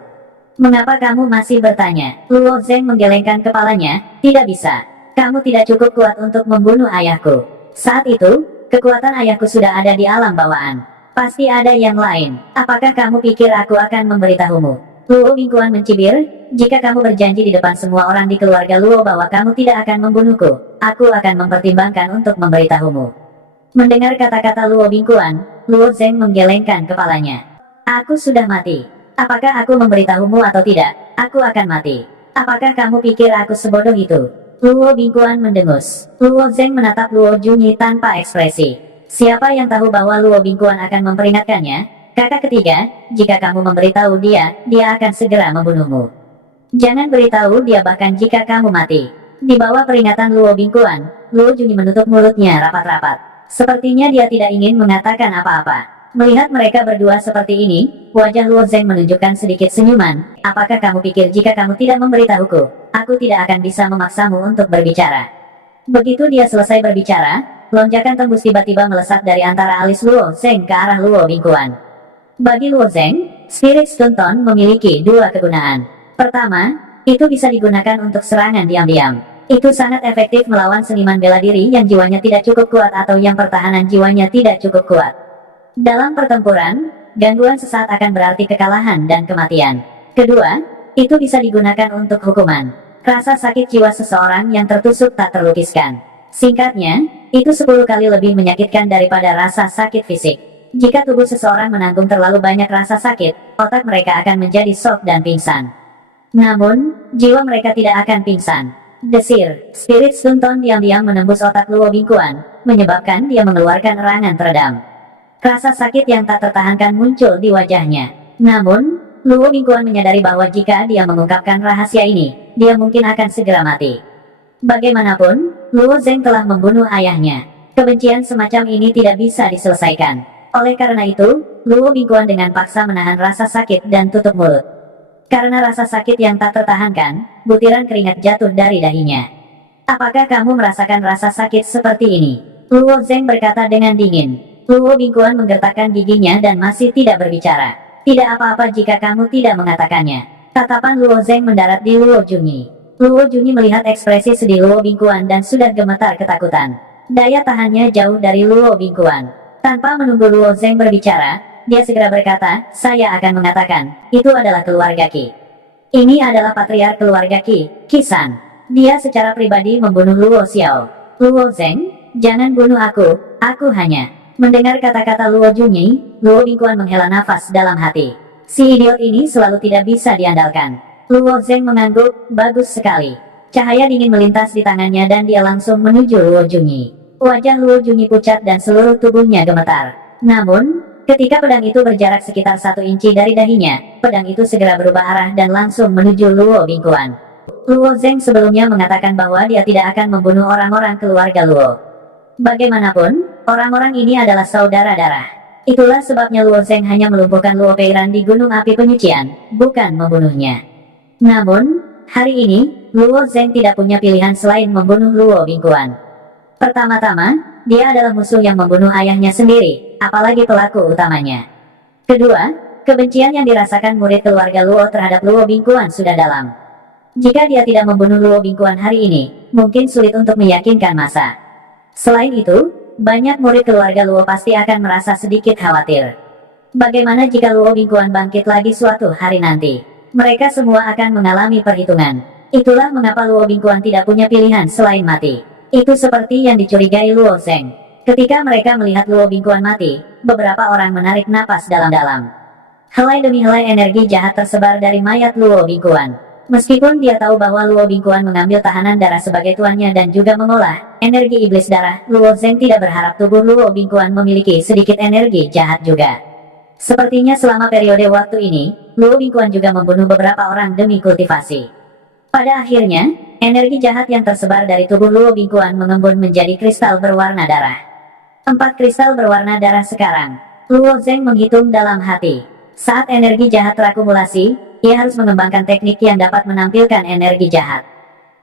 Mengapa kamu masih bertanya? Luo Zheng menggelengkan kepalanya, tidak bisa. Kamu tidak cukup kuat untuk membunuh ayahku. Saat itu, kekuatan ayahku sudah ada di alam bawaan. Pasti ada yang lain. Apakah kamu pikir aku akan memberitahumu? Luo Bingguan mencibir, jika kamu berjanji di depan semua orang di keluarga Luo bahwa kamu tidak akan membunuhku, aku akan mempertimbangkan untuk memberitahumu. Mendengar kata-kata Luo Bingguan, Luo Zheng menggelengkan kepalanya. Aku sudah mati. Apakah aku memberitahumu atau tidak? Aku akan mati. Apakah kamu pikir aku sebodoh itu? Luo Bingguan mendengus. Luo Zheng menatap Luo Junyi tanpa ekspresi. Siapa yang tahu bahwa Luo Bingguan akan memperingatkannya? Kakak ketiga, jika kamu memberitahu dia, dia akan segera membunuhmu. Jangan beritahu dia bahkan jika kamu mati. Di bawah peringatan Luo Bingguan, Luo Junyi menutup mulutnya rapat-rapat. Sepertinya dia tidak ingin mengatakan apa-apa. Melihat mereka berdua seperti ini, wajah Luo Zheng menunjukkan sedikit senyuman. Apakah kamu pikir jika kamu tidak memberitahuku, aku tidak akan bisa memaksamu untuk berbicara? Begitu dia selesai berbicara, lonjakan tembus tiba-tiba melesat dari antara alis Luo Zheng ke arah Luo Bingguan. Bagi Luo Zheng, Spirit Stone memiliki 2 kegunaan. Pertama, itu bisa digunakan untuk serangan diam-diam. Itu sangat efektif melawan seniman bela diri yang jiwanya tidak cukup kuat atau yang pertahanan jiwanya tidak cukup kuat. Dalam pertempuran, gangguan sesaat akan berarti kekalahan dan kematian. Kedua, itu bisa digunakan untuk hukuman. Rasa sakit jiwa seseorang yang tertusuk tak terlukiskan. Singkatnya, itu 10 kali lebih menyakitkan daripada rasa sakit fisik. Jika tubuh seseorang menanggung terlalu banyak rasa sakit, otak mereka akan menjadi shock dan pingsan. Namun, jiwa mereka tidak akan pingsan. Desir, spirit Stunton diam-diam menembus otak Luo Bingkuan, menyebabkan dia mengeluarkan erangan teredam. Rasa sakit yang tak tertahankan muncul di wajahnya. Namun, Luo Bingkuan menyadari bahwa jika dia mengungkapkan rahasia ini, dia mungkin akan segera mati. Bagaimanapun, Luo Zeng telah membunuh ayahnya. Kebencian semacam ini tidak bisa diselesaikan. Oleh karena itu, Luo Bingkuan dengan paksa menahan rasa sakit dan tutup mulut. Karena rasa sakit yang tak tertahankan, butiran keringat jatuh dari dahinya. Apakah kamu merasakan rasa sakit seperti ini? Luo Zeng berkata dengan dingin. Luo Bingkuan menggertakkan giginya dan masih tidak berbicara. Tidak apa-apa jika kamu tidak mengatakannya. Tatapan Luo Zeng mendarat di Luo Junyi. Luo Junyi melihat ekspresi sedih Luo Bingkuan dan sudah gemetar ketakutan. Daya tahannya jauh dari Luo Bingkuan. Tanpa menunggu Luo Zeng berbicara, dia segera berkata, saya akan mengatakan, itu adalah keluarga Qi. Ini adalah patriark keluarga Qi, Qi San. Dia secara pribadi membunuh Luo Xiao. Luo Zeng, jangan bunuh aku hanya. Mendengar kata-kata Luo Junyi, Luo Bingkuan menghela nafas dalam hati. Si idiot ini selalu tidak bisa diandalkan. Luo Zeng mengangguk, bagus sekali. Cahaya dingin melintas di tangannya dan dia langsung menuju Luo Junyi. Wajah Luo Junyi pucat dan seluruh tubuhnya gemetar. Namun, ketika pedang itu berjarak sekitar 1 inci dari dahinya, pedang itu segera berubah arah dan langsung menuju Luo Bingkuan. Luo Zeng sebelumnya mengatakan bahwa dia tidak akan membunuh orang-orang keluarga Luo. Bagaimanapun, orang-orang ini adalah saudara darah. Itulah sebabnya Luo Zeng hanya melumpuhkan Luo Peiran di Gunung Api Penyucian, bukan membunuhnya. Namun, hari ini, Luo Zeng tidak punya pilihan selain membunuh Luo Bingkuan. Pertama-tama, dia adalah musuh yang membunuh ayahnya sendiri, apalagi pelaku utamanya. Kedua, kebencian yang dirasakan murid keluarga Luo terhadap Luo Bingkuan sudah dalam. Jika dia tidak membunuh Luo Bingkuan hari ini, mungkin sulit untuk meyakinkan masa. Selain itu, banyak murid keluarga Luo pasti akan merasa sedikit khawatir. Bagaimana jika Luo Bingkuan bangkit lagi suatu hari nanti? Mereka semua akan mengalami perhitungan. Itulah mengapa Luo Bingkuan tidak punya pilihan selain mati. Itu seperti yang dicurigai Luo Zeng. Ketika mereka melihat Luo Bingkuan mati, beberapa orang menarik napas dalam-dalam. Helai demi helai energi jahat tersebar dari mayat Luo Bingkuan. Meskipun dia tahu bahwa Luo Bingkuan mengambil tahanan darah sebagai tuannya dan juga mengolah energi iblis darah, Luo Zeng tidak berharap tubuh Luo Bingkuan memiliki sedikit energi jahat juga. Sepertinya selama periode waktu ini, Luo Bingkuan juga membunuh beberapa orang demi kultivasi. Pada akhirnya, energi jahat yang tersebar dari tubuh Luo Bingkuan mengembun menjadi kristal berwarna darah. 4 kristal berwarna darah sekarang. Luo Zeng menghitung dalam hati. Saat energi jahat terakumulasi, ia harus mengembangkan teknik yang dapat menampilkan energi jahat.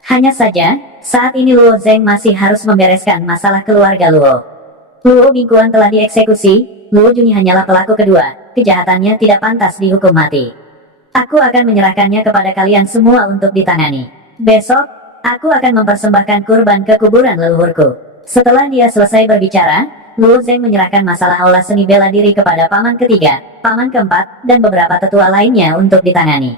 Hanya saja, saat ini Luo Zeng masih harus membereskan masalah keluarga Luo. Luo Bingkuan telah dieksekusi, Luo Junyi hanyalah pelaku kedua, kejahatannya tidak pantas dihukum mati. Aku akan menyerahkannya kepada kalian semua untuk ditangani. Besok, aku akan mempersembahkan kurban ke kuburan leluhurku. Setelah dia selesai berbicara, Luo Zeng menyerahkan masalah aula seni bela diri kepada paman ketiga, paman keempat, dan beberapa tetua lainnya untuk ditangani.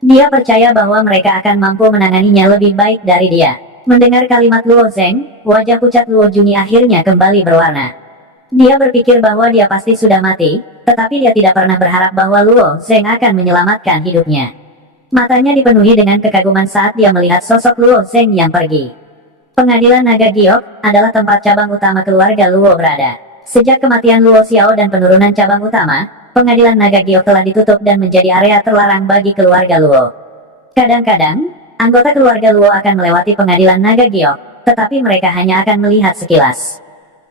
Dia percaya bahwa mereka akan mampu menanganinya lebih baik dari dia. Mendengar kalimat Luo Zeng, wajah pucat Luo Junyi akhirnya kembali berwarna. Dia berpikir bahwa dia pasti sudah mati, tetapi dia tidak pernah berharap bahwa Luo Zeng akan menyelamatkan hidupnya. Matanya dipenuhi dengan kekaguman saat dia melihat sosok Luo Zeng yang pergi. Pengadilan Naga Giok adalah tempat cabang utama keluarga Luo berada. Sejak kematian Luo Xiao dan penurunan cabang utama, Pengadilan Naga Giok telah ditutup dan menjadi area terlarang bagi keluarga Luo. Kadang-kadang, anggota keluarga Luo akan melewati Pengadilan Naga Giok, tetapi mereka hanya akan melihat sekilas.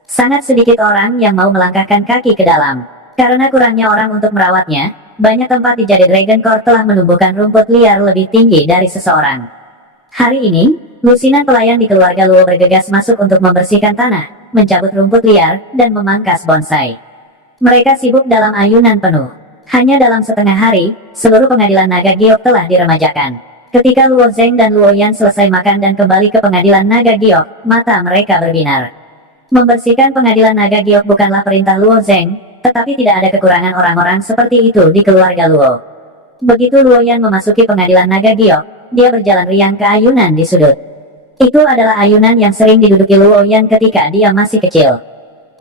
Sangat sedikit orang yang mau melangkahkan kaki ke dalam. Karena kurangnya orang untuk merawatnya, banyak tempat di Jade Dragon Court telah menumbuhkan rumput liar lebih tinggi dari seseorang. Hari ini, lusinan pelayan di keluarga Luo bergegas masuk untuk membersihkan tanah, mencabut rumput liar, dan memangkas bonsai. Mereka sibuk dalam ayunan penuh. Hanya dalam setengah hari, seluruh Pengadilan Naga Giok telah diremajakan. Ketika Luo Zeng dan Luo Yan selesai makan dan kembali ke Pengadilan Naga Giok, mata mereka berbinar. Membersihkan Pengadilan Naga Giok bukanlah perintah Luo Zeng, tetapi tidak ada kekurangan orang-orang seperti itu di keluarga Luo. Begitu Luo Yan memasuki Pengadilan Naga Giok, dia berjalan riang ke ayunan di sudut. Itu adalah ayunan yang sering diduduki Luo Yan ketika dia masih kecil.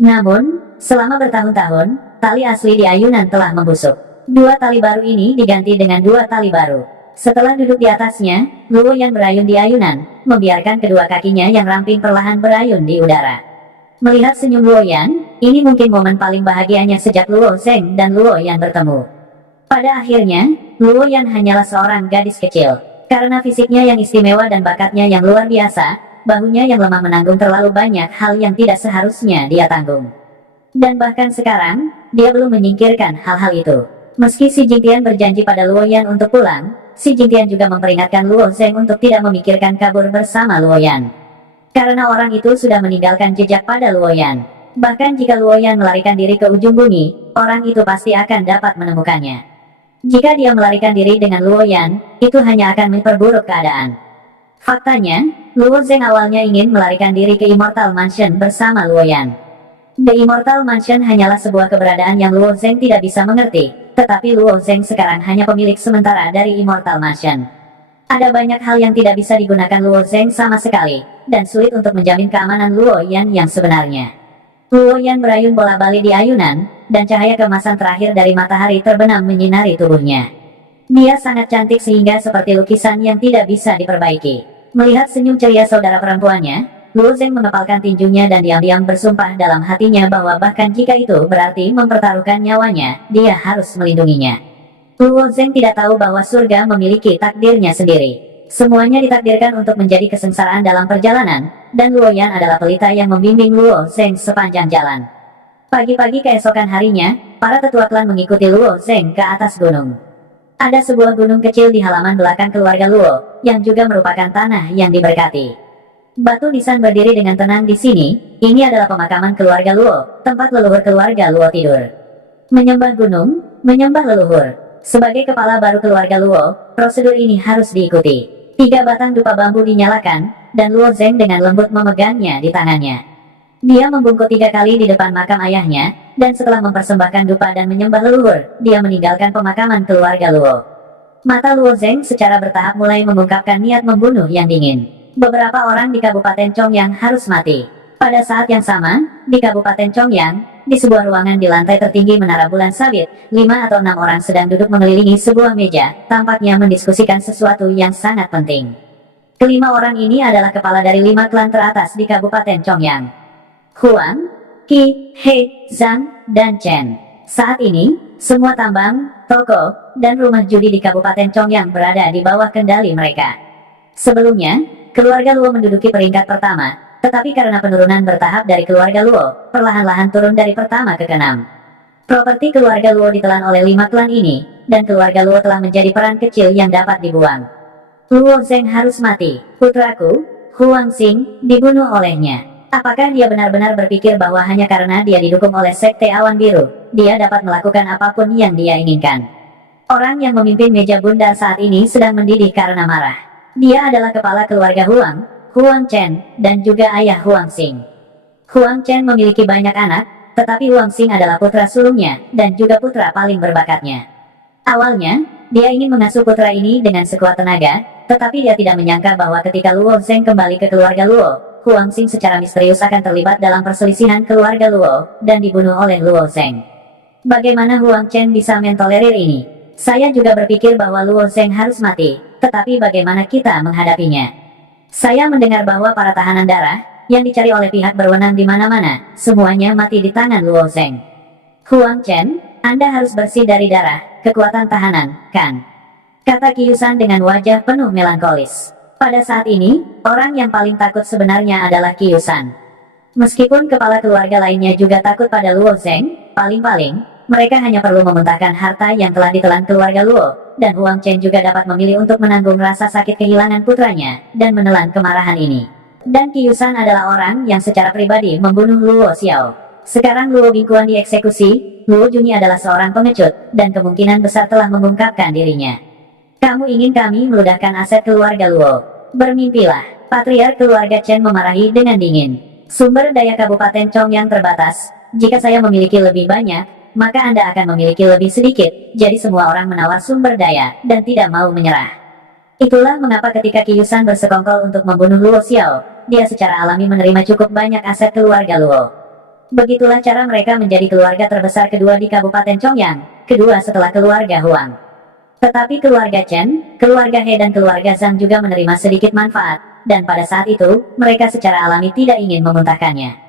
Namun, selama bertahun-tahun, tali asli di ayunan telah membusuk. 2 tali baru ini diganti dengan 2 tali baru. Setelah duduk di atasnya, Luo Yan berayun di ayunan, membiarkan kedua kakinya yang ramping perlahan berayun di udara. Melihat senyum Luoyan, ini mungkin momen paling bahagianya sejak Luo Zeng dan Luoyan bertemu. Pada akhirnya, Luoyan hanyalah seorang gadis kecil. Karena fisiknya yang istimewa dan bakatnya yang luar biasa, bahunya yang lemah menanggung terlalu banyak hal yang tidak seharusnya dia tanggung. Dan bahkan sekarang, dia belum menyingkirkan hal-hal itu. Meski si Jingtian berjanji pada Luoyan untuk pulang, si Jingtian juga memperingatkan Luo Zeng untuk tidak memikirkan kabur bersama Luoyan. Karena orang itu sudah meninggalkan jejak pada Luoyan. Bahkan jika Luoyan melarikan diri ke ujung bumi, orang itu pasti akan dapat menemukannya. Jika dia melarikan diri dengan Luoyan, itu hanya akan memperburuk keadaan. Faktanya, Luo Zeng awalnya ingin melarikan diri ke Immortal Mansion bersama Luoyan. The Immortal Mansion hanyalah sebuah keberadaan yang Luo Zeng tidak bisa mengerti, tetapi Luo Zeng sekarang hanya pemilik sementara dari Immortal Mansion. Ada banyak hal yang tidak bisa digunakan Luo Zeng sama sekali, dan sulit untuk menjamin keamanan Luoyan yang sebenarnya. Luoyan berayun bola-balik di ayunan, dan cahaya kemasan terakhir dari matahari terbenam menyinari tubuhnya. Dia sangat cantik sehingga seperti lukisan yang tidak bisa diperbaiki. Melihat senyum ceria saudara perempuannya, Luo Zeng mengepalkan tinjunya dan diam-diam bersumpah dalam hatinya bahwa bahkan jika itu berarti mempertaruhkan nyawanya, dia harus melindunginya. Luo Zeng tidak tahu bahwa surga memiliki takdirnya sendiri. Semuanya ditakdirkan untuk menjadi kesengsaraan dalam perjalanan, dan Luoyan adalah pelita yang membimbing Luo Zeng sepanjang jalan. Pagi-pagi keesokan harinya, para tetua klan mengikuti Luo Zeng ke atas gunung. Ada sebuah gunung kecil di halaman belakang keluarga Luo, yang juga merupakan tanah yang diberkati. Batu nisan berdiri dengan tenang di sini. Ini adalah pemakaman keluarga Luo, tempat leluhur keluarga Luo tidur. Menyembah gunung, menyembah leluhur. Sebagai kepala baru keluarga Luo, prosedur ini harus diikuti. 3 batang dupa bambu dinyalakan, dan Luo Zeng dengan lembut memegangnya di tangannya. Dia membungkuk 3 kali di depan makam ayahnya, dan setelah mempersembahkan dupa dan menyembah leluhur, dia meninggalkan pemakaman keluarga Luo. Mata Luo Zeng secara bertahap mulai mengungkapkan niat membunuh yang dingin. Beberapa orang di Kabupaten Chongyang harus mati. Pada saat yang sama, di Kabupaten Chongyang, di sebuah ruangan di lantai tertinggi Menara Bulan Sabit, 5 atau 6 orang sedang duduk mengelilingi sebuah meja, tampaknya mendiskusikan sesuatu yang sangat penting. Kelima orang ini adalah kepala dari 5 klan teratas di Kabupaten Chongyang. Huang, Qi, He, Zhang, dan Chen. Saat ini, semua tambang, toko, dan rumah judi di Kabupaten Chongyang berada di bawah kendali mereka. Sebelumnya, keluarga Luo menduduki peringkat pertama, tetapi karena penurunan bertahap dari keluarga Luo, perlahan-lahan turun dari pertama ke keenam. Properti keluarga Luo ditelan oleh 5 klan ini, dan keluarga Luo telah menjadi peran kecil yang dapat dibuang. Luo Zeng harus mati, putraku, Huang Xing, dibunuh olehnya. Apakah dia benar-benar berpikir bahwa hanya karena dia didukung oleh Sekte Awan Biru, dia dapat melakukan apapun yang dia inginkan? Orang yang memimpin meja bundar saat ini sedang mendidih karena marah. Dia adalah kepala keluarga Huang Chen, dan juga ayah Huang Xing. Huang Chen memiliki banyak anak, tetapi Huang Xing adalah putra sulungnya, dan juga putra paling berbakatnya. Awalnya, dia ingin mengasuh putra ini dengan sekuat tenaga, tetapi dia tidak menyangka bahwa ketika Luo Zeng kembali ke keluarga Luo, Huang Xing secara misterius akan terlibat dalam perselisihan keluarga Luo, dan dibunuh oleh Luo Zeng. Bagaimana Huang Chen bisa mentolerir ini? Saya juga berpikir bahwa Luo Zeng harus mati, tetapi bagaimana kita menghadapinya? Saya mendengar bahwa para tahanan darah, yang dicari oleh pihak berwenang di mana-mana, semuanya mati di tangan Luo Zeng. Huang Chen, Anda harus bersih dari darah, kekuatan tahanan, kan? Kata Qiyusan dengan wajah penuh melankolis. Pada saat ini, orang yang paling takut sebenarnya adalah Qiyusan. Meskipun kepala keluarga lainnya juga takut pada Luo Zeng, paling-paling, mereka hanya perlu memuntahkan harta yang telah ditelan keluarga Luo, dan Huang Chen juga dapat memilih untuk menanggung rasa sakit kehilangan putranya, dan menelan kemarahan ini. Dan Qiyusan adalah orang yang secara pribadi membunuh Luo Xiao. Sekarang Luo Bingkuan dieksekusi, Luo Junyi adalah seorang pengecut, dan kemungkinan besar telah mengungkapkan dirinya. Kamu ingin kami meludahkan aset keluarga Luo? Bermimpilah. Patriark keluarga Chen memarahi dengan dingin. Sumber daya Kabupaten Chongyang terbatas. Jika saya memiliki lebih banyak, maka Anda akan memiliki lebih sedikit, jadi semua orang menawar sumber daya, dan tidak mau menyerah. Itulah mengapa ketika Qiyusan bersekongkol untuk membunuh Luo Xiao, dia secara alami menerima cukup banyak aset keluarga Luo. Begitulah cara mereka menjadi keluarga terbesar kedua di Kabupaten Chongyang, kedua setelah keluarga Huang. Tetapi keluarga Chen, keluarga He dan keluarga Zhang juga menerima sedikit manfaat, dan pada saat itu, mereka secara alami tidak ingin memuntahkannya.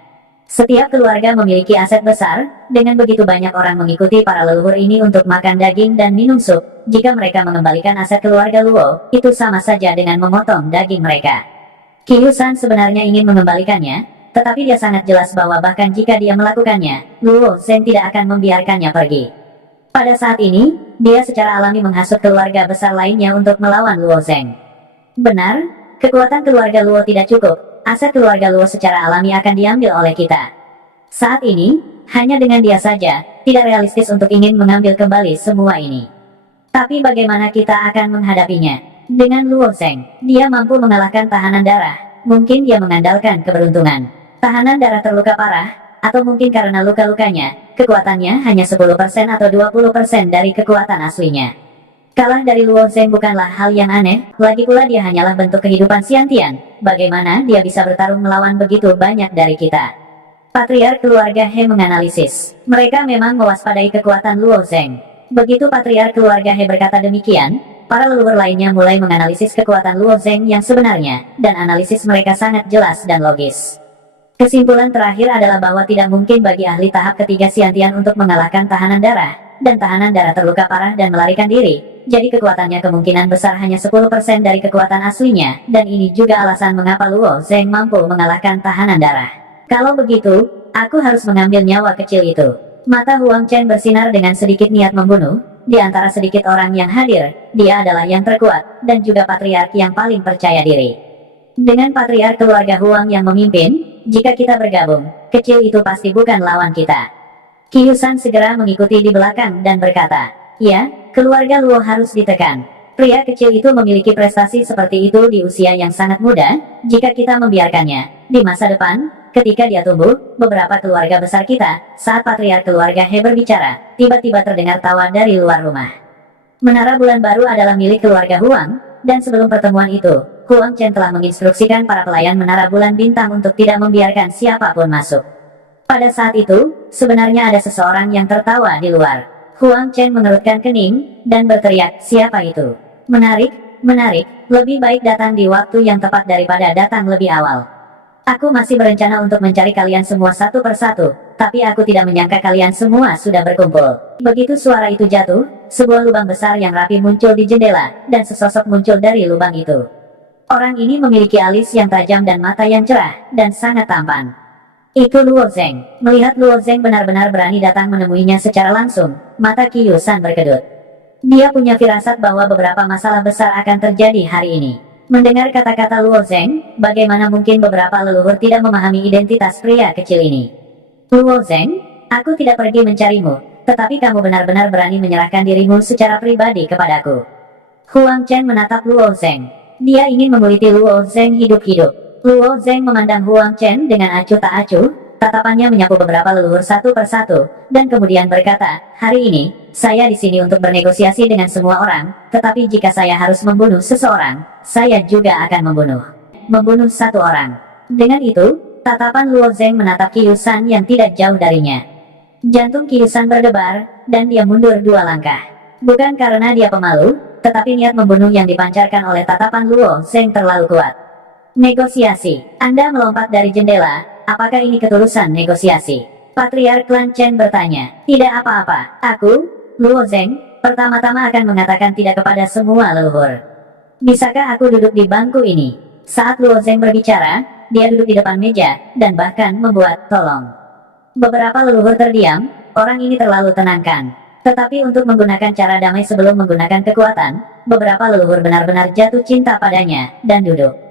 Setiap keluarga memiliki aset besar, dengan begitu banyak orang mengikuti para leluhur ini untuk makan daging dan minum sup. Jika mereka mengembalikan aset keluarga Luo, itu sama saja dengan memotong daging mereka. Qi Yusan sebenarnya ingin mengembalikannya, tetapi dia sangat jelas bahwa bahkan jika dia melakukannya, Luo Zheng tidak akan membiarkannya pergi. Pada saat ini, dia secara alami menghasut keluarga besar lainnya untuk melawan Luo Zheng. Benar, kekuatan keluarga Luo tidak cukup. Aset keluarga Luo secara alami akan diambil oleh kita. Saat ini, hanya dengan dia saja, tidak realistis untuk ingin mengambil kembali semua ini. Tapi bagaimana kita akan menghadapinya? Dengan Luo Zheng, dia mampu mengalahkan tahanan darah. Mungkin dia mengandalkan keberuntungan. Tahanan darah terluka parah, atau mungkin karena luka-lukanya, kekuatannya hanya 10% atau 20% dari kekuatan aslinya. Kalah dari Luo Zheng bukanlah hal yang aneh, lagi pula dia hanyalah bentuk kehidupan Xiantian. Bagaimana dia bisa bertarung melawan begitu banyak dari kita? Patriark keluarga He menganalisis. Mereka memang mewaspadai kekuatan Luo Zheng. Begitu Patriark keluarga He berkata demikian, para leluhur lainnya mulai menganalisis kekuatan Luo Zheng yang sebenarnya, dan analisis mereka sangat jelas dan logis. Kesimpulan terakhir adalah bahwa tidak mungkin bagi ahli tahap ketiga Xiantian untuk mengalahkan tahanan darah, dan tahanan darah terluka parah dan melarikan diri. Jadi kekuatannya kemungkinan besar hanya 10% dari kekuatan aslinya, dan ini juga alasan mengapa Luo Zheng mampu mengalahkan tahanan darah. Kalau begitu, aku harus mengambil nyawa kecil itu. Mata Huang Chen bersinar dengan sedikit niat membunuh. Di antara sedikit orang yang hadir, dia adalah yang terkuat, dan juga patriark yang paling percaya diri. Dengan patriark keluarga Huang yang memimpin, jika kita bergabung, kecil itu pasti bukan lawan kita. Qi Yusan segera mengikuti di belakang dan berkata, ya, keluarga Luo harus ditekan. Pria kecil itu memiliki prestasi seperti itu di usia yang sangat muda, jika kita membiarkannya. Di masa depan, ketika dia tumbuh, beberapa keluarga besar kita, saat patriark keluarga He berbicara, tiba-tiba terdengar tawa dari luar rumah. Menara bulan baru adalah milik keluarga Huang, dan sebelum pertemuan itu, Huang Chen telah menginstruksikan para pelayan menara bulan bintang untuk tidak membiarkan siapapun masuk. Pada saat itu, sebenarnya ada seseorang yang tertawa di luar. Huang Chen mengerutkan kening, dan berteriak, siapa itu? Menarik, menarik, lebih baik datang di waktu yang tepat daripada datang lebih awal. Aku masih berencana untuk mencari kalian semua satu persatu, tapi aku tidak menyangka kalian semua sudah berkumpul. Begitu suara itu jatuh, sebuah lubang besar yang rapi muncul di jendela, dan sesosok muncul dari lubang itu. Orang ini memiliki alis yang tajam dan mata yang cerah, dan sangat tampan. Itu Luo Zheng. Melihat Luo Zheng benar-benar berani datang menemuinya secara langsung, mata Qi Yusan berkedut. Dia punya firasat bahwa beberapa masalah besar akan terjadi hari ini. Mendengar kata-kata Luo Zheng, bagaimana mungkin beberapa leluhur tidak memahami identitas pria kecil ini? Luo Zheng, aku tidak pergi mencarimu, tetapi kamu benar-benar berani menyerahkan dirimu secara pribadi kepadaku. Huang Chen menatap Luo Zheng. Dia ingin menguliti Luo Zheng hidup-hidup. Luo Zheng memandang Huang Chen dengan acuh tak acuh, tatapannya menyapu beberapa leluhur satu persatu, dan kemudian berkata, hari ini, saya di sini untuk bernegosiasi dengan semua orang, tetapi jika saya harus membunuh seseorang, saya juga akan membunuh satu orang. Dengan itu, tatapan Luo Zheng menatap Qi Yusan yang tidak jauh darinya. Jantung Qi Yusan berdebar, dan dia mundur 2 langkah. Bukan karena dia pemalu, tetapi niat membunuh yang dipancarkan oleh tatapan Luo Zheng terlalu kuat. Negosiasi. Anda melompat dari jendela, apakah ini ketulusan negosiasi? Patriark Klan Chen bertanya. Tidak apa-apa, aku, Luo Zheng, pertama-tama akan mengatakan tidak kepada semua leluhur. Bisakah aku duduk di bangku ini? Saat Luo Zheng berbicara, dia duduk di depan meja, dan bahkan membuat tolong. Beberapa leluhur terdiam, orang ini terlalu tenangkan. Tetapi untuk menggunakan cara damai sebelum menggunakan kekuatan, beberapa leluhur benar-benar jatuh cinta padanya, dan duduk.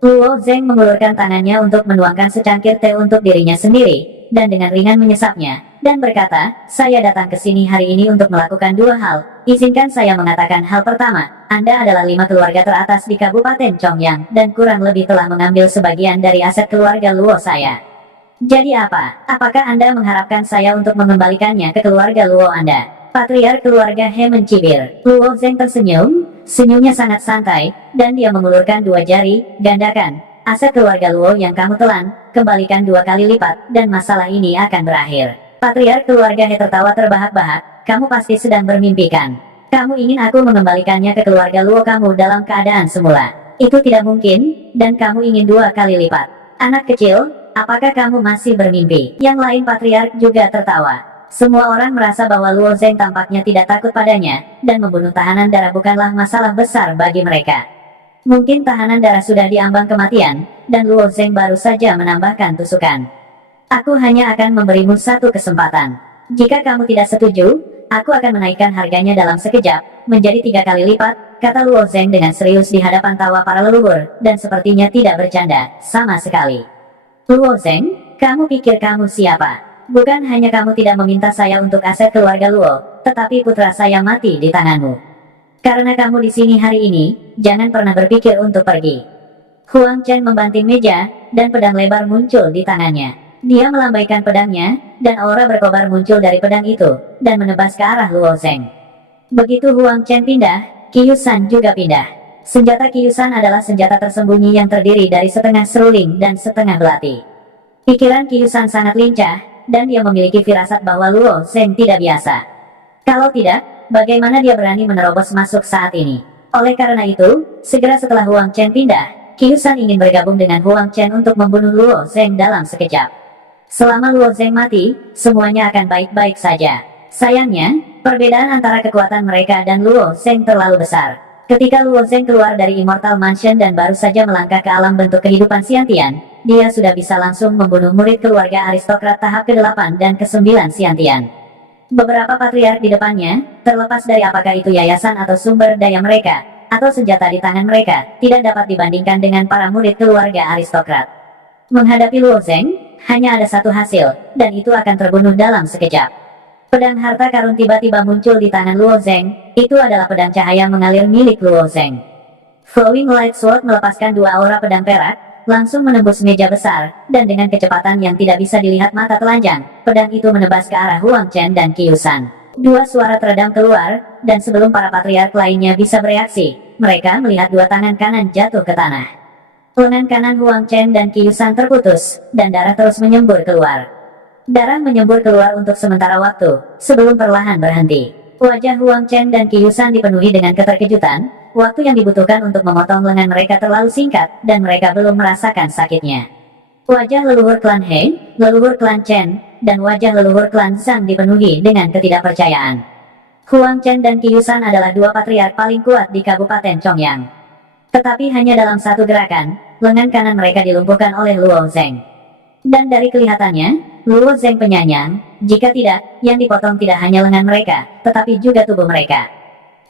Luo Zheng mengulurkan tangannya untuk menuangkan secangkir teh untuk dirinya sendiri, dan dengan ringan menyesapnya, dan berkata, saya datang ke sini hari ini untuk melakukan 2 hal. Izinkan saya mengatakan hal pertama, Anda adalah 5 keluarga teratas di Kabupaten Chongyang, dan kurang lebih telah mengambil sebagian dari aset keluarga Luo saya. Jadi apa? Apakah Anda mengharapkan saya untuk mengembalikannya ke keluarga Luo Anda? Patriark keluarga He mencibir. Luo Zheng tersenyum, senyumnya sangat santai, dan dia mengulurkan 2 jari, gandakan. Aset keluarga Luo yang kamu telan, kembalikan 2 kali lipat, dan masalah ini akan berakhir. Patriark keluarga He tertawa terbahak-bahak, kamu pasti sedang bermimpi kan? Kamu ingin aku mengembalikannya ke keluarga Luo kamu dalam keadaan semula. Itu tidak mungkin, dan kamu ingin 2 kali lipat. Anak kecil, apakah kamu masih bermimpi? Yang lain patriark juga tertawa. Semua orang merasa bahwa Luo Zeng tampaknya tidak takut padanya, dan membunuh tahanan darah bukanlah masalah besar bagi mereka. Mungkin tahanan darah sudah diambang kematian, dan Luo Zeng baru saja menambahkan tusukan. Aku hanya akan memberimu 1 kesempatan. Jika kamu tidak setuju, aku akan menaikkan harganya dalam sekejap, menjadi 3 kali lipat, kata Luo Zeng dengan serius di hadapan tawa para leluhur, dan sepertinya tidak bercanda, sama sekali. Luo Zeng, kamu pikir kamu siapa? Bukan hanya kamu tidak meminta saya untuk aset keluarga Luo, tetapi putra saya mati di tanganmu. Karena kamu di sini hari ini, jangan pernah berpikir untuk pergi. Huang Chen membanting meja, dan pedang lebar muncul di tangannya. Dia melambaikan pedangnya, dan aura berkobar muncul dari pedang itu, dan menebas ke arah Luo Zeng. Begitu Huang Chen pindah, Qiusan juga pindah. Senjata Qiusan adalah senjata tersembunyi yang terdiri dari setengah seruling dan setengah belati. Pikiran Qiusan sangat lincah, dan dia memiliki firasat bahwa Luo Zeng tidak biasa. Kalau tidak, bagaimana dia berani menerobos masuk saat ini? Oleh karena itu, segera setelah Huang Chen pindah, Qiusan ingin bergabung dengan Huang Chen untuk membunuh Luo Zeng dalam sekejap. Selama Luo Zeng mati, semuanya akan baik-baik saja. Sayangnya, perbedaan antara kekuatan mereka dan Luo Zeng terlalu besar. Ketika Luo Zeng keluar dari Immortal Mansion dan baru saja melangkah ke alam bentuk kehidupan Xiantian, dia sudah bisa langsung membunuh murid keluarga aristokrat tahap ke-8 dan ke-9 Xiantian. Beberapa patriark di depannya, terlepas dari apakah itu yayasan atau sumber daya mereka, atau senjata di tangan mereka, tidak dapat dibandingkan dengan para murid keluarga aristokrat. Menghadapi Luo Zeng, hanya ada satu hasil, dan itu akan terbunuh dalam sekejap. Pedang harta karun tiba-tiba muncul di tangan Luo Zeng, itu adalah pedang cahaya mengalir milik Luo Zeng. Flowing Light Sword melepaskan 2 aura pedang perak, langsung menembus meja besar, dan dengan kecepatan yang tidak bisa dilihat mata telanjang, pedang itu menebas ke arah Huang Chen dan Qiusan. 2 suara teredam keluar, dan sebelum para patriark lainnya bisa bereaksi, mereka melihat 2 tangan kanan jatuh ke tanah. Lengan kanan Huang Chen dan Qiusan terputus, dan darah terus menyembur keluar. Darah menyembur keluar untuk sementara waktu, sebelum perlahan berhenti. Wajah Huang Chen dan Qiusan dipenuhi dengan keterkejutan, waktu yang dibutuhkan untuk memotong lengan mereka terlalu singkat, dan mereka belum merasakan sakitnya. Wajah leluhur klan He, leluhur klan Chen, dan wajah leluhur klan Zhang dipenuhi dengan ketidakpercayaan. Huang Chen dan Qiusan adalah 2 patriark paling kuat di Kabupaten Chongyang. Tetapi hanya dalam satu gerakan, lengan kanan mereka dilumpuhkan oleh Luo Zeng. Dan dari kelihatannya, Luo Zeng penyayang, jika tidak, yang dipotong tidak hanya lengan mereka, tetapi juga tubuh mereka.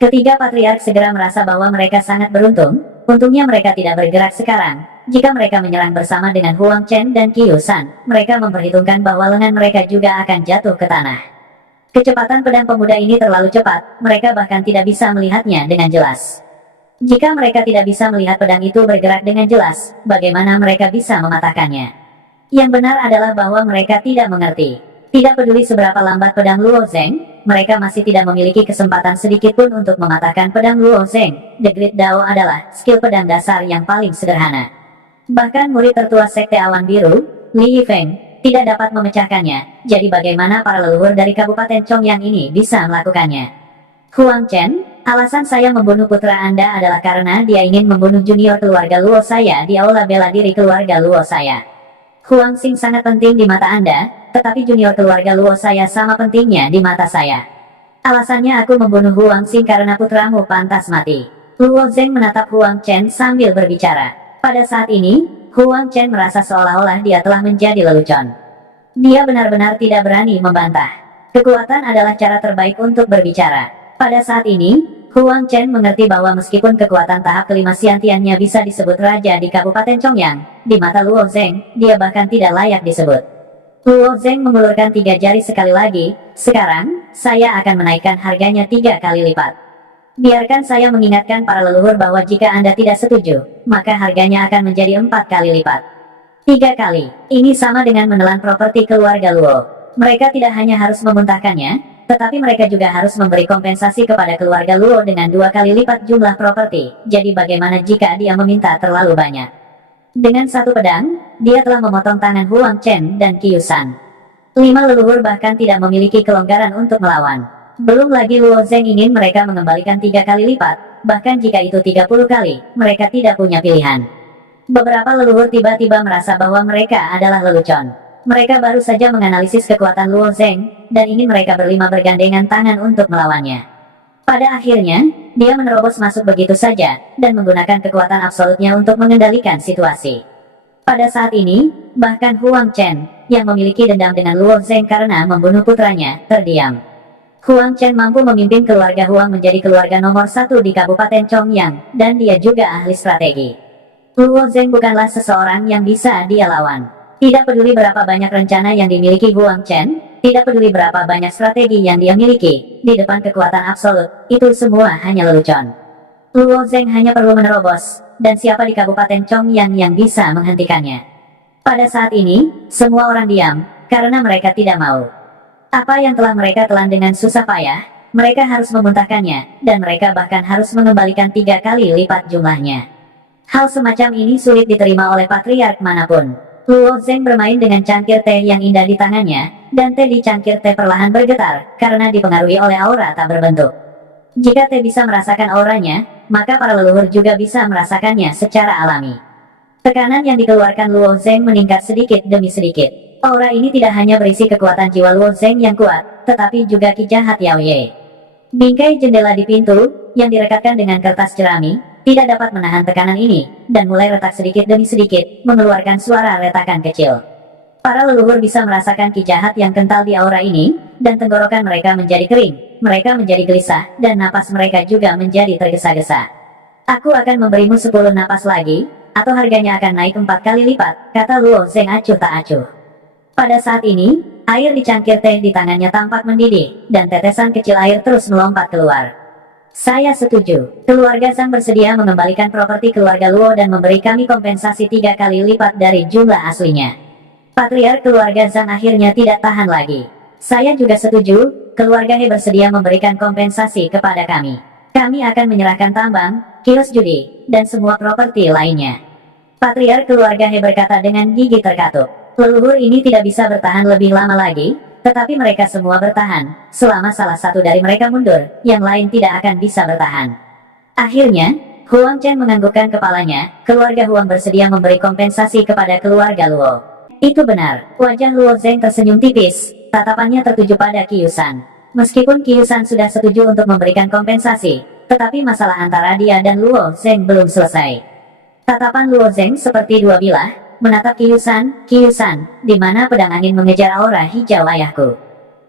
Ketiga patriark segera merasa bahwa mereka sangat beruntung, untungnya mereka tidak bergerak sekarang. Jika mereka menyerang bersama dengan Huang Chen dan Qiusan, mereka memperhitungkan bahwa lengan mereka juga akan jatuh ke tanah. Kecepatan pedang pemuda ini terlalu cepat, mereka bahkan tidak bisa melihatnya dengan jelas. Jika mereka tidak bisa melihat pedang itu bergerak dengan jelas, bagaimana mereka bisa mematahkannya? Yang benar adalah bahwa mereka tidak mengerti. Tidak peduli seberapa lambat pedang Luo Zeng, mereka masih tidak memiliki kesempatan sedikit pun untuk mematahkan pedang Luo Zeng. The Great Dao adalah skill pedang dasar yang paling sederhana. Bahkan murid tertua Sekte Awan Biru, Li Yifeng, tidak dapat memecahkannya, jadi bagaimana para leluhur dari Kabupaten Chongyang ini bisa melakukannya? Huang Chen, alasan saya membunuh putra Anda adalah karena dia ingin membunuh junior keluarga Luo saya di aula bela diri keluarga Luo saya. Huang Xing sangat penting di mata Anda, tetapi junior keluarga Luo saya sama pentingnya di mata saya. Alasannya aku membunuh Huang Xing karena putramu pantas mati. Luo Zeng menatap Huang Chen sambil berbicara. Pada saat ini, Huang Chen merasa seolah-olah dia telah menjadi lelucon. Dia benar-benar tidak berani membantah. Kekuatan adalah cara terbaik untuk berbicara. Pada saat ini, Huang Chen mengerti bahwa meskipun kekuatan tahap kelima Xiantiannya bisa disebut raja di Kabupaten Chongyang, di mata Luo Zeng, dia bahkan tidak layak disebut. Luo Zeng mengulurkan 3 jari sekali lagi, sekarang, saya akan menaikkan harganya 3 kali lipat. Biarkan saya mengingatkan para leluhur bahwa jika Anda tidak setuju, maka harganya akan menjadi 4 kali lipat. 3 kali, ini sama dengan menelan properti keluarga Luo. Mereka tidak hanya harus memuntahkannya, tetapi mereka juga harus memberi kompensasi kepada keluarga Luo dengan 2 kali lipat jumlah properti, jadi bagaimana jika dia meminta terlalu banyak? Dengan satu pedang, dia telah memotong tangan Huang Chen dan Qiusan. 5 leluhur bahkan tidak memiliki kelonggaran untuk melawan. Belum lagi Luo Zeng ingin mereka mengembalikan 3 kali lipat, bahkan jika itu 30 kali, mereka tidak punya pilihan. Beberapa leluhur tiba-tiba merasa bahwa mereka adalah lelucon. Mereka baru saja menganalisis kekuatan Luo Zeng, dan ingin mereka berlima bergandengan tangan untuk melawannya. Pada akhirnya, dia menerobos masuk begitu saja, dan menggunakan kekuatan absolutnya untuk mengendalikan situasi. Pada saat ini, bahkan Huang Chen, yang memiliki dendam dengan Luo Zeng karena membunuh putranya, terdiam. Huang Chen mampu memimpin keluarga Huang menjadi keluarga nomor 1 di Kabupaten Chongyang, dan dia juga ahli strategi. Luo Zeng bukanlah seseorang yang bisa dia lawan. Tidak peduli berapa banyak rencana yang dimiliki Huang Chen, tidak peduli berapa banyak strategi yang dia miliki, di depan kekuatan absolut, itu semua hanya lelucon. Luo Zeng hanya perlu menerobos, dan siapa di Kabupaten Chongyang yang bisa menghentikannya. Pada saat ini, semua orang diam, karena mereka tidak mau. Apa yang telah mereka telan dengan susah payah, mereka harus memuntahkannya, dan mereka bahkan harus mengembalikan 3 kali lipat jumlahnya. Hal semacam ini sulit diterima oleh patriark manapun. Luo Zeng bermain dengan cangkir teh yang indah di tangannya, dan teh di cangkir teh perlahan bergetar, karena dipengaruhi oleh aura tak berbentuk. Jika teh bisa merasakan auranya, maka para leluhur juga bisa merasakannya secara alami. Tekanan yang dikeluarkan Luo Zeng meningkat sedikit demi sedikit. Aura ini tidak hanya berisi kekuatan jiwa Luo Zeng yang kuat, tetapi juga ki jahat Yao Ye. Bingkai jendela di pintu, yang direkatkan dengan kertas jerami, tidak dapat menahan tekanan ini, dan mulai retak sedikit demi sedikit, mengeluarkan suara retakan kecil. Para leluhur bisa merasakan ki jahat yang kental di aura ini, dan tenggorokan mereka menjadi kering, mereka menjadi gelisah, dan napas mereka juga menjadi tergesa-gesa. Aku akan memberimu 10 napas lagi, atau harganya akan naik 4 kali lipat, kata Luo Zeng acuh tak acuh. Pada saat ini, air di cangkir teh di tangannya tampak mendidih, dan tetesan kecil air terus melompat keluar. Saya setuju. Keluarga Zhang bersedia mengembalikan properti keluarga Luo dan memberi kami kompensasi 3 kali lipat dari jumlah aslinya. Patriark keluarga Zhang akhirnya tidak tahan lagi. Saya juga setuju, keluarga He bersedia memberikan kompensasi kepada kami. Kami akan menyerahkan tambang, kios judi, dan semua properti lainnya. Patriark keluarga He berkata dengan gigi terkatup. Leluhur ini tidak bisa bertahan lebih lama lagi, tetapi mereka semua bertahan. Selama salah satu dari mereka mundur, yang lain tidak akan bisa bertahan. Akhirnya, Huang Chen menganggukkan kepalanya, keluarga Huang bersedia memberi kompensasi kepada keluarga Luo. Itu benar, wajah Luo Zeng tersenyum tipis, tatapannya tertuju pada Qiusan. Meskipun Qiusan sudah setuju untuk memberikan kompensasi, tetapi masalah antara dia dan Luo Zeng belum selesai. Tatapan Luo Zeng seperti dua bilah, menatap Qiusan, di mana pedang angin mengejar aura hijau ayahku.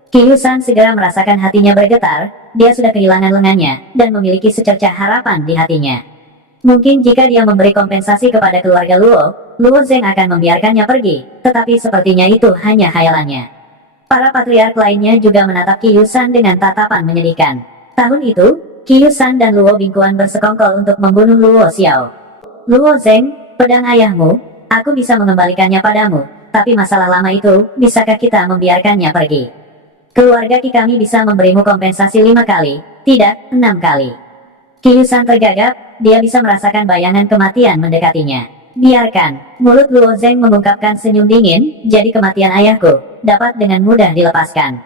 Qiusan segera merasakan hatinya bergetar, dia sudah kehilangan lengannya, dan memiliki secercah harapan di hatinya. Mungkin jika dia memberi kompensasi kepada keluarga Luo Zeng akan membiarkannya pergi, tetapi sepertinya itu hanya khayalannya. Para patriark lainnya juga menatap Qiusan dengan tatapan menyedihkan. Tahun itu, Qiusan dan Luo Bingkuan bersekongkol untuk membunuh Luo Xiao. Luo Zeng, pedang ayahmu, aku bisa mengembalikannya padamu, tapi masalah lama itu, bisakah kita membiarkannya pergi? Keluarga Ki kami bisa memberimu kompensasi 5 kali, tidak, 6 kali. Qiusan tergagap, dia bisa merasakan bayangan kematian mendekatinya. Biarkan, mulut Luo Zeng mengungkapkan senyum dingin, jadi kematian ayahku, dapat dengan mudah dilepaskan.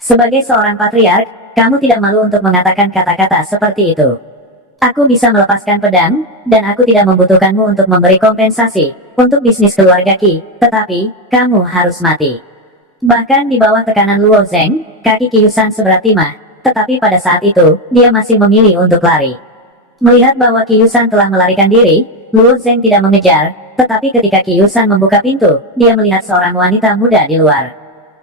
Sebagai seorang patriark, kamu tidak malu untuk mengatakan kata-kata seperti itu. Aku bisa melepaskan pedang, dan aku tidak membutuhkanmu untuk memberi kompensasi, untuk bisnis keluarga Ki, tetapi, kamu harus mati. Bahkan di bawah tekanan Luo Zeng, kaki Qiusan seberat timah, tetapi pada saat itu, dia masih memilih untuk lari. Melihat bahwa Qiusan telah melarikan diri, Luo Zeng tidak mengejar, tetapi ketika Qiusan membuka pintu, dia melihat seorang wanita muda di luar.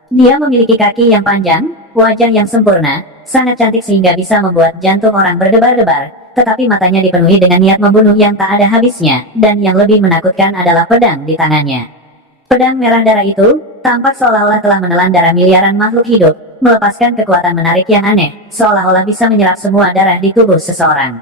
Dia memiliki kaki yang panjang, wajah yang sempurna, sangat cantik sehingga bisa membuat jantung orang berdebar-debar, tetapi matanya dipenuhi dengan niat membunuh yang tak ada habisnya, dan yang lebih menakutkan adalah pedang di tangannya. Pedang merah darah itu, tampak seolah-olah telah menelan darah miliaran makhluk hidup, melepaskan kekuatan menarik yang aneh, seolah-olah bisa menyerap semua darah di tubuh seseorang.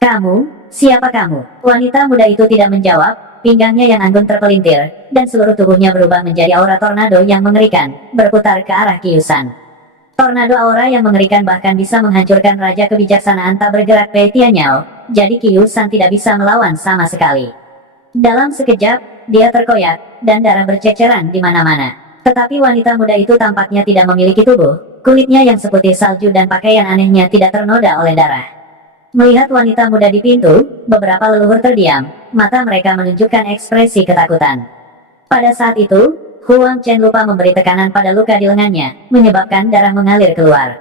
Kamu, siapa kamu? Wanita muda itu tidak menjawab, pinggangnya yang anggun terpelintir, dan seluruh tubuhnya berubah menjadi aura tornado yang mengerikan, berputar ke arah Qiusan. Tornado aura yang mengerikan bahkan bisa menghancurkan Raja Kebijaksanaan tak bergerak Pei Tianyao, jadi Qiusan tidak bisa melawan sama sekali. Dalam sekejap, dia terkoyak, dan darah berceceran di mana-mana. Tetapi wanita muda itu tampaknya tidak memiliki tubuh, kulitnya yang seputih salju dan pakaian anehnya tidak ternoda oleh darah. Melihat wanita muda di pintu, beberapa leluhur terdiam, mata mereka menunjukkan ekspresi ketakutan. Pada saat itu, Huang Chen lupa memberi tekanan pada luka di lengannya, menyebabkan darah mengalir keluar.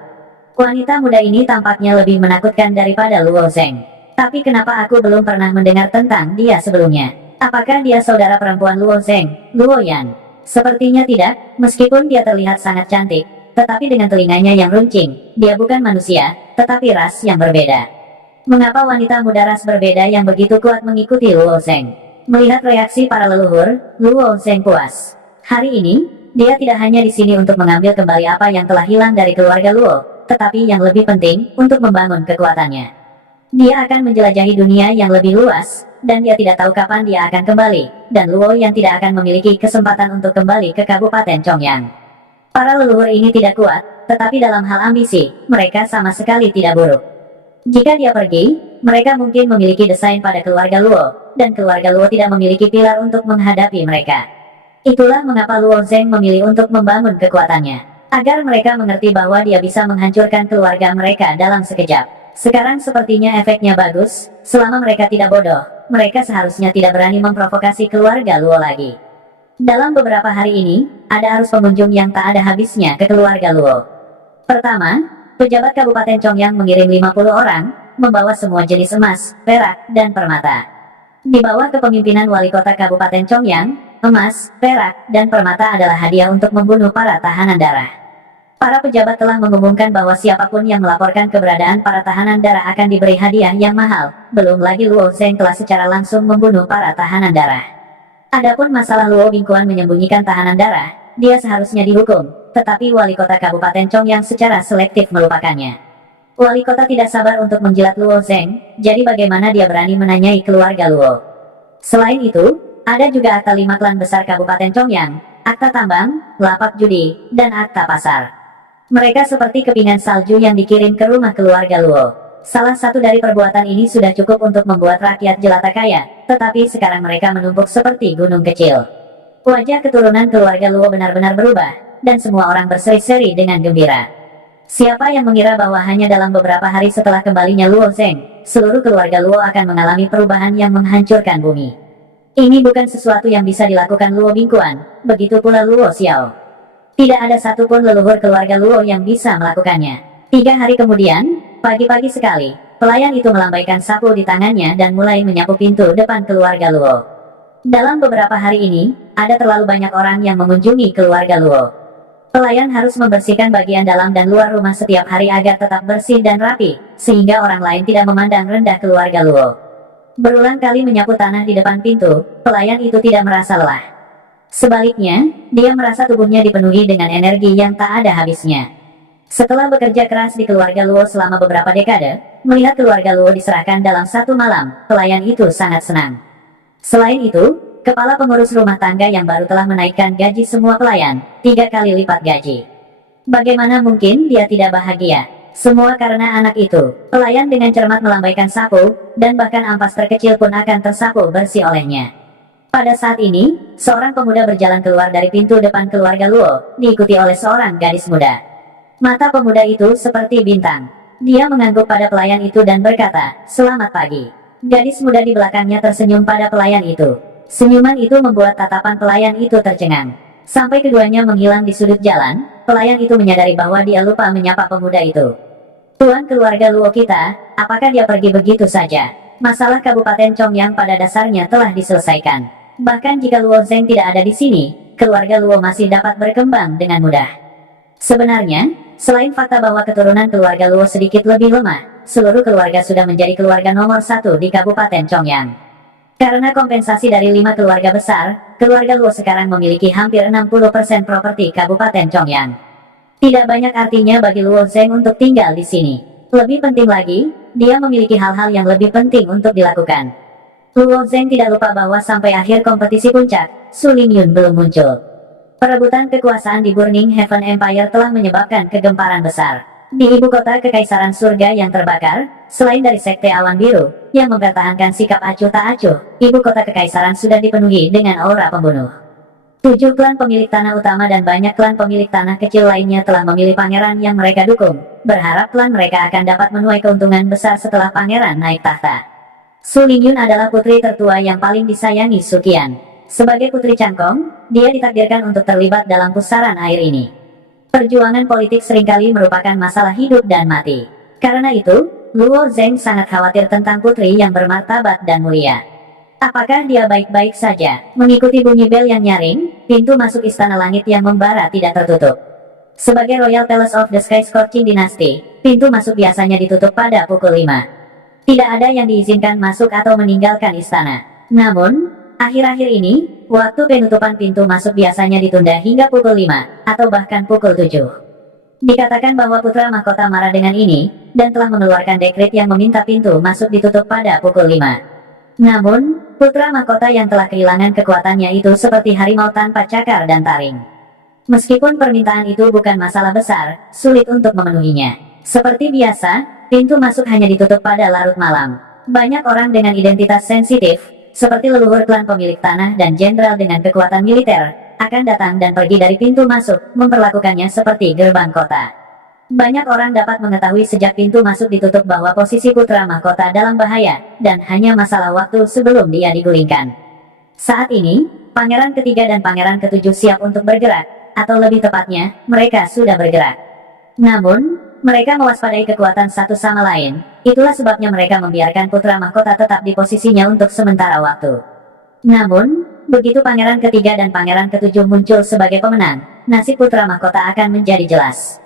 Wanita muda ini tampaknya lebih menakutkan daripada Luo Zheng. Tapi kenapa aku belum pernah mendengar tentang dia sebelumnya? Apakah dia saudara perempuan Luo Zheng, Luo Yan? Sepertinya tidak, meskipun dia terlihat sangat cantik, tetapi dengan telinganya yang runcing, dia bukan manusia, tetapi ras yang berbeda. Mengapa wanita muda ras berbeda yang begitu kuat mengikuti Luo Zheng? Melihat reaksi para leluhur, Luo Zheng puas. Hari ini, dia tidak hanya di sini untuk mengambil kembali apa yang telah hilang dari keluarga Luo, tetapi yang lebih penting, untuk membangun kekuatannya. Dia akan menjelajahi dunia yang lebih luas, dan dia tidak tahu kapan dia akan kembali, dan Luo yang tidak akan memiliki kesempatan untuk kembali ke Kabupaten Chongyang. Para leluhur ini tidak kuat, tetapi dalam hal ambisi, mereka sama sekali tidak buruk. Jika dia pergi, mereka mungkin memiliki desain pada keluarga Luo, dan keluarga Luo tidak memiliki pilar untuk menghadapi mereka. Itulah mengapa Luo Zheng memilih untuk membangun kekuatannya, agar mereka mengerti bahwa dia bisa menghancurkan keluarga mereka dalam sekejap. Sekarang sepertinya efeknya bagus, selama mereka tidak bodoh, mereka seharusnya tidak berani memprovokasi keluarga Luo lagi. Dalam beberapa hari ini, ada arus pengunjung yang tak ada habisnya ke keluarga Luo. Pertama, pejabat Kabupaten Chongyang mengirim 50 orang, membawa semua jenis emas, perak, dan permata. Di bawah kepemimpinan wali kota Kabupaten Chongyang, emas, perak, dan permata adalah hadiah untuk membunuh para tahanan darah. Para pejabat telah mengumumkan bahwa siapapun yang melaporkan keberadaan para tahanan darah akan diberi hadiah yang mahal, belum lagi Luo Zheng telah secara langsung membunuh para tahanan darah. Adapun masalah Luo Bingkuan menyembunyikan tahanan darah, dia seharusnya dihukum, tetapi wali kota Kabupaten Chongyang secara selektif melupakannya. Wali kota tidak sabar untuk menjilat Luo Zheng, jadi bagaimana dia berani menanyai keluarga Luo. Selain itu, ada juga akta 5 klan besar Kabupaten Chongyang, akta tambang, lapak judi, dan akta pasar. Mereka seperti kepingan salju yang dikirim ke rumah keluarga Luo. Salah satu dari perbuatan ini sudah cukup untuk membuat rakyat jelata kaya, tetapi sekarang mereka menumpuk seperti gunung kecil. Wajah keturunan keluarga Luo benar-benar berubah, dan semua orang berseri-seri dengan gembira. Siapa yang mengira bahwa hanya dalam beberapa hari setelah kembalinya Luo Zheng, seluruh keluarga Luo akan mengalami perubahan yang menghancurkan bumi. Ini bukan sesuatu yang bisa dilakukan Luo Bingkuan, begitu pula Luo Xiao. Tidak ada satupun leluhur keluarga Luo yang bisa melakukannya. 3 hari kemudian, pagi-pagi sekali, pelayan itu melambaikan sapu di tangannya dan mulai menyapu pintu depan keluarga Luo. Dalam beberapa hari ini, ada terlalu banyak orang yang mengunjungi keluarga Luo. Pelayan harus membersihkan bagian dalam dan luar rumah setiap hari agar tetap bersih dan rapi, sehingga orang lain tidak memandang rendah keluarga Luo. Berulang kali menyapu tanah di depan pintu, pelayan itu tidak merasa lelah. Sebaliknya, dia merasa tubuhnya dipenuhi dengan energi yang tak ada habisnya. Setelah bekerja keras di keluarga Luo selama beberapa dekade, melihat keluarga Luo diserahkan dalam satu malam, pelayan itu sangat senang. Selain itu, kepala pengurus rumah tangga yang baru telah menaikkan gaji semua pelayan, 3 kali lipat gaji. Bagaimana mungkin dia tidak bahagia? Semua karena anak itu. Pelayan dengan cermat melambaikan sapu, dan bahkan ampas terkecil pun akan tersapu bersih olehnya. Pada saat ini, seorang pemuda berjalan keluar dari pintu depan keluarga Luo, diikuti oleh seorang gadis muda. Mata pemuda itu seperti bintang. Dia mengangguk pada pelayan itu dan berkata, "Selamat pagi." Gadis muda di belakangnya tersenyum pada pelayan itu. Senyuman itu membuat tatapan pelayan itu tercengang. Sampai keduanya menghilang di sudut jalan, pelayan itu menyadari bahwa dia lupa menyapa pemuda itu. "Tuan keluarga Luo kita, apakah dia pergi begitu saja?" Masalah Kabupaten Chongyang pada dasarnya telah diselesaikan. Bahkan jika Luo Zheng tidak ada di sini, keluarga Luo masih dapat berkembang dengan mudah. Sebenarnya, selain fakta bahwa keturunan keluarga Luo sedikit lebih lemah, seluruh keluarga sudah menjadi keluarga nomor 1 di Kabupaten Chongyang. Karena kompensasi dari 5 keluarga besar, keluarga Luo sekarang memiliki hampir 60% properti Kabupaten Chongyang. Tidak banyak artinya bagi Luo Zheng untuk tinggal di sini. Lebih penting lagi, dia memiliki hal-hal yang lebih penting untuk dilakukan. Luo Zheng tidak lupa bahwa sampai akhir kompetisi puncak, Su Lingyun belum muncul. Perebutan kekuasaan di Burning Heaven Empire telah menyebabkan kegemparan besar. Di ibu kota Kekaisaran Surga yang terbakar, selain dari Sekte Awan Biru, yang mempertahankan sikap acuh tak acuh, ibu kota Kekaisaran sudah dipenuhi dengan aura pembunuh. 7 klan pemilik tanah utama dan banyak klan pemilik tanah kecil lainnya telah memilih pangeran yang mereka dukung, berharap klan mereka akan dapat menuai keuntungan besar setelah pangeran naik tahta. Su Lingyun adalah putri tertua yang paling disayangi Su Qian. Sebagai putri Cangkong, dia ditakdirkan untuk terlibat dalam pusaran air ini. Perjuangan politik seringkali merupakan masalah hidup dan mati. Karena itu, Luo Zheng sangat khawatir tentang putri yang bermartabat dan mulia. Apakah dia baik-baik saja? Mengikuti bunyi bel yang nyaring, pintu masuk istana langit yang membara tidak tertutup. Sebagai Royal Palace of the Sky Scorching Dynasty, pintu masuk biasanya ditutup pada pukul 5. Tidak ada yang diizinkan masuk atau meninggalkan istana. Namun, akhir-akhir ini, waktu penutupan pintu masuk biasanya ditunda hingga pukul 5, atau bahkan pukul 7. Dikatakan bahwa putra mahkota marah dengan ini, dan telah mengeluarkan dekret yang meminta pintu masuk ditutup pada pukul 5. Namun, putra mahkota yang telah kehilangan kekuatannya itu seperti harimau tanpa cakar dan taring. Meskipun permintaan itu bukan masalah besar, sulit untuk memenuhinya. Seperti biasa, pintu masuk hanya ditutup pada larut malam. Banyak orang dengan identitas sensitif, seperti leluhur klan pemilik tanah dan jenderal dengan kekuatan militer, akan datang dan pergi dari pintu masuk, memperlakukannya seperti gerbang kota. Banyak orang dapat mengetahui sejak pintu masuk ditutup bahwa posisi putra mahkota dalam bahaya, dan hanya masalah waktu sebelum dia digulingkan. Saat ini, pangeran ketiga dan pangeran ketujuh siap untuk bergerak, atau lebih tepatnya, mereka sudah bergerak. Namun, mereka mewaspadai kekuatan satu sama lain, itulah sebabnya mereka membiarkan putra mahkota tetap di posisinya untuk sementara waktu. Namun, begitu pangeran ketiga dan pangeran ketujuh muncul sebagai pemenang, nasib putra mahkota akan menjadi jelas.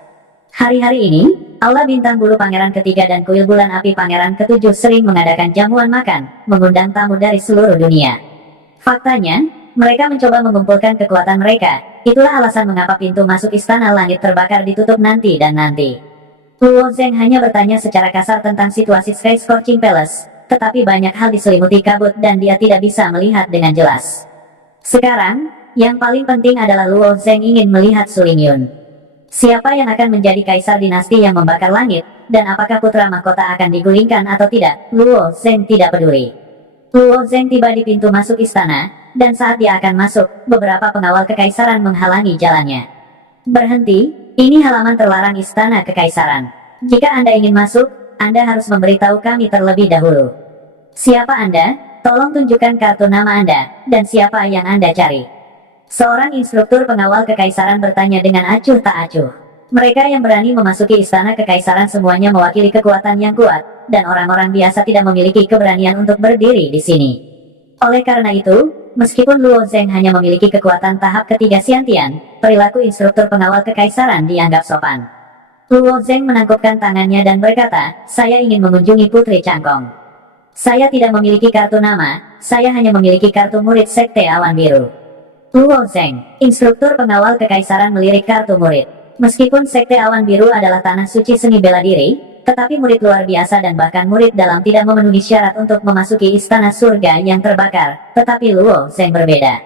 Hari-hari ini, Aula Bintang Bulu Pangeran Ketiga dan Kuil Bulan Api Pangeran Ketujuh sering mengadakan jamuan makan, mengundang tamu dari seluruh dunia. Faktanya, mereka mencoba mengumpulkan kekuatan mereka, itulah alasan mengapa pintu masuk istana langit terbakar ditutup nanti dan nanti. Luo Zheng hanya bertanya secara kasar tentang situasi Sky Scorching Palace, tetapi banyak hal diselimuti kabut dan dia tidak bisa melihat dengan jelas. Sekarang, yang paling penting adalah Luo Zheng ingin melihat Su Lingyun. Siapa yang akan menjadi kaisar dinasti yang membakar langit, dan apakah putra mahkota akan digulingkan atau tidak, Luo Zheng tidak peduli. Luo Zheng tiba di pintu masuk istana, dan saat dia akan masuk, beberapa pengawal kekaisaran menghalangi jalannya. Berhenti, ini halaman terlarang istana kekaisaran. Jika Anda ingin masuk, Anda harus memberitahu kami terlebih dahulu. Siapa Anda? Tolong tunjukkan kartu nama Anda, dan siapa yang Anda cari. Seorang instruktur pengawal kekaisaran bertanya dengan acuh tak acuh. Mereka yang berani memasuki istana kekaisaran semuanya mewakili kekuatan yang kuat, dan orang-orang biasa tidak memiliki keberanian untuk berdiri di sini. Oleh karena itu, meskipun Luo Zheng hanya memiliki kekuatan tahap ketiga Xiantian, perilaku instruktur pengawal kekaisaran dianggap sopan. Luo Zheng menangkupkan tangannya dan berkata, "Saya ingin mengunjungi Putri Cangkong. Saya tidak memiliki kartu nama, saya hanya memiliki kartu murid Sekte Awan Biru." Luo Zheng, instruktur pengawal kekaisaran melirik kartu murid. Meskipun Sekte Awan Biru adalah tanah suci seni bela diri, tetapi murid luar biasa dan bahkan murid dalam tidak memenuhi syarat untuk memasuki istana surga yang terbakar, tetapi Luo Zheng berbeda.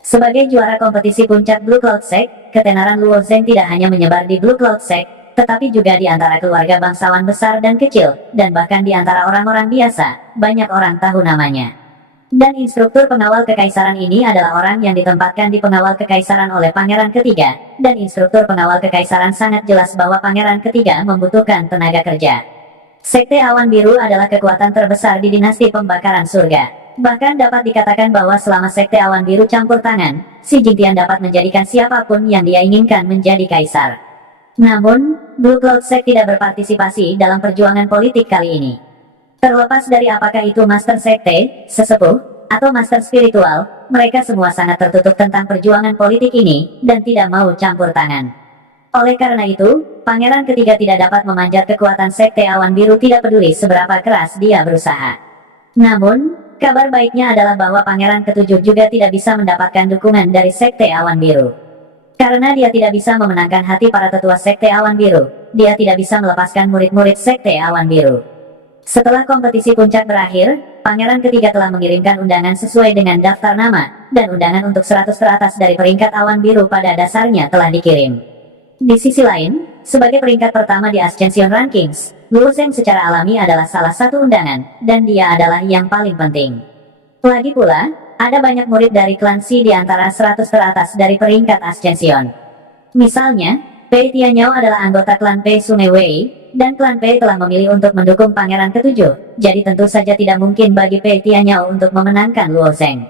Sebagai juara kompetisi puncak Blue Cloud Sect, ketenaran Luo Zheng tidak hanya menyebar di Blue Cloud Sect, tetapi juga di antara keluarga bangsawan besar dan kecil, dan bahkan di antara orang-orang biasa, banyak orang tahu namanya. Dan instruktur pengawal kekaisaran ini adalah orang yang ditempatkan di pengawal kekaisaran oleh pangeran ketiga, dan instruktur pengawal kekaisaran sangat jelas bahwa pangeran ketiga membutuhkan tenaga kerja. Sekte Awan Biru adalah kekuatan terbesar di dinasti pembakaran surga. Bahkan dapat dikatakan bahwa selama Sekte Awan Biru campur tangan, si Jingtian dapat menjadikan siapapun yang dia inginkan menjadi kaisar. Namun, Blue Cloud Sect tidak berpartisipasi dalam perjuangan politik kali ini. Terlepas dari apakah itu Master Sekte, Sesepuh, atau Master Spiritual, mereka semua sangat tertutup tentang perjuangan politik ini, dan tidak mau campur tangan. Oleh karena itu, pangeran ketiga tidak dapat memanjat kekuatan Sekte Awan Biru tidak peduli seberapa keras dia berusaha. Namun, kabar baiknya adalah bahwa pangeran ketujuh juga tidak bisa mendapatkan dukungan dari Sekte Awan Biru. Karena dia tidak bisa memenangkan hati para tetua Sekte Awan Biru, dia tidak bisa melepaskan murid-murid Sekte Awan Biru. Setelah kompetisi puncak berakhir, pangeran ketiga telah mengirimkan undangan sesuai dengan daftar nama, dan undangan untuk 100 teratas dari peringkat Awan Biru pada dasarnya telah dikirim. Di sisi lain, sebagai peringkat pertama di Ascension Rankings, Luo Zheng secara alami adalah salah satu undangan, dan dia adalah yang paling penting. Lagi pula, ada banyak murid dari klan Xi di antara 100 teratas dari peringkat Ascension. Misalnya, Pei Tianyao adalah anggota klan Pei Sungai Wei, dan klan Pei telah memilih untuk mendukung pangeran ketujuh, jadi tentu saja tidak mungkin bagi Pei Tianyao untuk memenangkan Luo Zheng.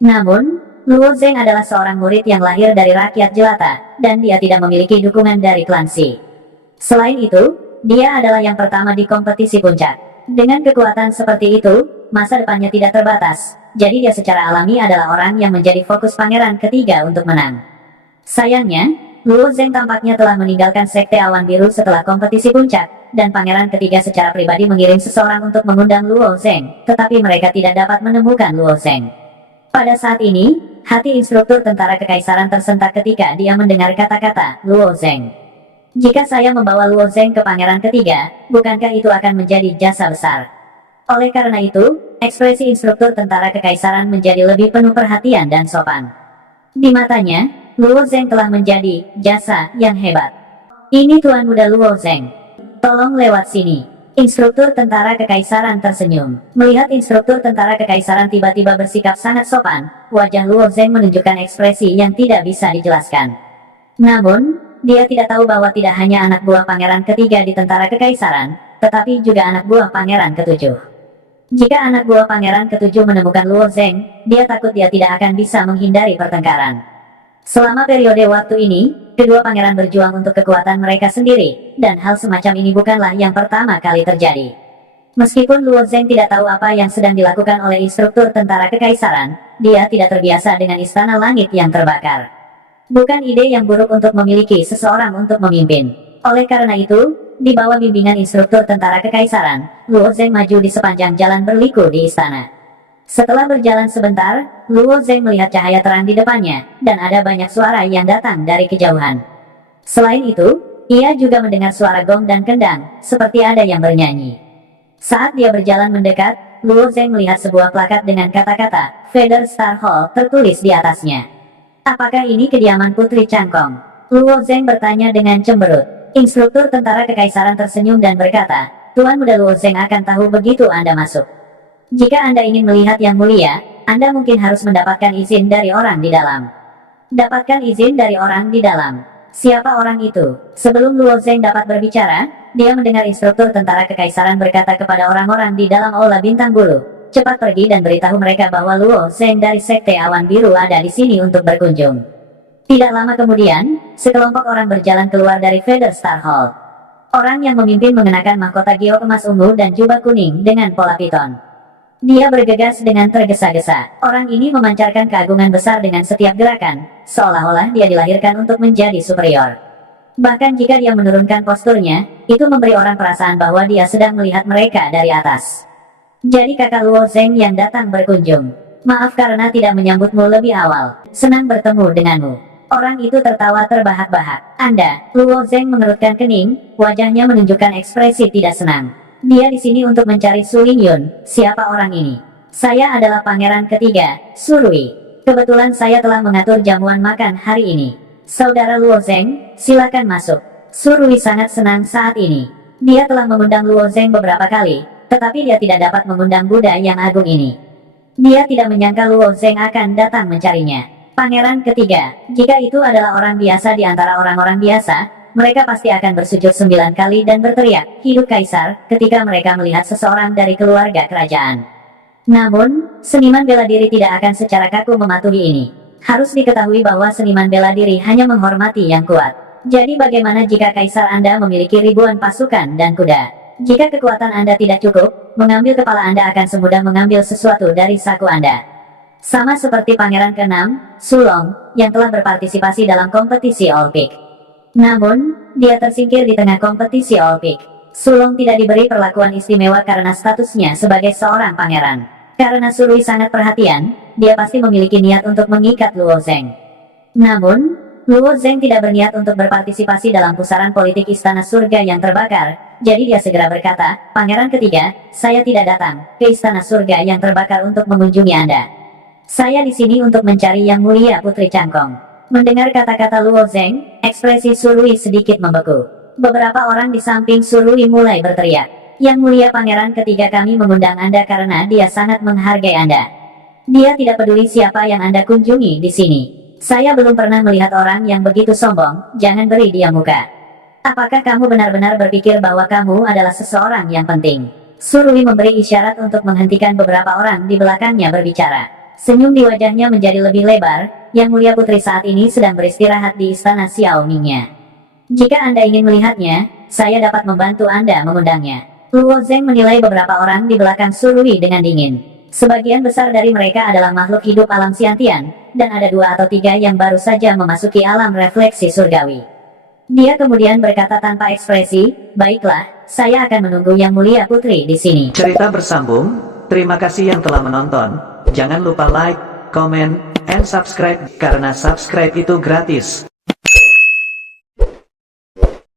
Namun, Luo Zheng adalah seorang murid yang lahir dari rakyat jelata, dan dia tidak memiliki dukungan dari klan Xi. Selain itu, dia adalah yang pertama di kompetisi puncak. Dengan kekuatan seperti itu, masa depannya tidak terbatas, jadi dia secara alami adalah orang yang menjadi fokus pangeran ketiga untuk menang. Sayangnya, Luo Zheng tampaknya telah meninggalkan Sekte Awan Biru setelah kompetisi puncak, dan pangeran ketiga secara pribadi mengirim seseorang untuk mengundang Luo Zheng, tetapi mereka tidak dapat menemukan Luo Zheng. Pada saat ini, hati instruktur tentara kekaisaran tersentak ketika dia mendengar kata-kata Luo Zheng. Jika saya membawa Luo Zheng ke pangeran ketiga, bukankah itu akan menjadi jasa besar? Oleh karena itu, ekspresi instruktur tentara kekaisaran menjadi lebih penuh perhatian dan sopan. Di matanya, Luo Zheng telah menjadi jasa yang hebat. Ini Tuan Muda Luo Zheng. Tolong lewat sini. Instruktur tentara kekaisaran tersenyum. Melihat instruktur tentara kekaisaran tiba-tiba bersikap sangat sopan, wajah Luo Zheng menunjukkan ekspresi yang tidak bisa dijelaskan. Namun, dia tidak tahu bahwa tidak hanya anak buah pangeran ketiga di tentara kekaisaran, tetapi juga anak buah pangeran ketujuh. Jika anak buah pangeran ketujuh menemukan Luo Zheng, dia takut dia tidak akan bisa menghindari pertengkaran. Selama periode waktu ini, kedua pangeran berjuang untuk kekuatan mereka sendiri, dan hal semacam ini bukanlah yang pertama kali terjadi. Meskipun Luo Zheng tidak tahu apa yang sedang dilakukan oleh instruktur tentara kekaisaran, dia tidak terbiasa dengan istana langit yang terbakar. Bukan ide yang buruk untuk memiliki seseorang untuk memimpin. Oleh karena itu, di bawah bimbingan instruktur tentara kekaisaran, Luo Zheng maju di sepanjang jalan berliku di istana. Setelah berjalan sebentar, Luo Zheng melihat cahaya terang di depannya, dan ada banyak suara yang datang dari kejauhan. Selain itu, ia juga mendengar suara gong dan kendang, seperti ada yang bernyanyi. Saat dia berjalan mendekat, Luo Zheng melihat sebuah plakat dengan kata-kata Feather Star Hall tertulis di atasnya. Apakah ini kediaman Putri Cangkong? Luo Zheng bertanya dengan cemberut. Instruktur tentara kekaisaran tersenyum dan berkata, Tuan Muda Luo Zheng akan tahu begitu Anda masuk. Jika Anda ingin melihat yang mulia, Anda mungkin harus mendapatkan izin dari orang di dalam. Dapatkan izin dari orang di dalam. Siapa orang itu? Sebelum Luo Zheng dapat berbicara, dia mendengar instruktur tentara kekaisaran berkata kepada orang-orang di dalam aula bintang bulu. Cepat pergi dan beritahu mereka bahwa Luo Zheng dari Sekte Awan Biru ada di sini untuk berkunjung. Tidak lama kemudian, sekelompok orang berjalan keluar dari Feather Star Hall. Orang yang memimpin mengenakan mahkota giok emas ungu dan jubah kuning dengan pola piton. Dia bergegas dengan tergesa-gesa. Orang ini memancarkan keagungan besar dengan setiap gerakan, seolah-olah dia dilahirkan untuk menjadi superior. Bahkan jika dia menurunkan posturnya, itu memberi orang perasaan bahwa dia sedang melihat mereka dari atas. Jadi kakak Luo Zheng yang datang berkunjung. Maaf karena tidak menyambutmu lebih awal. Senang bertemu denganmu. Orang itu tertawa terbahak-bahak. Anda, Luo Zheng mengerutkan kening, wajahnya menunjukkan ekspresi tidak senang. Dia di sini untuk mencari Su Lingyun. Siapa orang ini? Saya adalah pangeran ketiga, Su Rui. Kebetulan saya telah mengatur jamuan makan hari ini. Saudara Luo Zheng, silakan masuk. Su Rui sangat senang saat ini. Dia telah mengundang Luo Zheng beberapa kali, tetapi dia tidak dapat mengundang Buddha yang agung ini. Dia tidak menyangka Luo Zheng akan datang mencarinya. Pangeran ketiga, jika itu adalah orang biasa di antara orang-orang biasa, mereka pasti akan bersujud 9 kali dan berteriak, hidup kaisar, ketika mereka melihat seseorang dari keluarga kerajaan. Namun, seniman bela diri tidak akan secara kaku mematuhi ini. Harus diketahui bahwa seniman bela diri hanya menghormati yang kuat. Jadi bagaimana jika kaisar Anda memiliki ribuan pasukan dan kuda? Jika kekuatan Anda tidak cukup, mengambil kepala Anda akan semudah mengambil sesuatu dari saku Anda. Sama seperti Pangeran ke-6, Sulong, yang telah berpartisipasi dalam kompetisi All Pick. Namun, dia tersingkir di tengah kompetisi All Pick. Sulong tidak diberi perlakuan istimewa karena statusnya sebagai seorang pangeran. Karena Su Rui sangat perhatian, dia pasti memiliki niat untuk mengikat Luo Zheng. Namun, Luo Zheng tidak berniat untuk berpartisipasi dalam pusaran politik Istana Surga yang terbakar, jadi dia segera berkata, Pangeran ketiga, saya tidak datang ke Istana Surga yang terbakar untuk mengunjungi Anda. Saya di sini untuk mencari Yang Mulia Putri Cangkong. Mendengar kata-kata Luo Zheng, ekspresi Su Rui sedikit membeku. Beberapa orang di samping Su Rui mulai berteriak, Yang Mulia Pangeran ketiga kami mengundang Anda karena dia sangat menghargai Anda. Dia tidak peduli siapa yang Anda kunjungi di sini. Saya belum pernah melihat orang yang begitu sombong, jangan beri dia muka. Apakah kamu benar-benar berpikir bahwa kamu adalah seseorang yang penting? Surui memberi isyarat untuk menghentikan beberapa orang di belakangnya berbicara. Senyum di wajahnya menjadi lebih lebar, Yang Mulia Putri saat ini sedang beristirahat di istana Xiao Mingnya. Jika Anda ingin melihatnya, saya dapat membantu Anda mengundangnya. Luo Zeng menilai beberapa orang di belakang Surui dengan dingin. Sebagian besar dari mereka adalah makhluk hidup alam Xiantian, dan ada 2 atau 3 yang baru saja memasuki alam refleksi surgawi. Dia kemudian berkata tanpa ekspresi, baiklah, saya akan menunggu Yang Mulia Putri di sini. Cerita bersambung, terima kasih yang telah menonton. Jangan lupa like, comment, and subscribe, karena subscribe itu gratis.